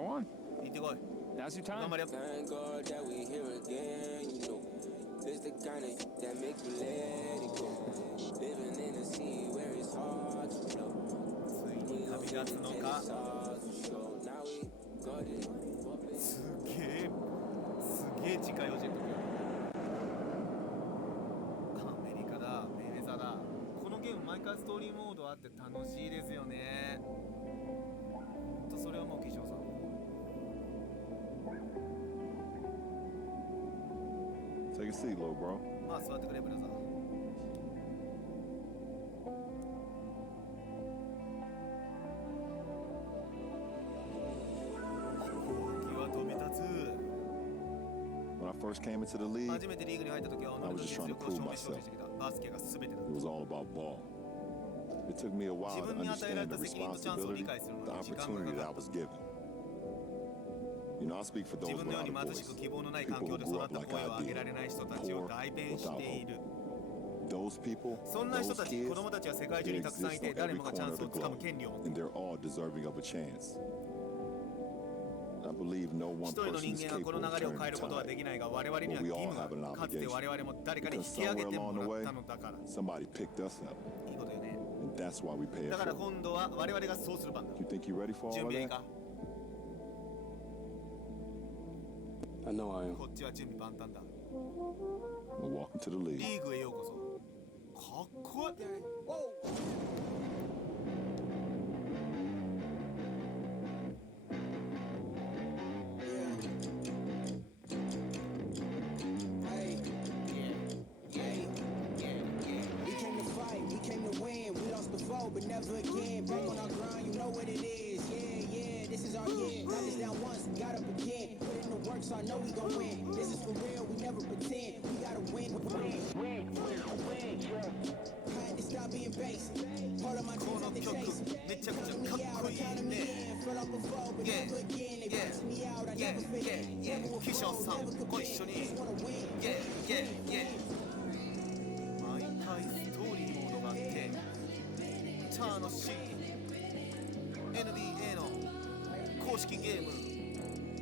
on. 行ってこい。 Now's your 頑 time. 張れよ。 Thank God that we here again, you know. This the kind of that make you let it go. Living in a city where it's hard to flow. ついに旅立つのか。Now we got it. すげえ近いおじいとアメリカだ、メイウェザーだ。このゲーム毎回ストーリーモードあって楽しいですよね。ほんとそれはもう岸尾さん。Take a seat, little bro. まあ座ってくれブラザー。飛行機は飛び立つ。 When I first came into the league, 初めてリーグに入った時は己の実力を証明しようとしてきた。バスケが全てだ。 it was all about ball. It took me a while to 自分に与えられ understand た the 責任とチャンスを理 responsibility, 解する the のに時間が opportunity か that か I っ was given. You know, I speak for た。 those 自分のように without a 貧し voice, く希望のない環 people 境 who で grew 育っ up た like 声を I 上げられ did, ない人たちを poor 代弁している。 those people, そんな人 those たち、 kids, 子供たちは世界中 they にたくさん exist いて、 on 誰 every もがチャ corner ン of ス the をつかむ globe, 権利を持ってい and る。 they're all deserving of a chance. I believe no one 一人の person 人 is 間がこ capable の of 流れを turning 変えることは the で tide. きないが、我々には But we 義 all 務 have an が、かつて obligation. 我々も誰かに引 Because き上げ somewhere ても along the らっ way, たのだから。 somebody picked us up, いいことよね。 and that's why we pay だ it から forward. 今度は我々がそうする番だ。 You think you ready for 準 all of 備はいい that? か？ I know I am. こっちは準備万端だ。 Welcome to the league. リーグへようこそ。かっこいい。We came to fight, we came to win. We lost before, but never again. Back on our grind, you know what it is. Yeah, this is our year. Knocked us down once, we got up again. Put in the work, so I know we gon' win. This is for real, we never pretend. We gotta win. I had to stop being base. Part of my こ dreams の at the 曲 chase. めちゃくちゃ Counting か me っ out, こ I いい counted me ね。 in. Fell off before, but never again. They priced me out, I never fit in. Never will キショ fall, さん never ご could 一緒 win. に Just wanna win. 毎回ストーリーモードがあって楽しい NBA の公式ゲーム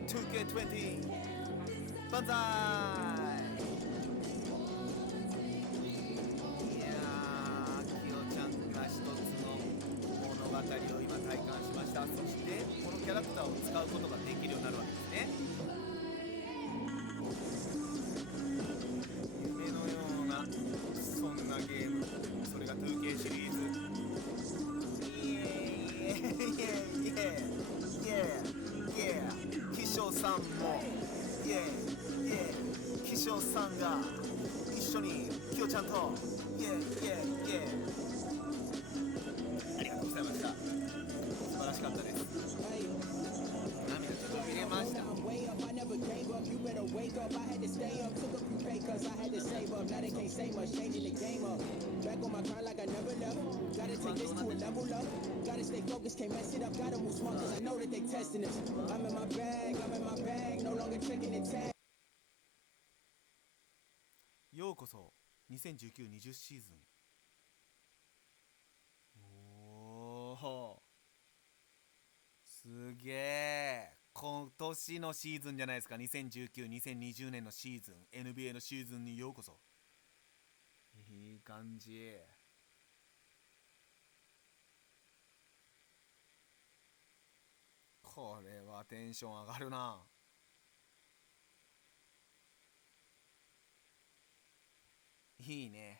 2K20 万歳。いやー、キヨちゃんが一つの物語を今体感しました。そしてこのキャラクターを使うことができるようになるわけですね。夢のようなそんなゲーム、それが 2K シリーズ。イエーイイエーイイエーイイエーイイエーイ、キショさんもイエーイイエーイが一緒にきよちゃんとイエーイイエーイイエーイ、ありがとうございました。素晴らしかったです。涙ちょっと見れました。ようこそ2019-20シーズン。おー、すげえ。今年のシーズンじゃないですか。2019-2020年のシーズン、 NBA のシーズンにようこそ。いい感じ。これはテンション上がるな。いいね。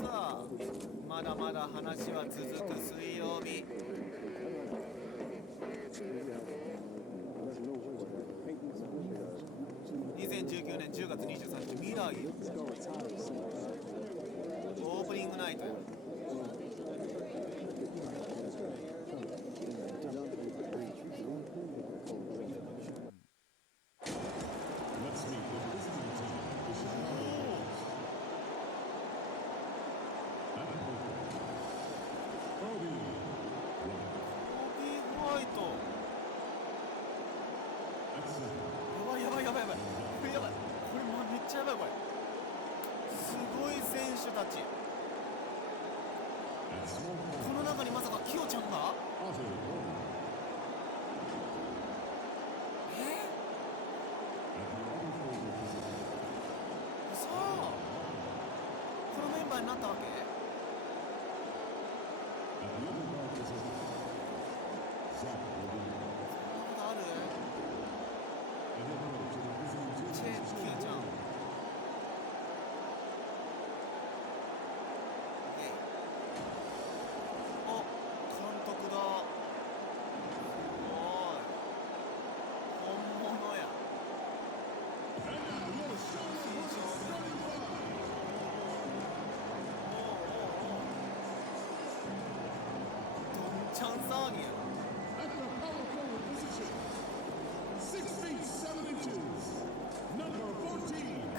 さあ、まだまだ話は続く水曜日。2019年10月23日、未来オープニングナイトや。この中にまさかキヨちゃんが？嘘。このメンバーになったわけ？そんなことある？キヨちゃん。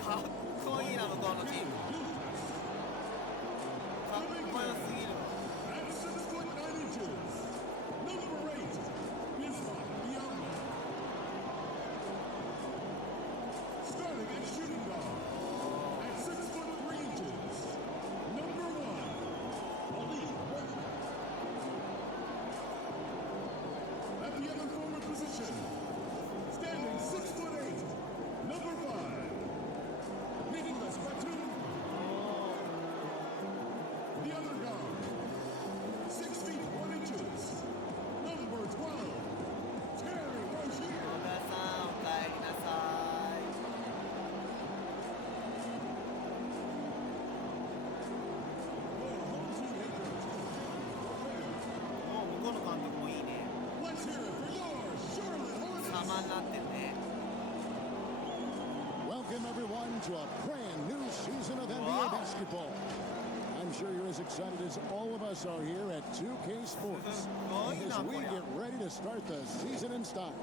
かっこいいな、向こうのチーム。かっこよすぎる。Welcome everyone to a brand new season of NBA basketball. I'm sure you're as excited as all of us are here at 2K Sports as we get ready to start the season in style.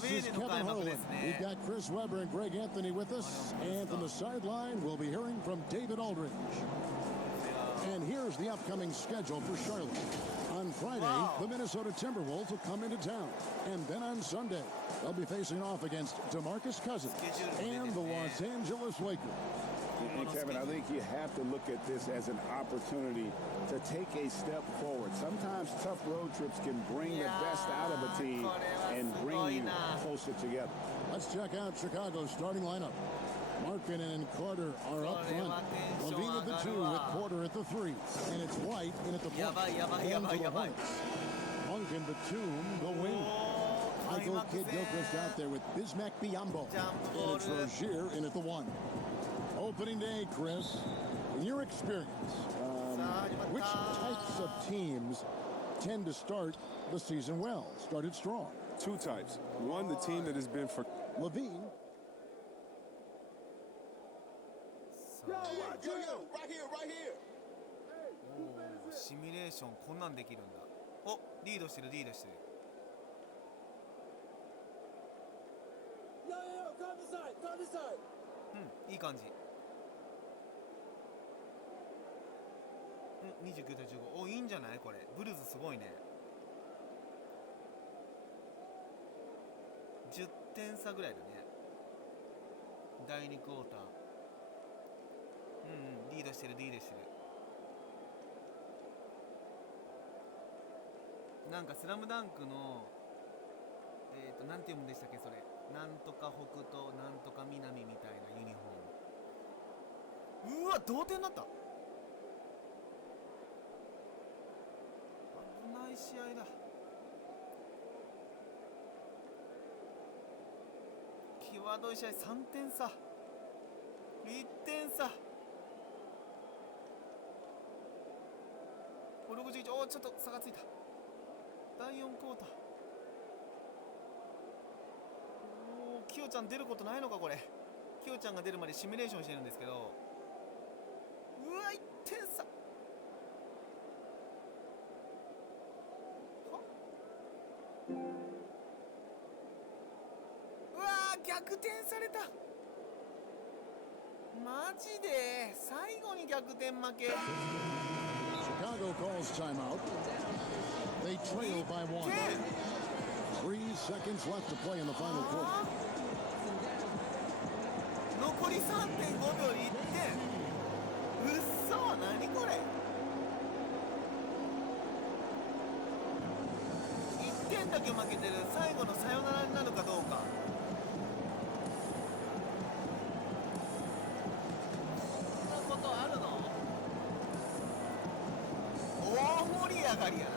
This is Kevin Harlan. We've got Chris Webber and Greg Anthony with us, and from the sideline we'll be hearing from David Aldridge. And here's the upcoming schedule for Charlotte. On Friday, the Minnesota Timberwolves will come into town. And then on Sunday, they'll be facing off against DeMarcus Cousins and the Los Angeles Lakers. And Kevin, I think you have to look at this as an opportunity to take a step forward. Sometimes tough road trips can bring the best out of a team and bring you closer together. Let's check out Chicago's starting lineup. Markin and Carter are up front. Levine at the 2 with Porter at the 3. And it's White in at the 4. Monk and Batum, the wing. Michael Kidd-Gilchrist out there with Bismack Biyombo. And it's Rozier in at the 1. Opening day, Chris, in your experience, which types of teams tend to start the season well, started strong. Two types. One, the team that has been for Levine. Yo, right here. おー、シミュレーションこんなんできるんだ。お、リードしてる。Yo, come this side. うん、いい感じ。うん、29対15。お、いいんじゃないこれ。ブルーズすごいね。10点差ぐらいだね。第2クォーター。うん、リードしてる。なんかスラムダンクのなんて読むんでしたっけそれ。なんとか北となんとか南みたいなユニフォーム。うわ、同点になった。危ない試合だ。際どい試合。3点差、1点差。61。おー、ちょっと差がついた。第4クォーター。おー、きよちゃん出ることないのかこれ。きよちゃんが出るまでシミュレーションしてるんですけど、うわ、1点差。うわー、逆転された。マジで最後に逆転負け。 Chicago calls timeout. They trail by 1. 3 seconds left to play in the final quarter. 残り 3.5 秒で1点。うっそ、何これ。1点だけ負けてる。最後のサヨナラになるかどうか。そんなことあるの。大盛り上がりやな。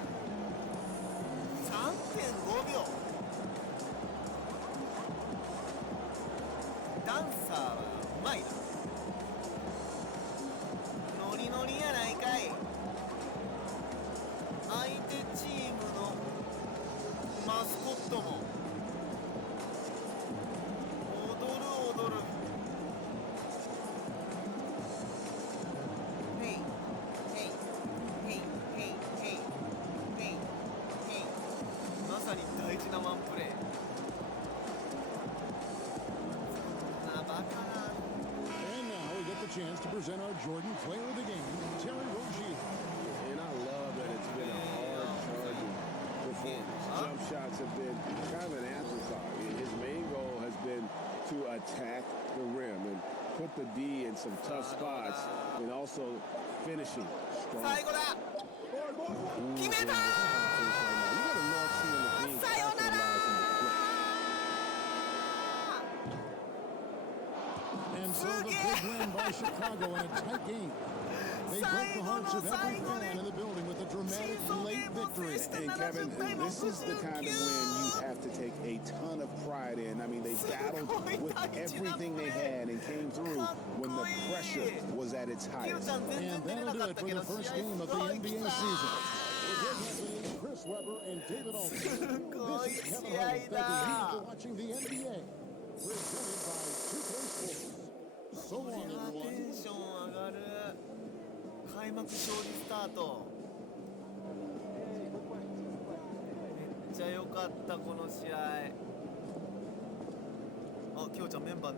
3.5 秒。ダンサーはうまいな。ノリノリやないかい。相手チームのマスコットも踊る。ヘイヘイヘイヘイヘイヘイヘイ。まさに大事なワンプレー。なバカな。 And now we get the chance to present our Jordan player of the game, Terry Rozier. And I love that it's been a hard-charging performance. Jump shots have been kind of an afterthought. His main goal has been to attack the rim and put the D in some tough spots and also finishing strong. 最後だ。決めたー。さよなら。 And so the big win by Chicago in a tight game. They broke the hearts of every fan in the building with a dramatic late victory. And Kevin, this is the kind of win you have to take a ton of pride in. I mean, they battled with everything they had and came through when the pressure was at its highest. And that'll do it for the first game of the NBA season. Chris Webber and David Aldridge. This is Kevin Harlan. Thanking you for watching the NBA. Presented by 2K Sports. So long, テ everyone. ンション上がる。開幕勝利スタート。めっちゃ良かったこの試合。あ、きょうちゃんメンバーっ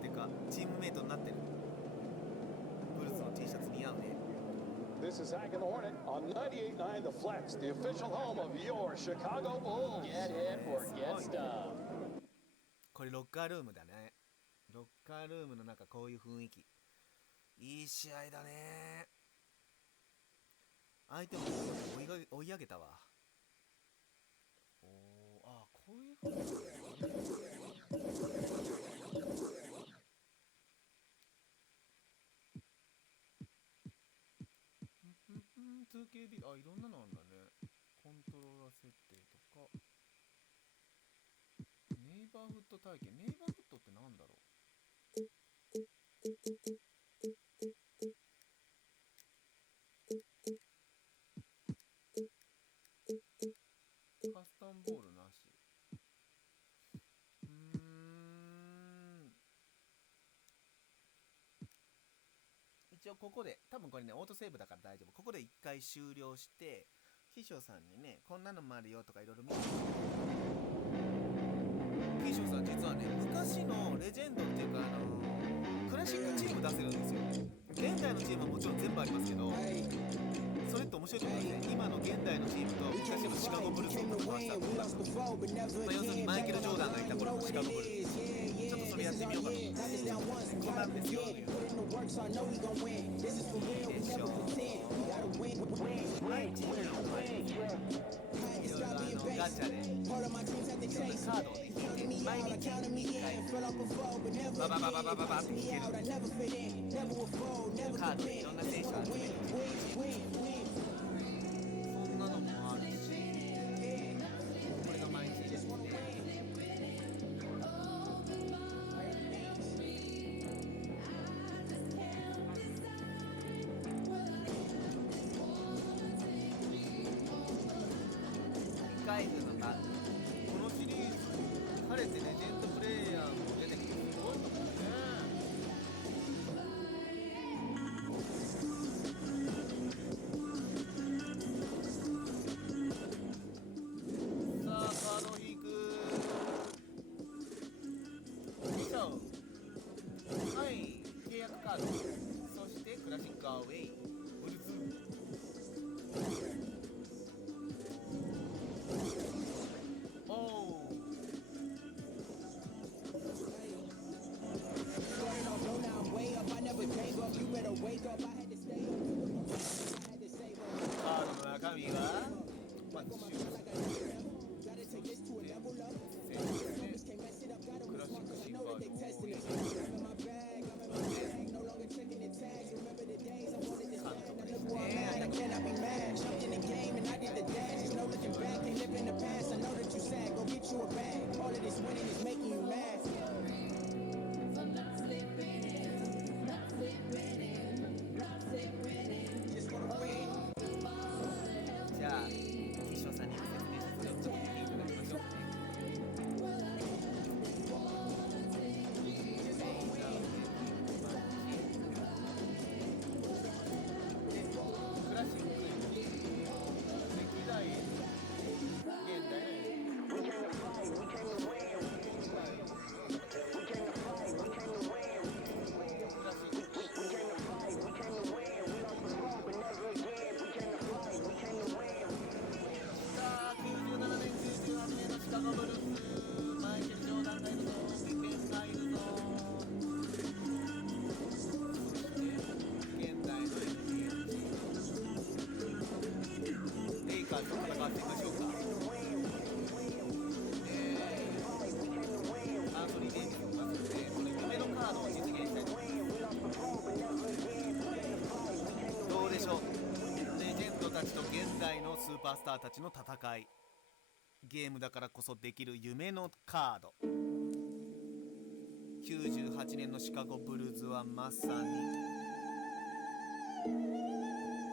ていうかチームメイトになってる。ブルースの T シャツ似合うね。 This is Hack and the Hornet on 98.9 The Flex, the official home of your Chicago Bulls. Get hit or get stubbed. これロッカールームだね。ロッカールームの中こういう雰囲気。いい試合だね。相手も追い上げたわ。おー、あ、こういう風に。2KD、あ、いろんなのあんだね。コントローラー設定とか。ネイバーフット体験。ネイバーフットってなんだろう。タンボールなし。一応ここで、多分これね、オートセーブだから大丈夫。ここで一回終了して、秘書さんにね、こんなのもあるよとかいろいろ見て、秘書さん実はね、昔のレジェンドっていうか、クラシックチーム出せるんですよ。現代のチームはもちろん全部ありますけど、それって面白いと思いますね。今の現代のチームと昔のシカゴブルースを戦わせたとか、要するにマイケル・ジョーダンがいた頃のシカゴブルース、ちょっとそれやってみようかと思って、こんなんですよっていうのいいでしょう。はい、チームいろいろガチャでいろんなカードをね引いて毎日1回バババババババって引けるカードでいろんな選手を集めるそんなのもあるし、これが毎日ですね。回数の数、このシリーズ晴れてレジェンドプレイヤーも出てきてすごいと思うね。さあカードを引く。はい、契約カード、そしてクラシックアウェイウルズカードの中身は、まずシュート、そしてクラシックシンバードじゃあ、秘書さんに説明してちょっと見ていただきましょう。クラシック、歴代、現代シカゴブルース、マイケル・ジョーダンがいるぞ、ピケンがいるぞ。現代の NBA のチーム、レイカーズと戦ってみましょうか。アンソニー・デイビスもいますので、この夢のカードを実現したいと思います。どうでしょう、レジェンドたちと現代のスーパースターたちの戦い。ゲームだからこそできる夢のカード。98年のシカゴブルーズはまさに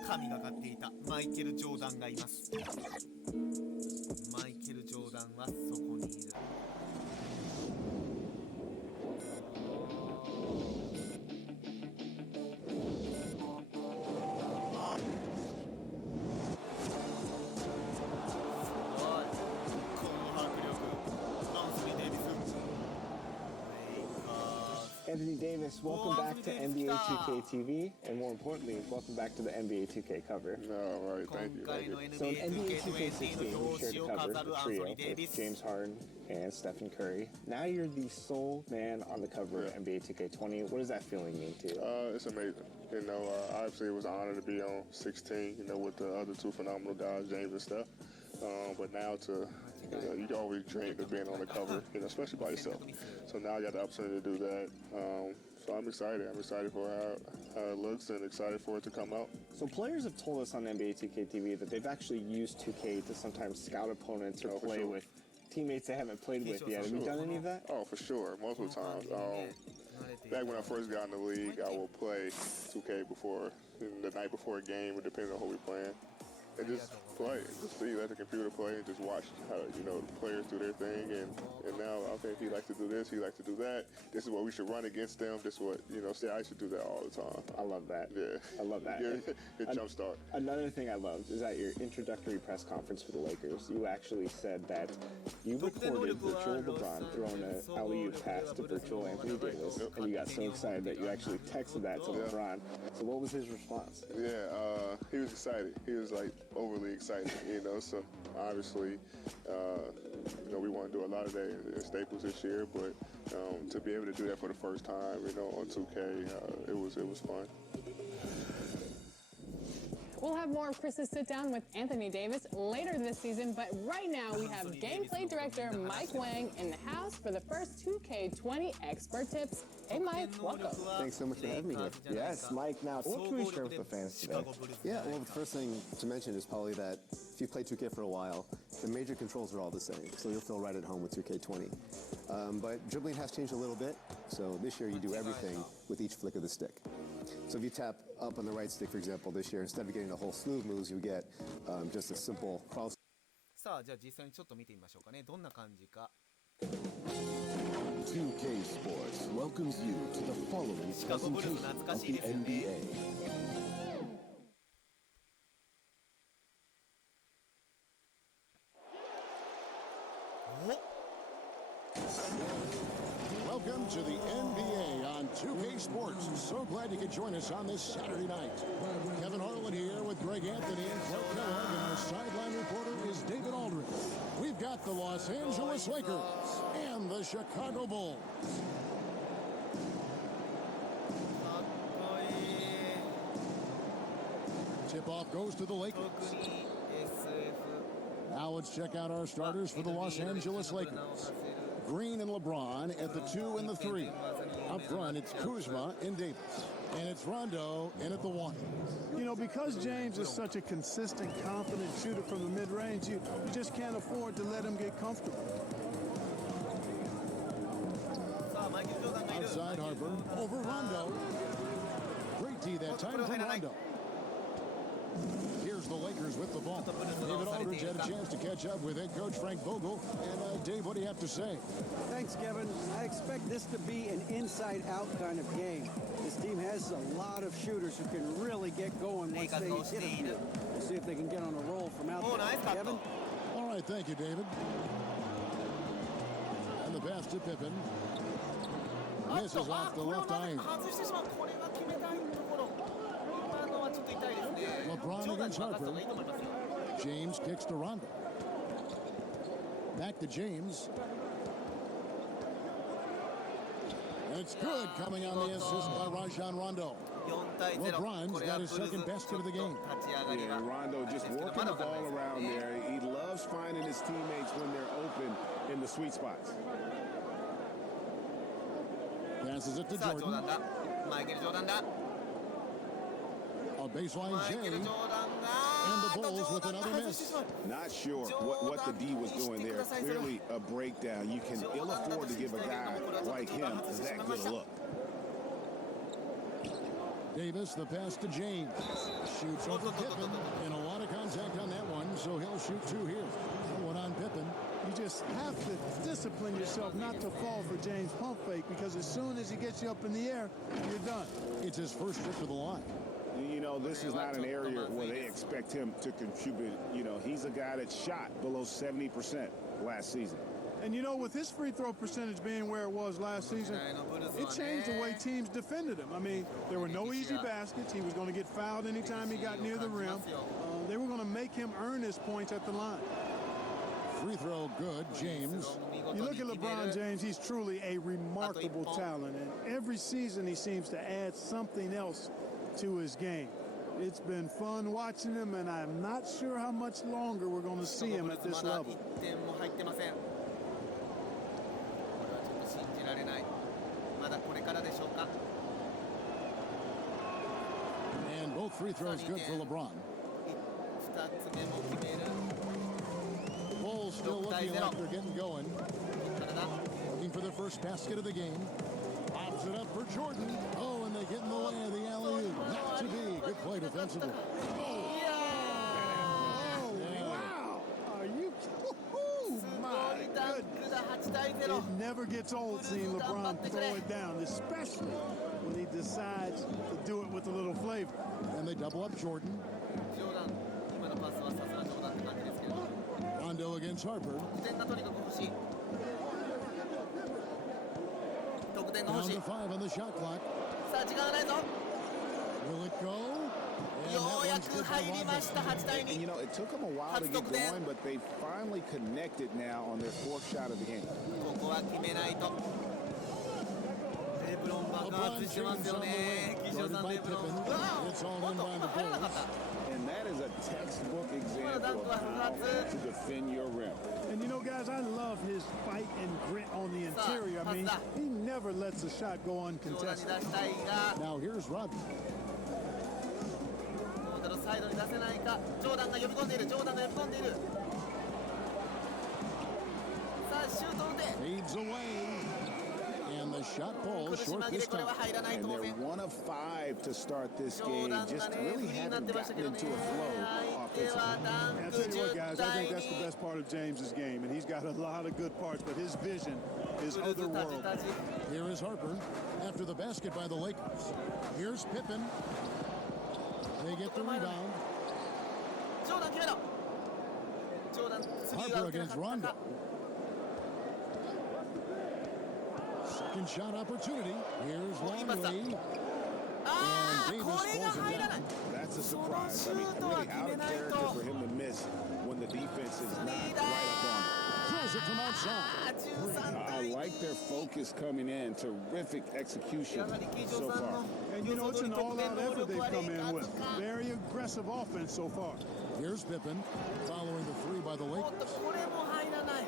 神がかっていたマイケル・ジョーダンがいます。マイケル・ジョーダンはそこにいる。Anthony Davis, welcome back to NBA 2K TV, and more importantly, welcome back to the NBA 2K cover. All right, thank you. So in NBA 2K16, you shared a cover, a trio with James Harden and Stephen Curry. Now you're the sole man on the cover of NBA 2K20. What does that feeling mean to you? It's amazing. You know, obviously it was an honor to be on 16, you know, with the other two phenomenal guys, James and Steph. But now to, you know, you always dreamed of being on the cover, you know, especially by yourself. So now I got the opportunity to do that. So I'm excited. I'm excited for how it looks and excited for it to come out. So players have told us on NBA 2K TV that they've actually used 2K to sometimes scout opponents or play with teammates they haven't played with yet. Have you done any of that? Oh, for sure. Multiple times. Back when I first got in the league, I would play 2K before, the night before a game, depending on who we're playing. And just play, just see let the computer play and just watch how the players do their thing, and now okay, he likes to do this, he likes to do that. This is what we should run against them. This is what say I should do that all the time. I love that. Yeah, I love that. Yeah, it jumpstart. Another thing I loved is at your introductory press conference for the Lakers, you actually said that you recorded virtual LeBron throwing an alley-oop pass to virtual Anthony Davis, and you got so excited that you actually texted that to LeBron. So what was his response? Yeah, he was excited. He was like overly excited, So obviously, we want to do a lot of that in Staples this year, but to be able to do that for the first time, on 2K, it was fun. We'll have more of Chris's sit-down with Anthony Davis later this season, but right now we have gameplay director Mike Wang in the house for the first 2K20 expert tips. Hey Mike, welcome. Thanks so much for having me here. Yes, Mike, now what can we share with the fans today? Yeah, well, the first thing to mention is probably that if you've played 2K for a while, the major controls are all the same, so you'll feel right at home with 2K20. But dribbling has changed a little bit, so this year you do everything with each flick of the stick. So if you tap up on the right stick, for example, this year, instead of getting a whole slew of moves, you get just a simple cross. さあ、じゃあ実際にちょっと見てみましょうかね。どんな感じか。2K Sports welcomes you to the following presentation of the NBA. Welcome to the NBA on 2K Sports. So glad you could join us on this Saturday night. Kevin Harlan here with Greg Anthony and Clark Kellogg, and our sideline reporter is David Aldridge. We've got the Los Angeles Lakers and the Chicago Bulls. Tip-off goes to the Lakers. Now let's check out our starters for the Los Angeles Lakers. Green and LeBron at the 2 and the 3. Up front, it's Kuzma and Davis. And it's Rondo in at the 1. Because James is such a consistent, confident shooter from the mid-range, you just can't afford to let him get comfortable. Outside Harper, over Rondo. Great D that time from Rondo. Here's the Lakers with the ball. David Aldridge had a chance to catch up with head coach Frank Vogel. And Dave, what do you have to say? Thanks, Kevin. I expect this to be an inside-out kind of game. This team has a lot of shooters who can really get going once they hit a few. We'll see if they can get on a roll from out there. Kevin? All right, thank you, David. And the pass to Pippen. Misses off the left iron. LeBron against Harper. James kicks to Rondo. Back to James. And it's good coming on the assist by Rajon Rondo. LeBron's got his second basket of the game. Yeah, Rondo just working the ball around there. He loves finding his teammates when they're open in the sweet spots. Passes it to Jordan. A baseline J. And the Bulls with another miss. Not sure what the D was doing there. Clearly a breakdown. You can ill afford to give a guy like him that good a look. Davis, the pass to James. Shoots over Pippen. And a lot of contact on that one, so he'll shoot 2 here. One on Pippen. You just have to discipline yourself not to fall for James' pump fake, because as soon as he gets you up in the air, you're done. It's his first trip to the line. This is not an area where they expect him to contribute. He's a guy that shot below 70% last season. And with his free throw percentage being where it was last season, it changed the way teams defended him. I mean, there were no easy baskets. He was going to get fouled anytime he got near the rim. They were going to make him earn his points at the line. Free throw good, James. You look at LeBron James, he's truly a remarkable talent. And every season he seems to add something else to his game. It's been fun watching him, and I'm not sure how much longer we're going to see him at this level. And both free throws good for LeBron. Bulls still looking like they're getting going. Looking for their first basket of the game. Pops it up for Jordan. Oh, and they get in the way of the alley-oop. Not to be. Good play defensively. Oh, It never gets old seeing LeBron throw it down, especially when he decides to do it with a little flavor. And they double up Jordan. ジョーダン、今のパスはさすがジョーダンって感じですけど。 Rondo against Harper. 得点がとにかく欲しい。得点が Down 欲しい。 to 5 on the shot clock. さあ時間がないぞ。 Will it go? ようやく入りました8対 And 2。 you know, it took them a while to get going, but they finally connected now on their fourth shot of the game. ここは決めないと。レブロン爆発してますよね。岸尾さんレブロン。うわあ、おっと今入らなかった。 And that is a textbook example of how to defend your rim. And you know, guys, I love his fight and grit on the interior. I mean, he never lets a shot go ジョーダンに uncontested. 出したいが。 Now here's Rodman. どうだろう、サイドに出せないか。ジョーダンが呼び込んでいる。ジョーダンが呼び込んでいる。さあシュート打て。 Fades away. And the shot 苦 falls し short 紛れ this これは time. 入らない And 当 they're 然。 1 of 5 to start this ジョー game. ダンが Just ね、 really フリーになっ haven't てましたけ gotten どね。 into a flow 相手は offensively. ダン And ク I'll tell you what, 10 guys, I 対 think that's the 2。 best part of James's game, and he's got a lot of good parts, but his vision is ブルーズタジ otherworldly. タジ。 Here is Harper after the basket by the Lakers. Here's Pippen. They get the rebound. ジョーダン決めろ。ジョーダンスリーが Harper 打てな against かった Rondo. か。 Second shot opportunity. Here's もう今さ。 Longley. ああ、 And こ Davis れが pulls it 入らない。 down. That's a その surprise. シ I ュ mean, ートは really 決 out め of ない character と。 for him to miss when the defense is not リー right ダ up Throws it from outside. ー。13 on him. I 対 like their focus coming in. Terrific execution やはり岸 so 尾さん far. の And you 予 know, 想 it's 通り an 得点 all-out 能 effort 力 they've は come in レイカー with. ズか。 Very aggressive offense so far. Here's Pippen following the three by the おっと Lakers. これも入らない。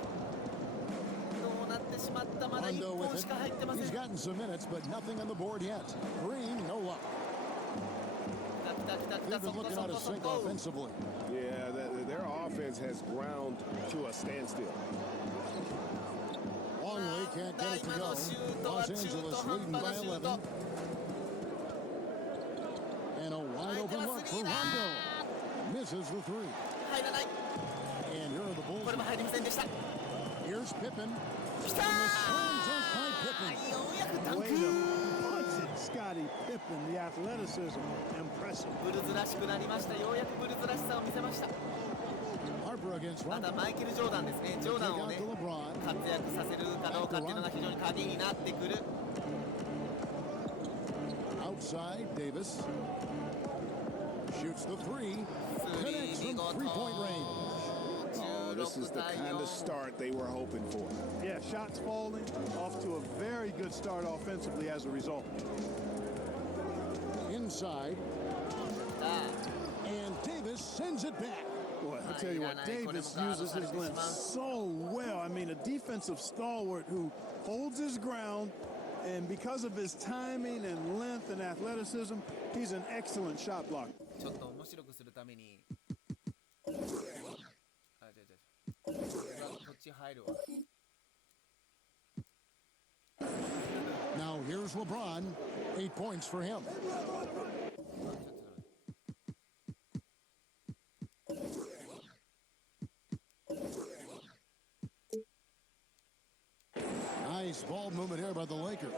どうなってしまった。まだ1 Rondo with 本 it. しか入ってません。 He's gotten some minutes, but nothing on the board yet. Green, no luck. 来た来た来 They've た。そ been こ looking そ out こ of そ sync こ。 offensively. Yeah, their offense has ground to a standstill. Longley can't get it to go. Los Angeles leading by 11. And a wide open look for Rondo. Misses the three. 入らない。 And here are the こ Bulls. れも入りませんでした。 Here's Pippen. 来た And the slam dunk by Pippen. ようやくダン Way ク。 to punch it, Scottie Pippen. The athleticism, impressive. ブルズらしくなりました。ようやくブルズらしさを見せました。 Harper against ただ Rondo. マイケル・ジョーダンですね。ジョーダンを Take ね out to LeBron. 活躍させるかどうかっていうのが非常に鍵になってくる。 Outside, Davis. Shoots the three. スリ Connects ー見 from 事。 three-point range. Oh, this is 16 the 対 kind 4 of。start they were hoping for. Yeah, shots falling, off to a very good start offensively as a result. Inside. And Davis sends it back. Boy, I tell you what, Davis uses his length so well. I mean, a defensive stalwart who holds his ground, and because of his timing and length and athleticism, he's an excellent shot blocker. ちょっと面白くするために。あ、違う違う。こっち入るわ。 Now here's LeBron. 8 points for him. Nice ball movement here by the Lakers.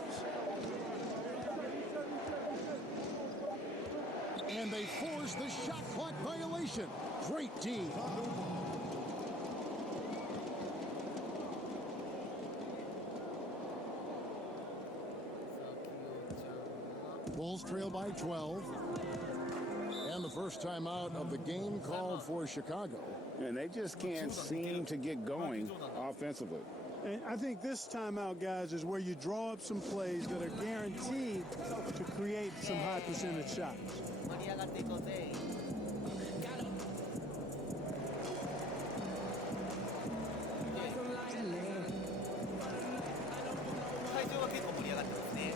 And they force the shot clock violation. Great D. Bulls trail by 12. And the first time out of the game called for Chicago. And they just can't seem to get going offensively. And I think this timeout, guys, is where you draw up some plays that are guaranteed to create some high percentage shots. 盛り上がっていこうぜ。会場は結構盛り上がってますね。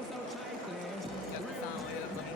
お客さんを選ぶに。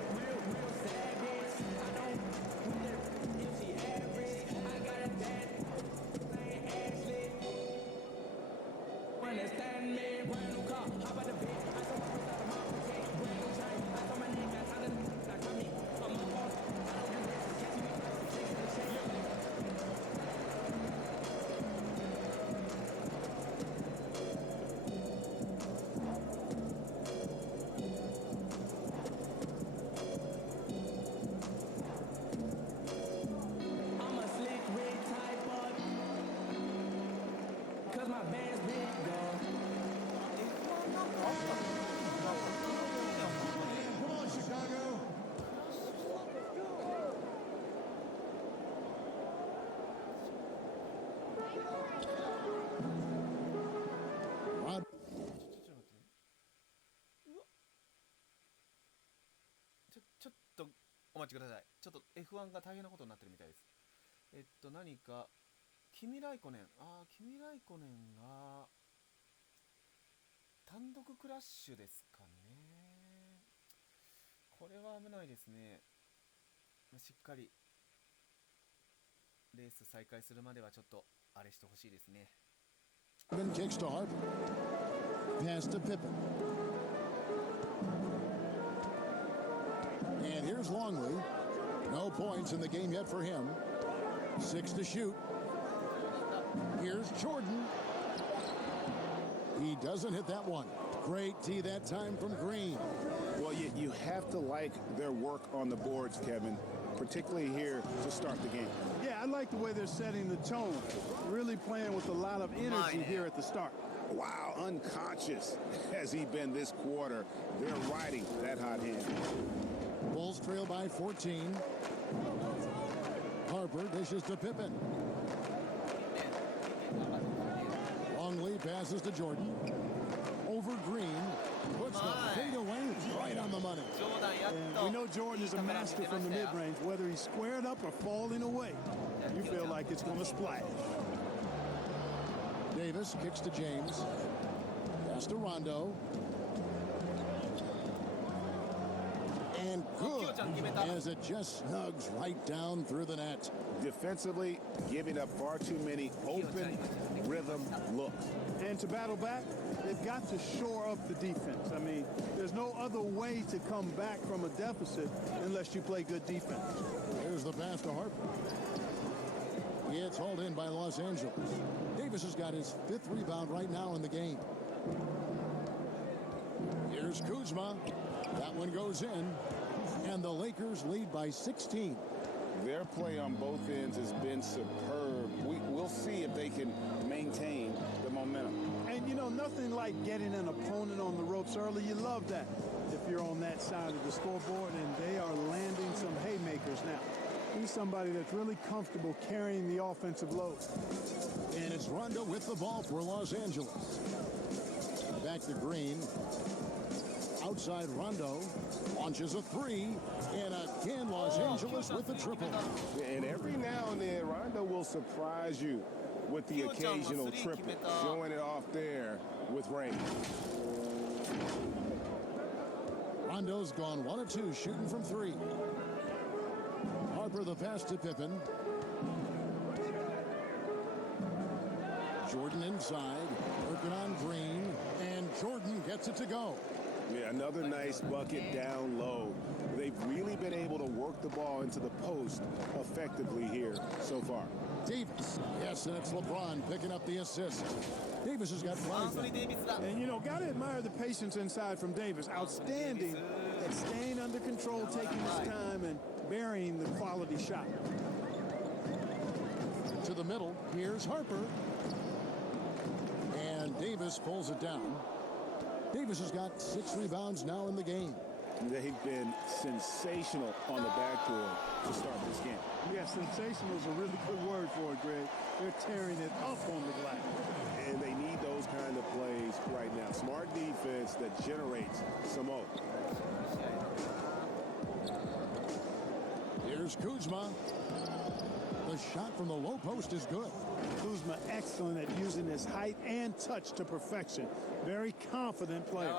待ちください。ちょっと F1 が大変なことになってるみたいです。何か君ライコネン、君ライコネンが単独クラッシュですかね。これは危ないですね。しっかりレース再開するまではちょっとあれしてほしいですね。Then kicks to Harper. Pass to Pippen. And here's Longley. No points in the game yet for him. 6 to shoot. Here's Jordan. He doesn't hit that one. Great tee that time from Green. Well, you have to like their work on the boards, Kevin, particularly here to start the game. Yeah, I like the way they're setting the tone. Really playing with a lot of energy here at the start. Wow, unconscious has he been this quarter. They're riding that hot hand. Bulls trail by 14. Harper dishes to Pippen. Longley passes to Jordan. Over Green. Puts the fade away right on the money. And we know Jordan is a master from the mid-range. Whether he's squared up or falling away, you feel like it's going to splash. Davis kicks to James. Pass to Rondo. And good, as it just snugs right down through the net. Defensively, giving up far too many open rhythm looks. And to battle back, they've got to shore up the defense. I mean, there's no other way to come back from a deficit unless you play good defense. Here's the pass to Harper. It's hauled in by Los Angeles. Davis has got his 5th rebound right now in the game. Here's Kuzma. That one goes in, and the Lakers lead by 16. Their play on both ends has been superb. We'll see if they can maintain the momentum. And, you know, nothing like getting an opponent on the ropes early. You love that if you're on that side of the scoreboard, and they are landing some haymakers now. He's somebody that's really comfortable carrying the offensive load. And it's Rondo with the ball for Los Angeles. Back to Green. Outside Rondo launches a 3, and again Los Angeles with a triple. And every now and then Rondo will surprise you with the occasional triple, showing it off there with range. Rondo's gone 1 of 2, shooting from 3. Harper the pass to Pippen. Jordan inside, working on Green, and Jordan gets it to go. Yeah, another nice bucket down low. They've really been able to work the ball into the post effectively here so far. Davis, yes, and it's LeBron picking up the assist. Davis has got 5. And, you know, got to admire the patience inside from Davis. Outstanding at staying under control, taking his time, and burying the quality shot. To the middle, here's Harper. And Davis pulls it down. Davis has got 6 rebounds now in the game. They've been sensational on the backboard to start this game. Yeah, sensational is a really good word for it, Greg. They're tearing it up on the glass. And they need those kind of plays right now. Smart defense that generates some more. Here's Kuzma. The shot from the low post is good. Kuzma excellent at using his height and touch to perfection. Very confident player.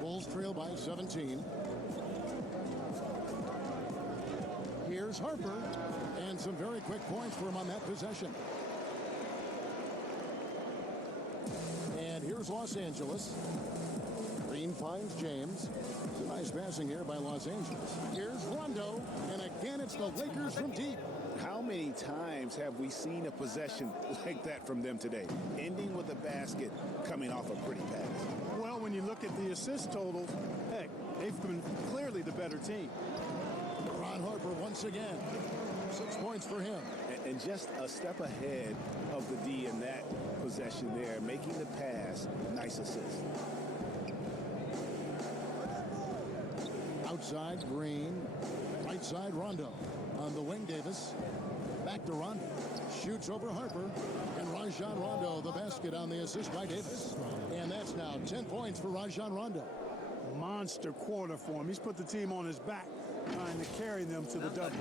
Bulls trail by 17. Here's Harper, and some very quick points for him on that possession. And here's Los Angeles. Green finds James. Some nice passing here by Los Angeles. Here's Rondo, and again it's the Lakers from deep. How many times have we seen a possession like that from them today? Ending with a basket, coming off a pretty pass. Well, when you look at the assist totals, heck, they've been clearly the better team. Ron Harper once again. 6 points for him. And just a step ahead of the D in that possession there, making the pass. Nice assist. Outside Green. Right side Rondo. On the wing, Davis. Back to Rondo. Shoots over Harper. And Rajon Rondo, the basket on the assist by Davis. And that's now 10 points for Rajon Rondo. Monster quarter for him. He's put the team on his back, trying to carry them to the W.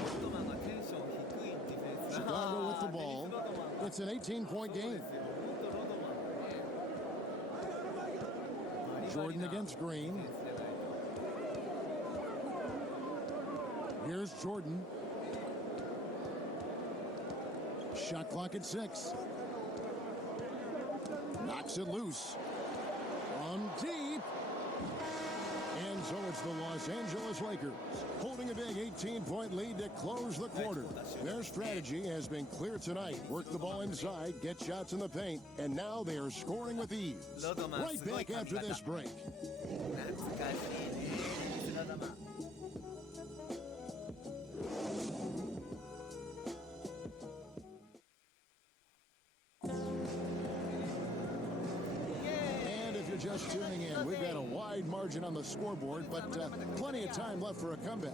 Chicago with the ball. It's an 18-point game. Jordan against Green. Here's Jordan. Shot clock at 6. Knocks it loose. From deep. And so it's the Los Angeles Lakers holding a big 18-point lead to close the quarter. Their strategy has been clear tonight. Work the ball inside, get shots in the paint, and now they are scoring with ease. Right back after this break. Just tuning in, we've got a wide margin on the scoreboard, but plenty of time left for a comeback.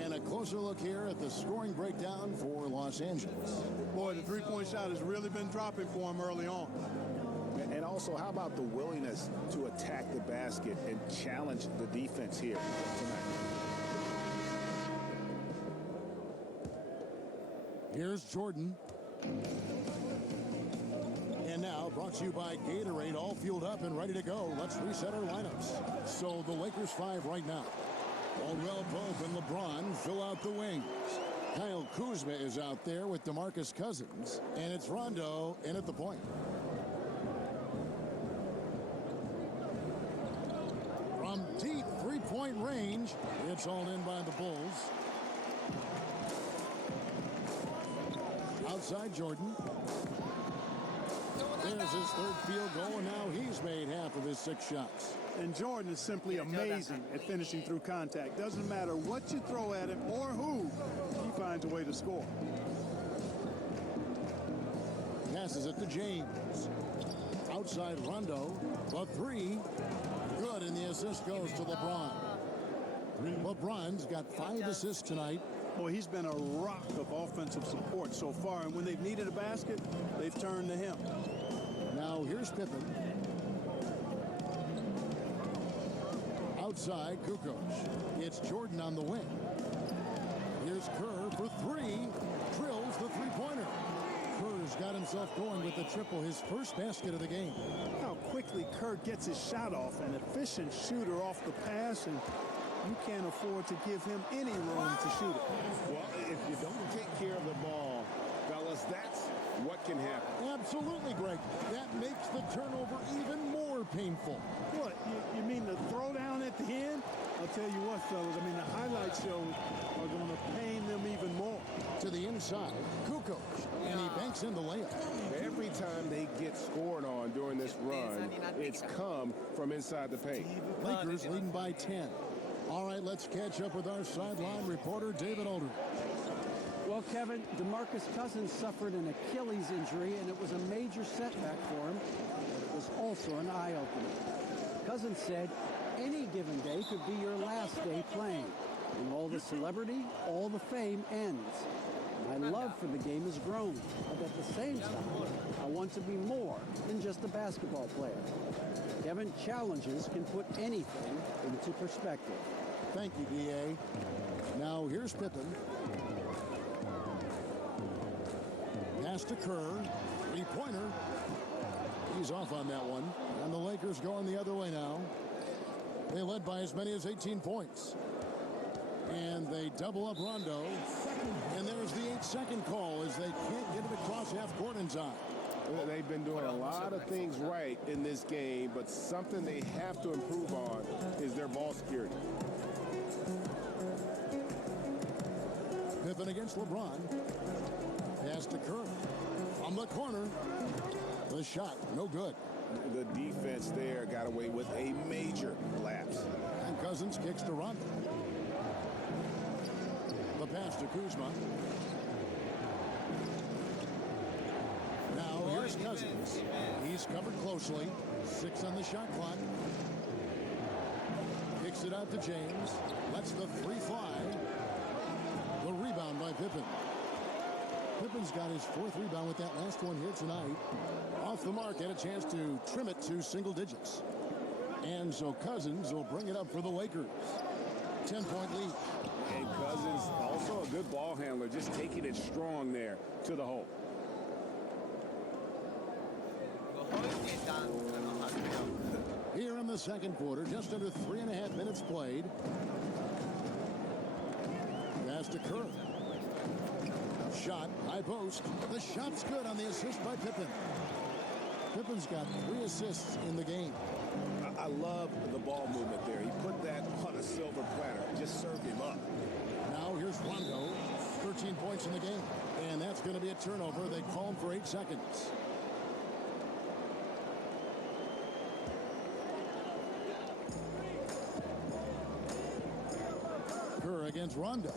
And a closer look here at the scoring breakdown for Los Angeles. Boy, the three-point shot has really been dropping for him early on. And also, how about the willingness to attack the basket and challenge the defense here tonight? Here's Jordan. And now, brought to you by Gatorade, all fueled up and ready to go. Let's reset our lineups. So the Lakers 5 right now. Aldrell Pope and LeBron fill out the wings. Kyle Kuzma is out there with DeMarcus Cousins. And it's Rondo in at the point. From deep three-point range, it's all in by the Bulls. Outside Jordan. There's his third field goal, and now he's made half of his 6 shots. And Jordan is simply amazing at finishing through contact. Doesn't matter what you throw at him or who, he finds a way to score. Passes it to James. Outside Rondo, the 3. Good, and the assist goes to LeBron. LeBron's got 5 assists tonight. Boy, he's been a rock of offensive support so far, and when they've needed a basket, they've turned to him. Now here's Pippen. Outside, Kukoc. It's Jordan on the wing. Here's Kerr for 3. Drills the three-pointer. Kerr's got himself going with the triple, his first basket of the game. How quickly Kerr gets his shot off, an efficient shooter off the pass, and you can't afford to give him any room to shoot it. Well, if you don't take care of the ball, fellas, that's what can happen. Absolutely, Greg. That makes the turnover even more painful. What, you mean the throwdown at the end? I'll tell you what, fellas, I mean, the highlight shows are going to pain them even more. To the inside, Kukoc, and he banks in the layup. Every time they get scored on during this run, it's come from inside the paint. Lakers leading by 10. All right, let's catch up with our sideline reporter, David Aldridge. Well, Kevin, DeMarcus Cousins suffered an Achilles injury, and it was a major setback for him. But it was also an eye-opener. Cousins said, any given day could be your last day playing. And all the celebrity, all the fame ends. My love for the game has grown, but at the same time, I want to be more than just a basketball player. Kevin, challenges can put anything into perspective. Thank you, D.A. Now here's Pippen. Pass to Kerr. Three-pointer. He's off on that one. And the Lakers going the other way now. They led by as many as 18 points. And they double up Rondo. And there's the 8-second call as they can't get it across half court in time. They've been doing a lot of things right in this game, but something they have to improve on is their ball security. Pippen against LeBron. Pass to Kerr. From the corner. The shot, no good. The defense there got away with a major lapse. And Cousins kicks to Rondo. The pass to Kuzma. Now here's Cousins. He's covered closely. 6 on the shot clock. Kicks it out to James. Lets the 3 fly. The rebound by Pippen. Pippen's got his 4th rebound with that last one here tonight. Off the mark, had a chance to trim it to single digits. And so Cousins will bring it up for the Lakers. 10-point lead. And Cousins, also a good ball handler, just taking it strong there to the hole. Here in the second quarter, just under 3.5 minutes played. Pass to Kerr. Shot, high post. The shot's good on the assist by Pippen. Pippen's got 3 assists in the game. I love the ball movement there. He put that on a silver platter. Just served him up. Now here's Rondo. 13 points in the game. And that's going to be a turnover. They call him for 8 seconds. Kerr against Rondo.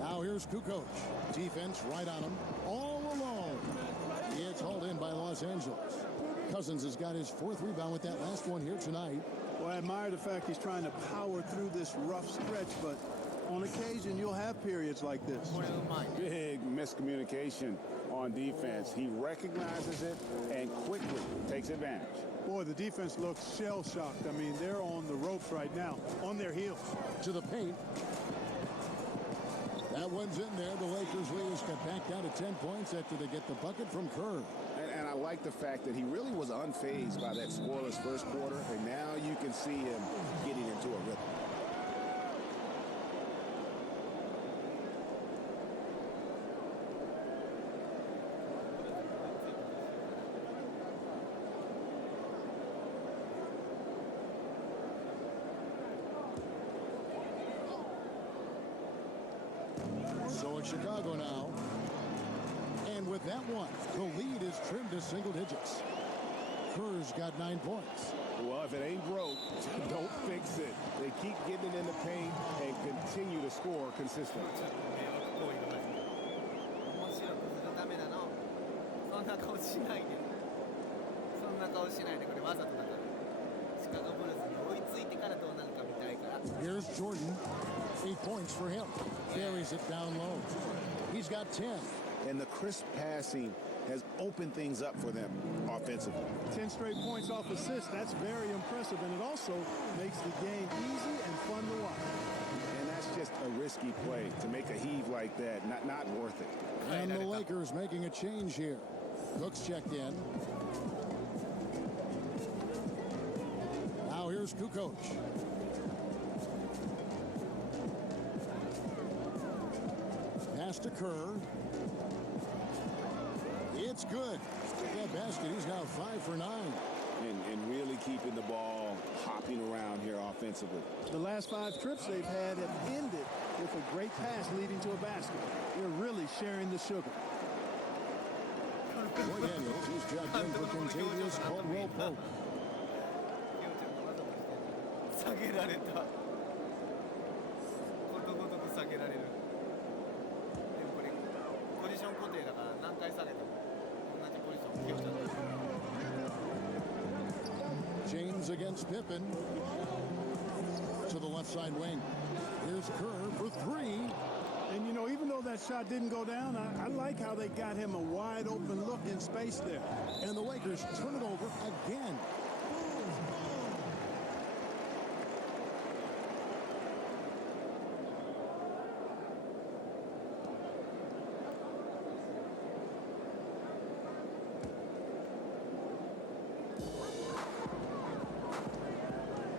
Now here's Kukoc. Defense right on him. All alone. It's hauled in by Los Angeles. Cousins has got his 4th rebound with that last one here tonight. Well, I admire the fact he's trying to power through this rough stretch, but on occasion you'll have periods like this. Big miscommunication on defense. He recognizes it and quickly takes advantage. Boy, the defense looks shell-shocked. I mean, they're on the ropes right now, on their heels. To the paint. That one's in there. The Lakers lead get back down to 10 points after they get the bucket from Kerr. And I like the fact that he really was unfazed by that scoreless first quarter, and now you can see him getting into a rhythm. So it's Chicago now. And with that one, the lead is trimmed to single digits. Kerr's got 9 points. Well, if it ain't broke, don't fix it. They keep getting it in the paint and continue to score consistently. Here's Jordan. 8 points for him. Buries it down low. He's got 10. And the crisp passing has opened things up for them offensively. 10 straight points off assists. That's very impressive, and it also makes the game easy and fun to watch. And that's just a risky play. To make a heave like that, not worth it. And the Lakers making a change here. Cook's checked in. Now here's Kukoc. Pass to Kerr. It's good. That basket, he's now 5 for 9. And really keeping the ball hopping around here offensively. The last 5 trips they've had have ended with a great pass leading to a basket. They're really sharing the sugar. Troy Daniels, he's checked in for Contavious Caldwell-Pope. 下げられた。ことごとく下げられる。でもこれポジション固定だから何回下げても同じポジションきよちゃんだ。James against Pippen. To the left side wing. Here's Kerr for 3. And, you know, even though that shot didn't go down, I like how they got him a wide open look in space there. And the Lakers turn it over again.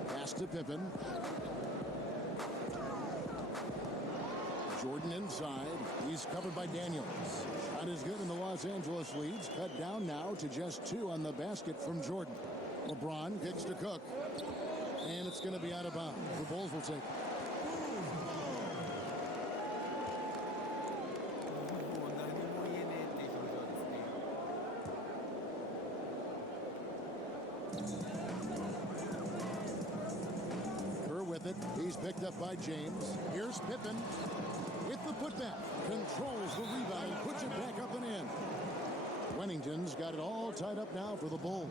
Pass to Pippen. Jordan inside. He's covered by Daniels. Shot is good, and the Los Angeles leads cut down now to just 2 on the basket from Jordan. LeBron kicks to Cook. And it's going to be out of bounds. The Bulls will take it. Kerr with it. He's picked up by James. Here's Pippen. With the putback, controls the rebound, puts it back up and in. Wennington's got it all tied up now for the Bulls.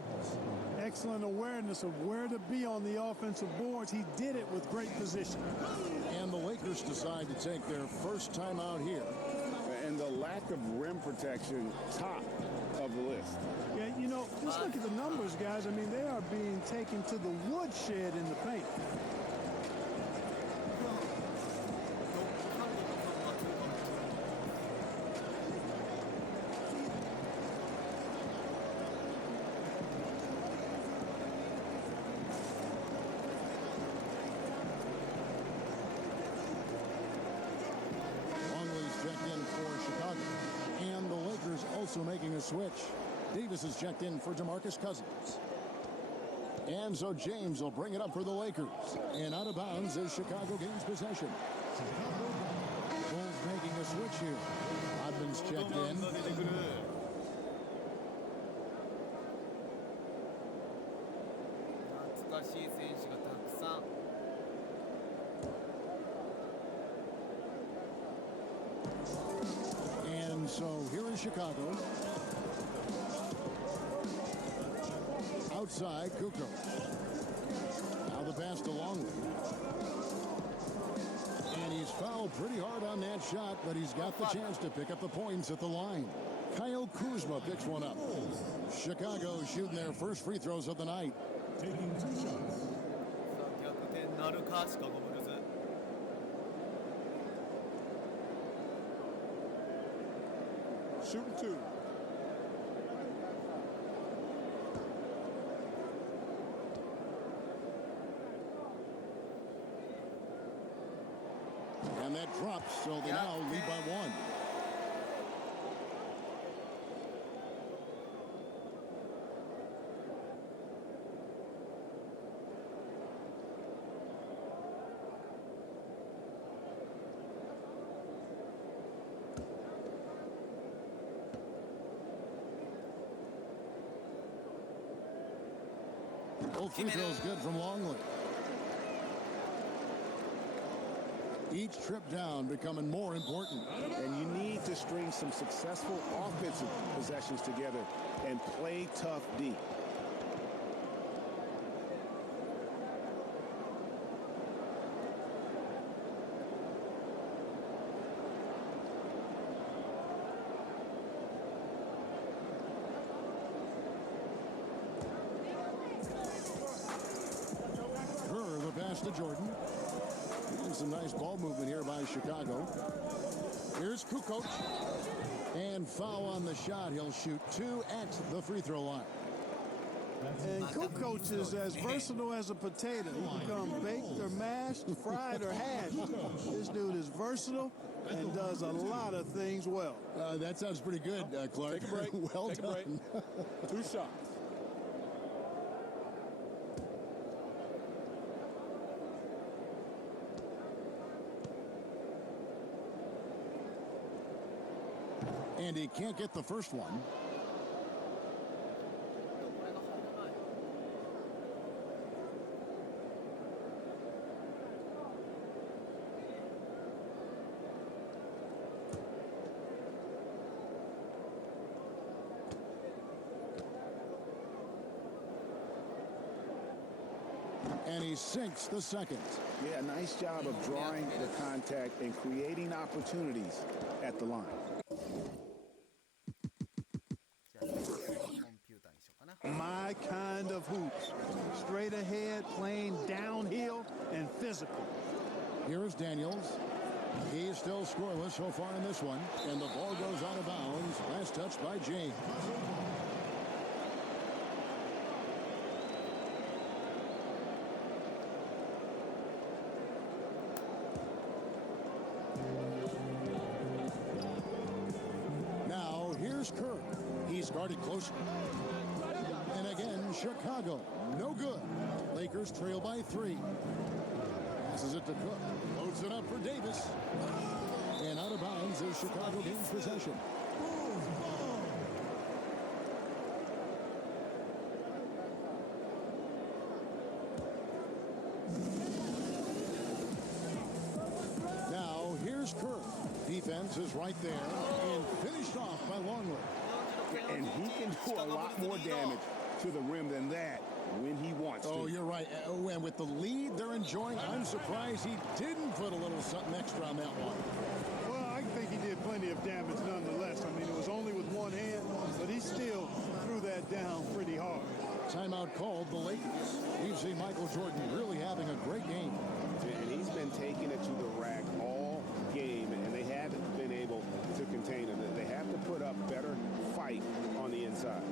Excellent awareness of where to be on the offensive boards. He did it with great position. And the Lakers decide to take their first time out here. And the lack of rim protection, top of the list. Yeah, you know, just look at the numbers, guys. I mean, they are being taken to the woodshed in the paint. Also making a switch. Davis is checked in for DeMarcus Cousins. And so James will bring it up for the Lakers. And out of bounds as Chicago gains possession. Bulls making a switch here. Rodman's checked in. And so here is Chicago. Outside, Kukoc. Now the pass to Longley. And he's fouled pretty hard on that shot, but he's got the chance to pick up the points at the line. Kyle Kuzma picks one up. Chicago shooting their first free throws of the night. Taking 2 shots. Shooting 2. And that drops, so they now lead by 1. Both free throws good from Longley. Each trip down becoming more important. And you need to string some successful offensive possessions together and play tough D. To Jordan. And some nice ball movement here by Chicago. Here's Kukoc. And foul on the shot. He'll shoot 2 at the free throw line. And Kukoc is as versatile as a potato. He can become baked or mashed, fried or hashed. This dude is versatile and does a lot of things well. That sounds pretty good, Clark. Take a break. Well Take done. A break. 2 shots. And he can't get the first one. And he sinks the second. Yeah, nice job of drawing the contact and creating opportunities at the line. My kind of hoops. Straight ahead, playing downhill, and physical. Here's Daniels. He's still scoreless so far in this one. And the ball goes out of bounds. Last touch by James. Now, here's Kerr. He's guarded closely. And again, Chicago. No good. Lakers trail by 3. Passes it to Cook. Loads it up for Davis. And out of bounds as Chicago gains possession. Now, here's Kerr. Defense is right there and finished off by Longley. And he can do a lot more damage to the rim than that when he wants to. Oh, you're right. Oh, and with the lead they're enjoying, I'm surprised he didn't put a little something extra on that one. Well, I think he did plenty of damage nonetheless. I mean, it was only with one hand, but he still threw that down pretty hard. Timeout called the Lakers. We've seen Michael Jordan really having a great game. And he's been taking it to the rack all game, and they haven't been able to contain him. They have to put up better fight on the inside.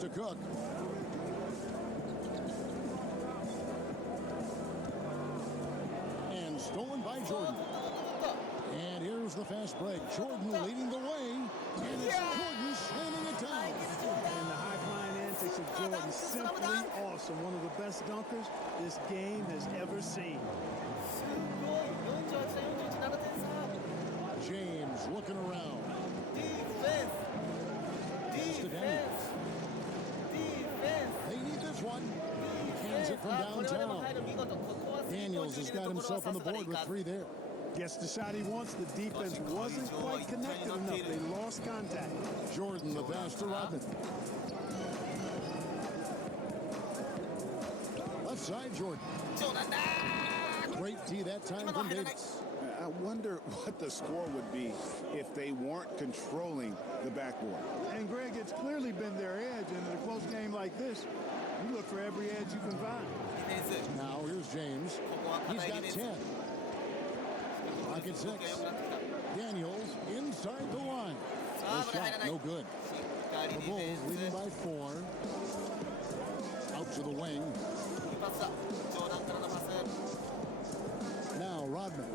To Cook. And stolen by Jordan. And here's the fast break. Jordan leading the way. And it's Jordan slamming it down. And the high-flying antics of Jordan, simply awesome. One of the best dunkers this game has ever seen. James looking around. Defense. They need this one. He cans it from downtown. Daniels has got himself on the board with 3 there. Gets the shot he wants. The defense wasn't quite connected enough. They lost contact. Jordan, the pass to Rodman. Left side, Jordan. Great tee that time from Davis. I wonder what the score would be if they weren't controlling the backboard. And Greg, it's clearly been their edge, and in a close game like this, you look for every edge you can find. Now here's James. He's got 10. Pocket 6. Daniels inside the line. The shot, no good. The Bulls leading by 4. Out to the wing. Now Rodman.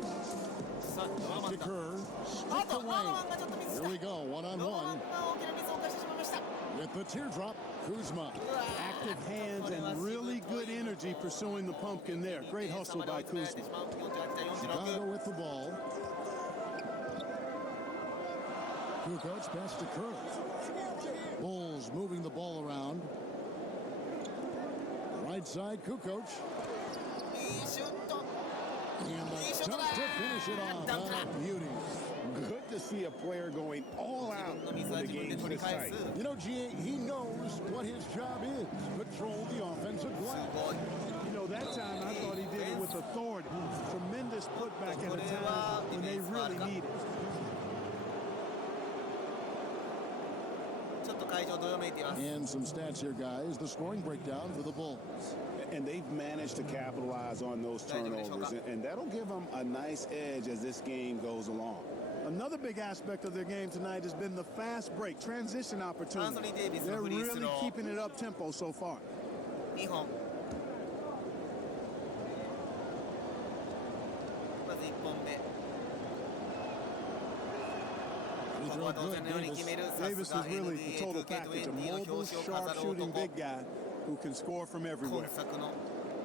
Back to Kerr. Stripped away. Here we go, one-on-one. With the teardrop, Kuzma. Active hands and really good energy pursuing the pumpkin there. Great hustle by Kuzma. Chicago with the ball. Kukoc pass to Kerr. Bulls moving the ball around. Right side, Kukoc. And the dunk to finish it off. Oh, beauty. Good to see a player going all out for the game this tight. You know, G.A., he knows what his job is. Control the offensive glass. You know, that time I thought he did it with authority. Tremendous putback at a time when they really need it. And some stats here, guys. The scoring breakdown for the Bulls. And they've managed to capitalize on those turnovers, and that'll give them a nice edge as this game goes along. Another big aspect of their game tonight has been the fast break, transition opportunity. They're really keeping it up-tempo so far. Davis is really the total package, a mobile, sharp-shooting big guy who can score from everywhere.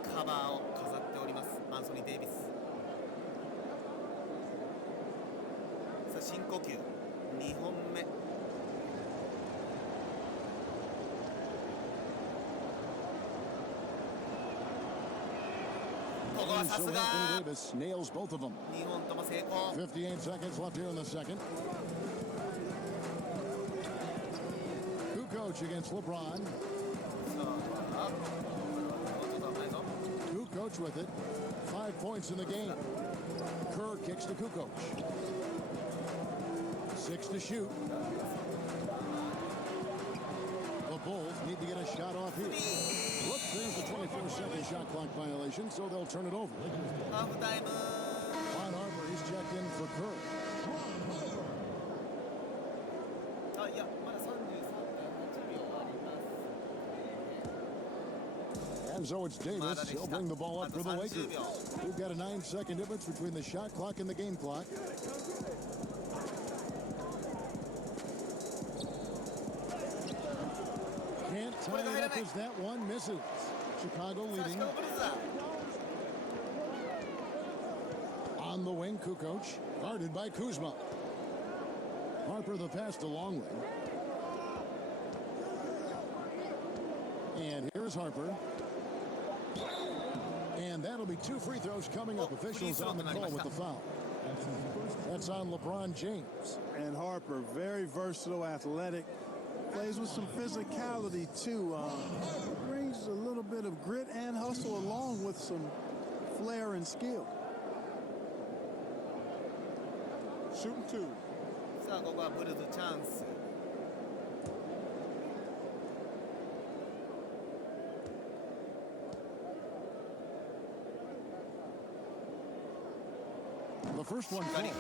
カバーを飾っております、アンソニー・デイビス。さあ、深呼吸、2本目。ここはさすが。2本とも成功。58 seconds left here in the second. Kukoc against LeBron. Kukoc with it. 5 points in the game. Kerr kicks to Kukoc. 6 to shoot. The Bulls need to get a shot off here. Look, there's a 24-second shot clock violation, so they'll turn it over. ハーフタイム Ron Harper, he's checked in for Kerr. あ、いや、まだ33.8秒あります。 And so it's Davis. He'll bring the ball up for the Lakers. We've got a 9-second difference between the shot clock and the game clock. Can't tie it up as that one misses. Chicago leading. On the wing, Kukoc, guarded by Kuzma. Harper the pass to Longley. And here's Harper. And that'll be 2 free throws coming up. Officials on the call with the foul. That's on LeBron James. And Harper, very versatile, athletic. Plays with some physicality, too. Brings a little bit of grit and hustle along with some flair and skill. Shooting 2. さあここはブルズチャンス。 The first one falls.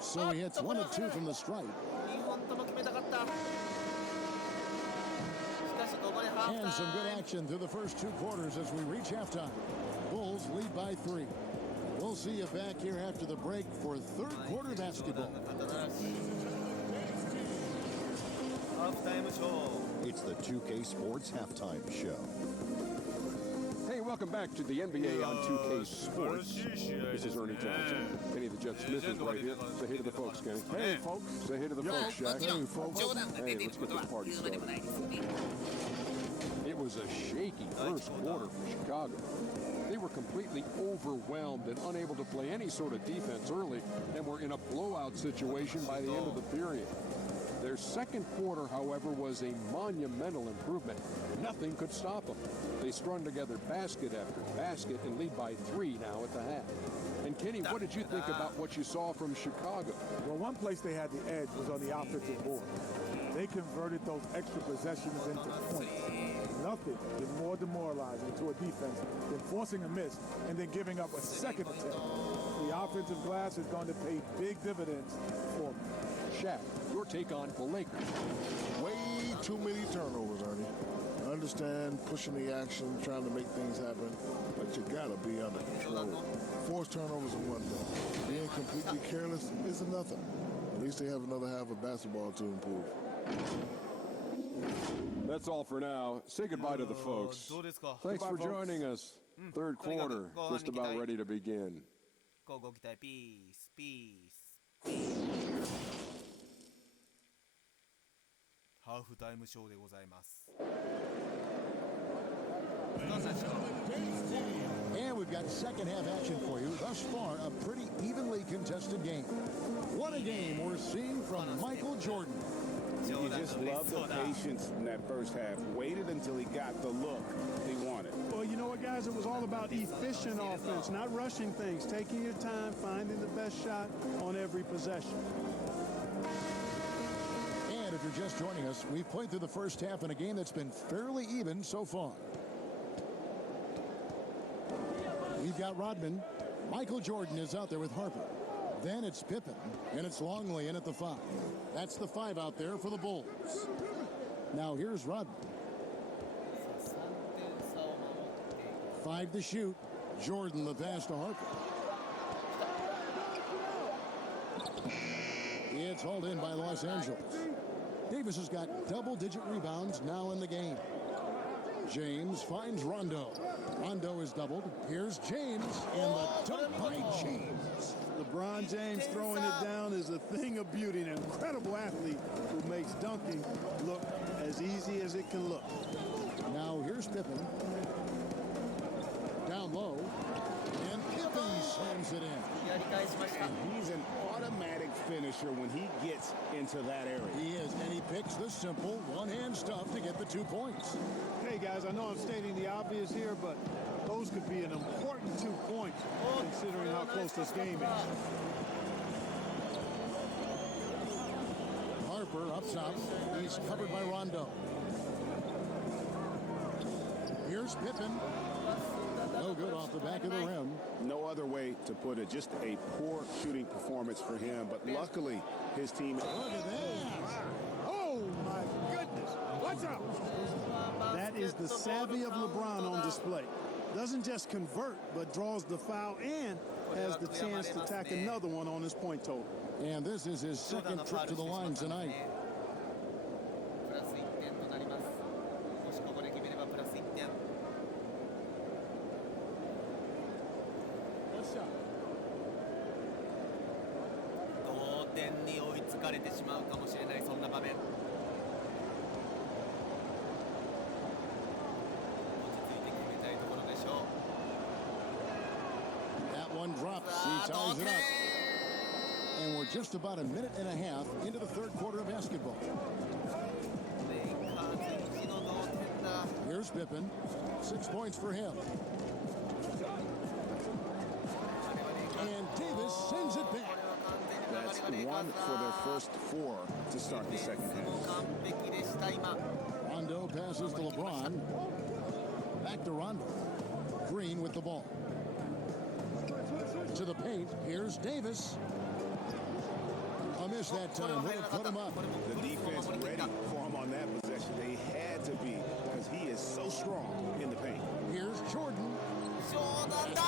So he hits 1 of 2 from the stripe. 2本とも決めたかった。 And some good action through the first 2 quarters as we reach halftime. Bulls lead by 3. We'll see you back here after the break for 3rd quarter basketball. It's the 2K Sports Halftime Show. Hey, welcome back to the NBA on 2K Sports. This is Ernie Johnson. Kenny the Jet Smith is right here. Say hey to the folks, Kenny. Hey, folks. Say hey to the folks, Shaq. Hey, folks. Hey, let's get this party started. It was a shaky first quarter for Chicago. They were completely overwhelmed and unable to play any sort of defense early and were in a blowout situation by the end of the period. Their second quarter, however, was a monumental improvement. Nothing could stop them. They strung together basket after basket and lead by 3 now at the half. And Kenny, what did you think about what you saw from Chicago? Well, one place they had the edge was on the offensive board. They converted those extra possessions into points. Nothing is more demoralizing to a defense than forcing a miss and then giving up a second attempt. The offensive glass is going to pay big dividends for them. Shaq, your take on the Lakers. Way too many turnovers, Ernie. I understand pushing the action, trying to make things happen, but you gotta be under control. Forced turnovers are one thing. Being completely careless is another. At least they have another half of basketball to improve. That's all for now. Say goodbye to the folks. Thanks for joining us. 3rd quarter, just about ready to begin. ご期待、ピース、ピース。ハーフタイムショーでございます。 And we've got second half action for you. Thus far, a pretty evenly contested game. What a game we're seeing from Michael Jordan. You just love the patience in that first half. Waited until he got the look he wanted. Well, you know what, guys? It was all about efficient offense, not rushing things, taking your time, finding the best shot on every possession. And if you're just joining us, we've played through the first half in a game that's been fairly even so far. We've got Rodman. Michael Jordan is out there with Harper. Then it's Pippen, and it's Longley in at the 5. That's the 5 out there for the Bulls. Now here's Rodman. 5 to shoot. Jordan the pass to Harper. It's hauled in by Los Angeles. Davis has got double-digit rebounds now in the game. James finds Rondo. Rondo is doubled. Here's James, and the dunk by James. LeBron James throwing it down is a thing of beauty. An incredible athlete who makes dunking look as easy as it can look. Now here's Pippen. Down low. And Pippen slams pulls it in. やり返しました。 He's an automatic finisher when he gets into that area. He is, and he picks the simple one-hand stuff to get the 2 points. Hey, guys, I know I'm stating the obvious here, but those could be an important 2 points considering how close this game is. Harper up top. He's covered by Rondo. Here's Pippen. No good off the back of the rim. No other way to put it. Just a poor shooting performance for him. But luckily, his team... Look at that. Oh, my goodness. Watch out. That is the savvy of LeBron on display. Doesn't just convert, but draws the foul and has the chance to tack another one on his point total. And this is his second trip to the line tonight. プラス1点となります。もしここで決めればプラス1点。同点に追いつかれてしまうかもしれない、そんな場面。落ち着いて決めたいところでしょう。 That one drops. He ties it up. And we're just about a minute and a half into the third quarter of basketball. Here's Pippen. 6 points for him. And Davis sends it back. That's one for their first 4 to start the second half. Rondo passes to LeBron. Back to Rondo. Green with the ball. To the paint. Here's Davis. A miss that time. Would have put him up. The defense ready for him on that possession. They had to be because he is so strong in the paint. Here's Jordan. ジョーダンだー。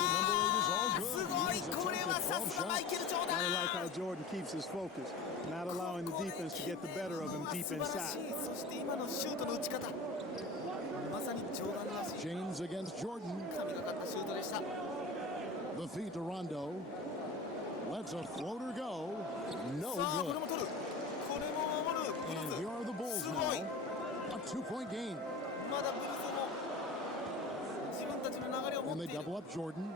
すごい。これはさすがマイケル・ジョーダン。 I like how Jordan keeps his focus, not allowing the defense to get the better of him deep inside. そして今のシュートの打ち方。まさにジョーダンらしい。 James against Jordan. 神がかったシュートでした。 The feed to Rondo. Lets a floater go. No good. And here are the Bulls now. A 2-point game. And they double up Jordan.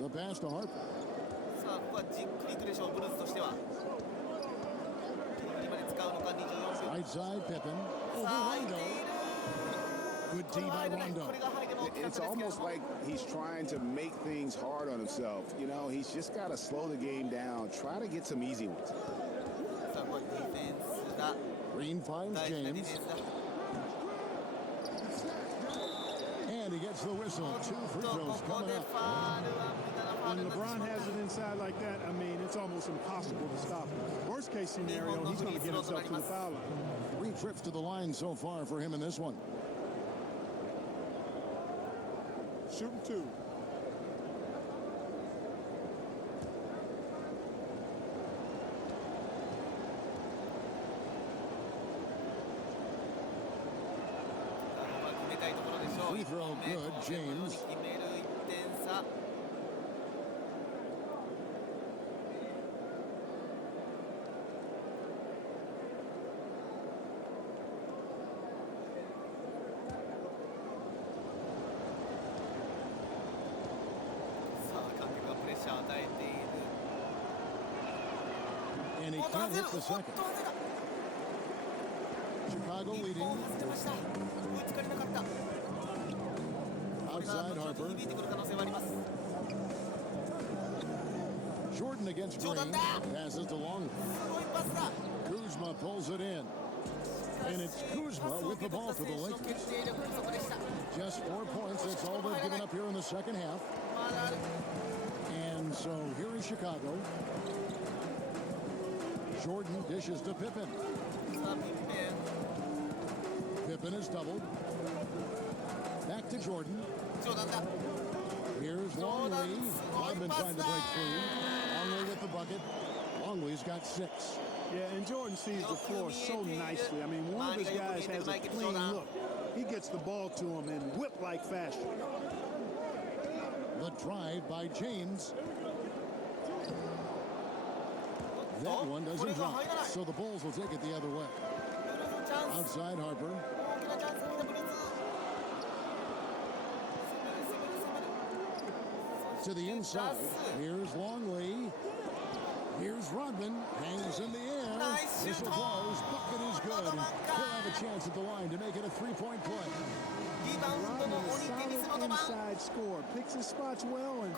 The pass to Harper. Right side Pippen. Over Rondo. Good D by Rondo. It's almost like he's trying to make things hard on himself. You know, he's just got to slow the game down. Try to get some easy ones. Green finds James. And he gets the whistle. 2 free throws coming up. When LeBron has it inside like that, I mean, it's almost impossible to stop him. Worst case scenario, he's going to get himself to the foul line. 3 trips to the line so far for him in this one. Shooting 2. Free throw good, James. And he can't hit the second. Chicago leading. Outside Harper. Jordan against Green. Passes to Long. Kuzma pulls it in. And it's Kuzma with the ball for the Lakers. Just 4 points. That's all they've given up here in the second half. And so here is Chicago. Jordan dishes to Pippen. Pippen is doubled. Back to Jordan. Here's Longley. Rodman trying to break free. Longley with the bucket. Longley's got 6. Yeah, and Jordan sees the floor so nicely. I mean, one of his guys has a clean look. He gets the ball to him in whip-like fashion. The drive by James. That one doesn't drop, so the Bulls will take it the other way. Outside Harper. To the inside. Here's Longley. Here's Rodman. Hangs in the air. Nice Whistle blows. Bucket is good. And he'll have a chance at the line to make it a three-point play. Rodman, a solid inside scorer. Picks his spots well and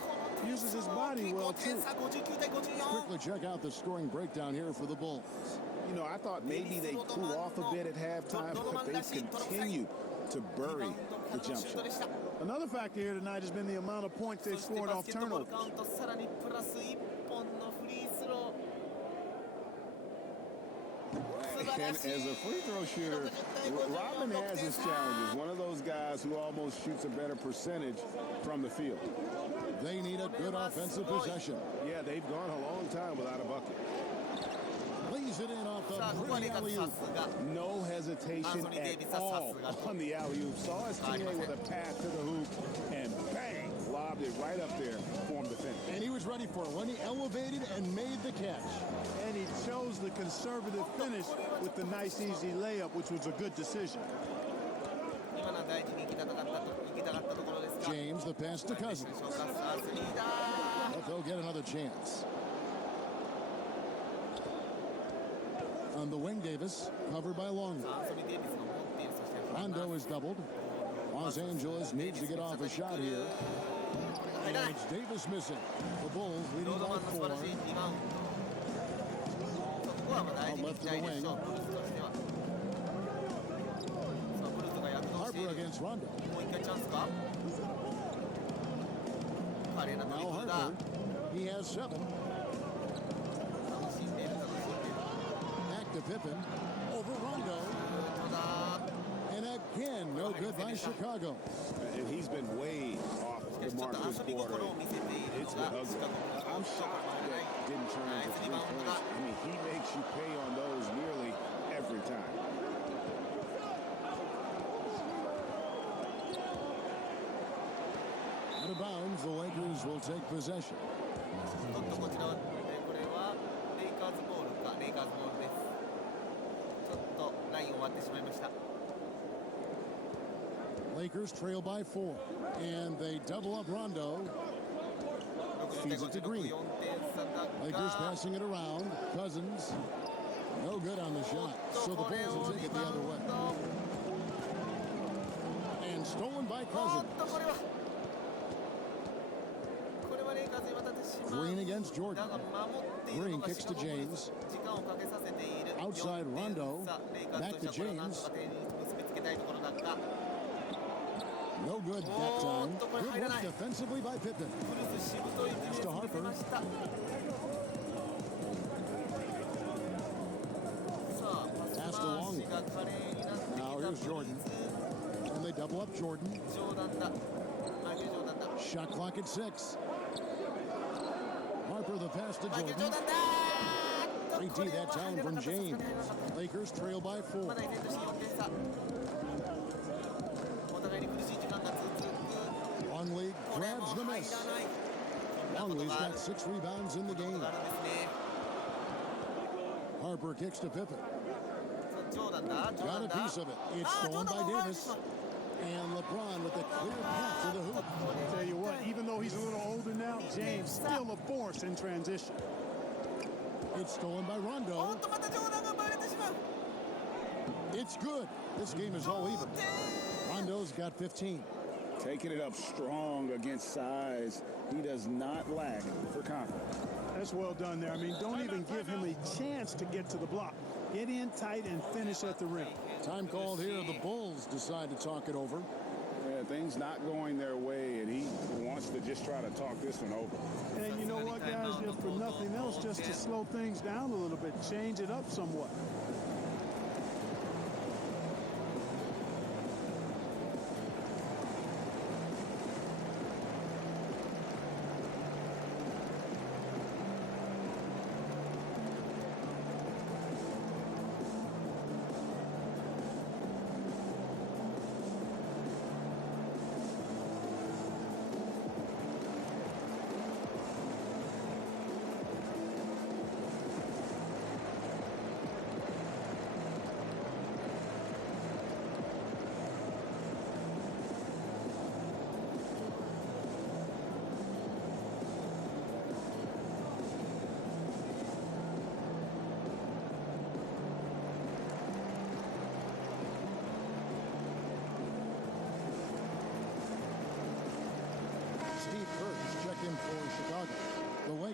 uses his body well, too. Quickly check out the scoring breakdown here for the Bulls. You know, I thought maybe they cool off a bit at halftime, but they continue to bury the jump shot. Another factor here tonight has been the amount of points they've scored off turnovers. And as a free throw shooter, Rodman has his challenges. One of those guys who almost shoots a better percentage from the field. They need a good offensive possession. Yeah, they've gone a long time without a bucket. Lays it in off the pretty alley-oop. No hesitation at all on the alley-oop. Saw his teammate with a pass to the hoop, and bang, lobbed it right up there for him to finish. And he was ready for it when he elevated and made the catch. And he chose the conservative finish with the nice, easy layup, which was a good decision. James, the pass to Cousins. But they'll get another chance. On the wing, Davis, covered by Longley. Rondo is doubled. Los Angeles needs to get off a shot here. And it's Davis missing. The Bulls leading by 4. Out left to the wing. Harper against Rondo. Now Harper. He has 7. Back to Pippen. Over Rondo. And again, no good by Chicago. And he's been way off the mark this quarter. It's been ugly. I'm shocked that didn't turn into 3 points. I mean, he makes you pay on those nearly every time. Out of bounds, the Lakers will take possession. Lakers trail by 4, and they double up Rondo. Feeds it to Green. Lakers passing it around. Cousins, no good on the shot, so the Bulls will take it the other way. And stolen by Cousins. Green against Jordan. Green kicks to James. Outside Rondo. Back to James. No good that time. Good work defensively by Pippen. Pass to Harper. Pass to Longley. Now here's Jordan. And they double up Jordan. Shot clock at 6. Harper the pass to Jordan. 3T that time from James. Lakers trail by 4. Longley grabs the miss. Longley's got 6 rebounds in the game. Harper kicks to Pippen. Got a piece of it. It's stolen by Davis. And LeBron with a clear path to the hoop. Tell you what, even though he's a little older now, James still a force in transition. It's stolen by Rondo. It's good. This game is all even. Rondo's got 15. Taking it up strong against size. He does not lack for confidence. That's well done there. I mean, don't even give him a chance to get to the block. Get in tight and finish at the rim. Time called here. The Bulls decide to talk it over. Yeah, things not going their way, and he wants to just try to talk this one over. And you know what, guys? If for nothing else, just to slow things down a little bit, change it up somewhat.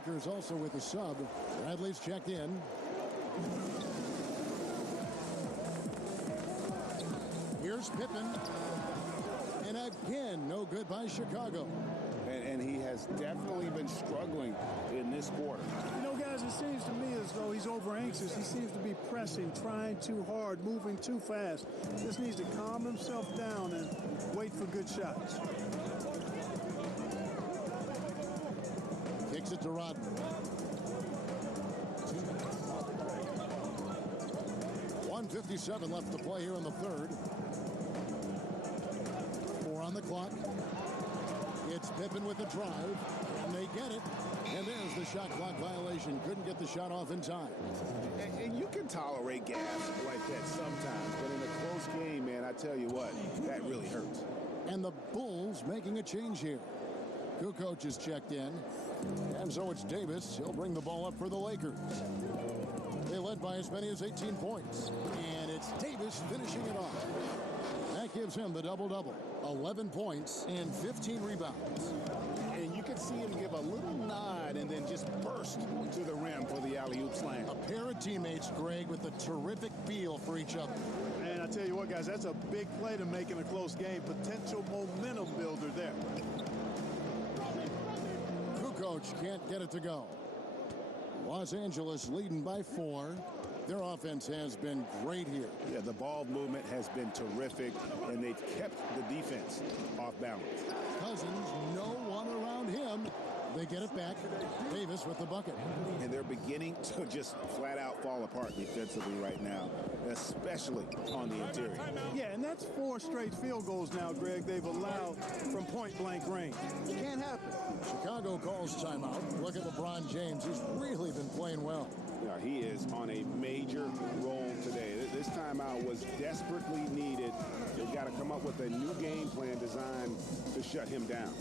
Lakers also with a sub. Bradley's checked in. Here's Pippen. And again, no good by Chicago. And he has definitely been struggling in this quarter. You know, guys, it seems to me as though he's over anxious. He seems to be pressing, trying too hard, moving too fast. Just needs to calm himself down and wait for good shots. Kicks it to Rodman. .157 left to play here in the third. 4 on the clock. It's Pippen with the drive, and they get it. And there's the shot clock violation. Couldn't get the shot off in time. And you can tolerate gas like that sometimes, but in a close game, man, I tell you what, that really hurts. And the Bulls making a change here. Kukoc is checked in. And so it's Davis. He'll bring the ball up for the Lakers. They led by as many as 18 points. And it's Davis finishing it off. That gives him the double-double. 11 points and 15 rebounds. And you can see him give a little nod and then just burst to the rim for the alley-oop slam. A pair of teammates, Greg, with a terrific feel for each other. And I tell you what, guys, that's a big play to make in a close game. Potential momentum builder there. Kukoc can't get it to go. Los Angeles leading by 4. Their offense has been great here. Yeah, the ball movement has been terrific, and they've kept the defense off balance. Cousins, no one around him. They get it back. Davis with the bucket. And they're beginning to just flat out fall apart defensively right now, especially on the interior. Yeah, and that's 4 straight field goals now, Greg, they've allowed from point-blank range. It can't happen. Chicago calls timeout. Look at LeBron James. He's really been playing well. Yeah, he is on a major role today. This timeout was desperately needed. They've got to come up with a new game plan designed to shut him down.